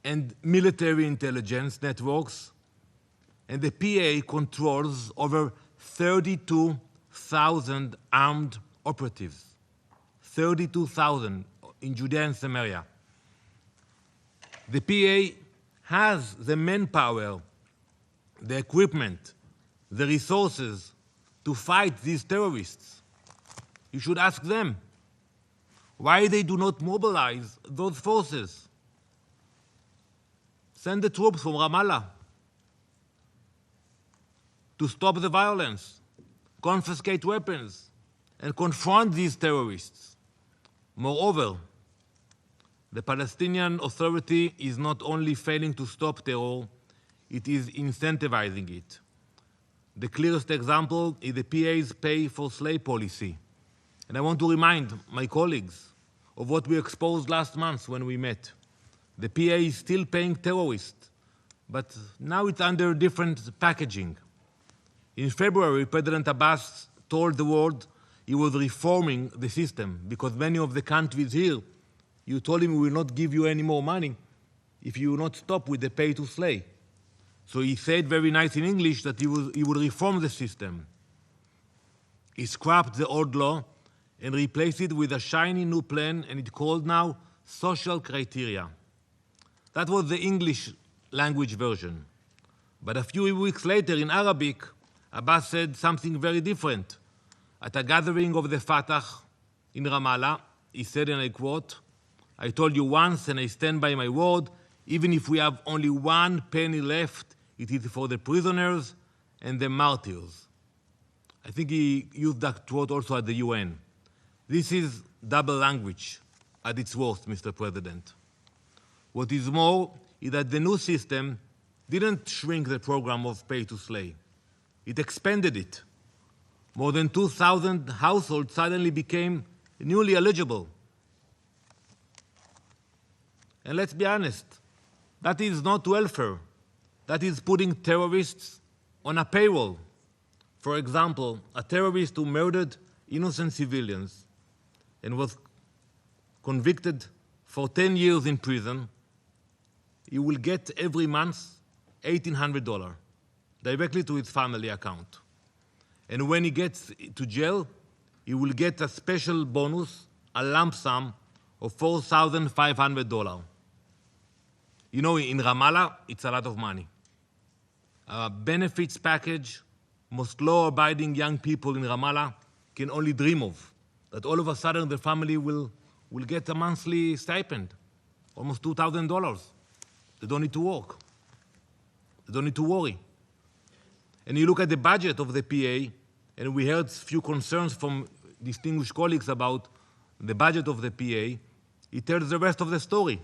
and military intelligence networks, and the PA controls over 32,000 armed operatives. 32,000 in Judea and Samaria. The PA has the manpower, the equipment, the resources to fight these terrorists. You should ask them why they do not mobilize those forces. Send the troops from Ramallah to stop the violence, confiscate weapons, and confront these terrorists. Moreover, the Palestinian Authority is not only failing to stop terror, it is incentivizing it. The clearest example is the PA's pay-for-slay policy. And I want to remind my colleagues of what we exposed last month when we met. The PA is still paying terrorists, but now it's under different packaging. In February, President Abbas told the world he was reforming the system because many of the countries here, you told him we will not give you any more money if you will not stop with the pay-to-slay. So he said very nice in English that he would reform the system. He scrapped the old law and replaced it with a shiny new plan, and it's called now social criteria. That was the English language version. But a few weeks later in Arabic, Abbas said something very different. At a gathering of the Fatah in Ramallah, he said, and I quote, "I told you once and I stand by my word, even if we have only 1 penny left, it is for the prisoners and the martyrs." I think he used that quote also at the UN. This is double language at its worst, Mr. President. What is more is that the new system didn't shrink the program of pay-to-slay. It expanded it. More than 2,000 households suddenly became newly eligible. And let's be honest, that is not welfare. That is putting terrorists on a payroll. For example, a terrorist who murdered innocent civilians and was convicted for 10 years in prison, he will get every month $1,800 directly to his family account. And when he gets to jail, he will get a special bonus, a lump sum of $4,500. You know, in Ramallah, it's a lot of money. A benefits package most law-abiding young people in Ramallah can only dream of, that all of a sudden the family will get a monthly stipend, almost $2,000. They don't need to work. They don't need to worry. And you look at the budget of the PA, and we heard a few concerns from distinguished colleagues about the budget of the PA. It tells the rest of the story.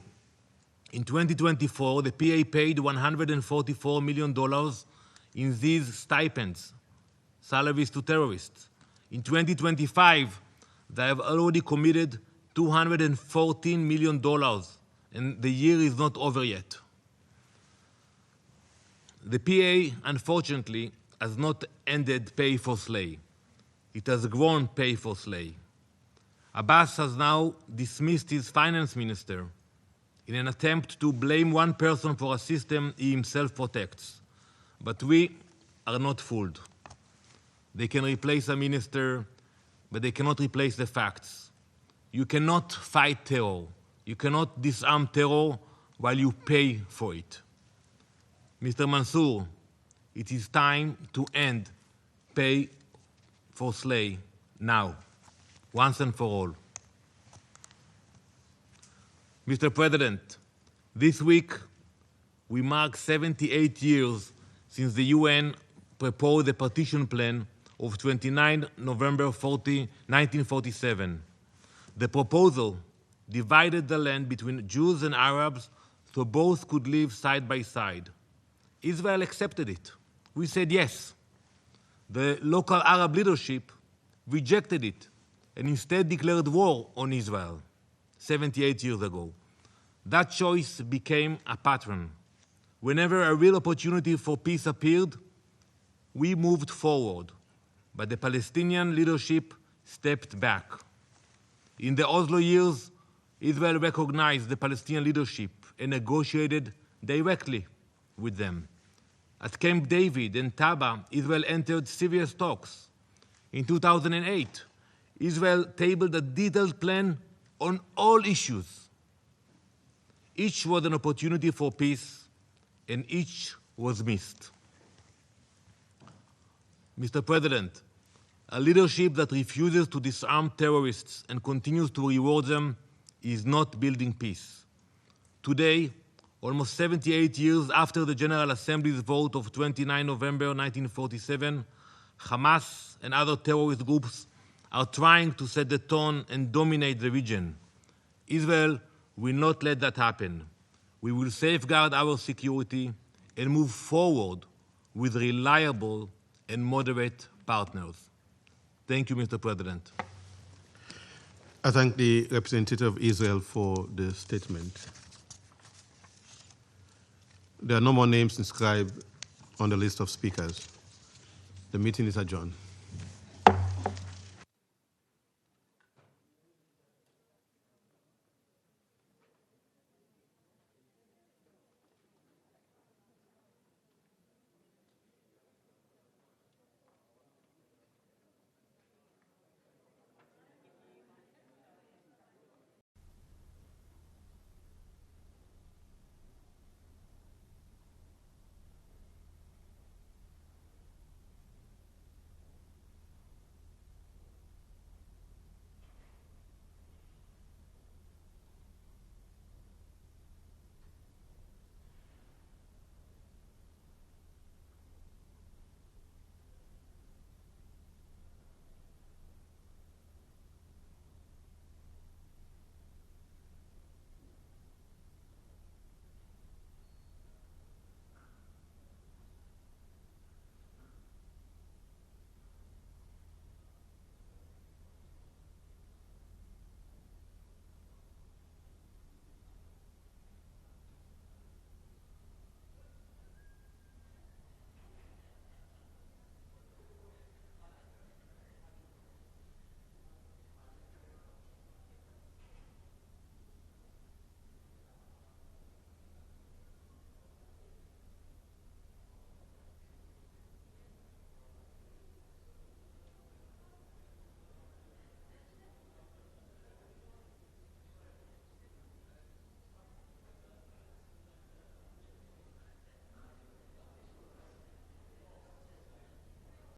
In 2024, the PA paid $144 million in these stipends, salaries to terrorists. In 2025, they have already committed $214 million, and the year is not over yet. The PA, unfortunately, has not ended pay for slay. It has grown pay for slay. Abbas has now dismissed his finance minister in an attempt to blame one person for a system he himself protects. But we are not fooled. They can replace a minister, but they cannot replace the facts. You cannot fight terror. You cannot disarm terror while you pay for it. Mr. Mansour, it is time to end pay for slay now, once and for all. Mr. President, this week we mark 78 years since the UN proposed the partition plan of 29 November 1947. The proposal divided the land between Jews and Arabs so both could live side by side. Israel accepted it. We said yes. The local Arab leadership rejected it and instead declared war on Israel 78 years ago. That choice became a pattern. Whenever a real opportunity for peace appeared, we moved forward, but the Palestinian leadership stepped back. In the Oslo years, Israel recognized the Palestinian leadership and negotiated directly with them. At Camp David and Taba, Israel entered serious talks. In 2008, Israel tabled a detailed plan on all issues. Each was an opportunity for peace, and each was missed. Mr. President, a leadership that refuses to disarm terrorists and continues to reward them is not building peace. Today, almost 78 years after the General Assembly's vote of 29 November 1947, Hamas and other terrorist groups are trying to set the tone and dominate the region. Israel will not let that happen. We will safeguard our security and move forward with reliable and moderate partners. Thank you, Mr. President. I thank the representative of Israel for the statement. There are no more names inscribed on the list of speakers. The meeting is adjourned.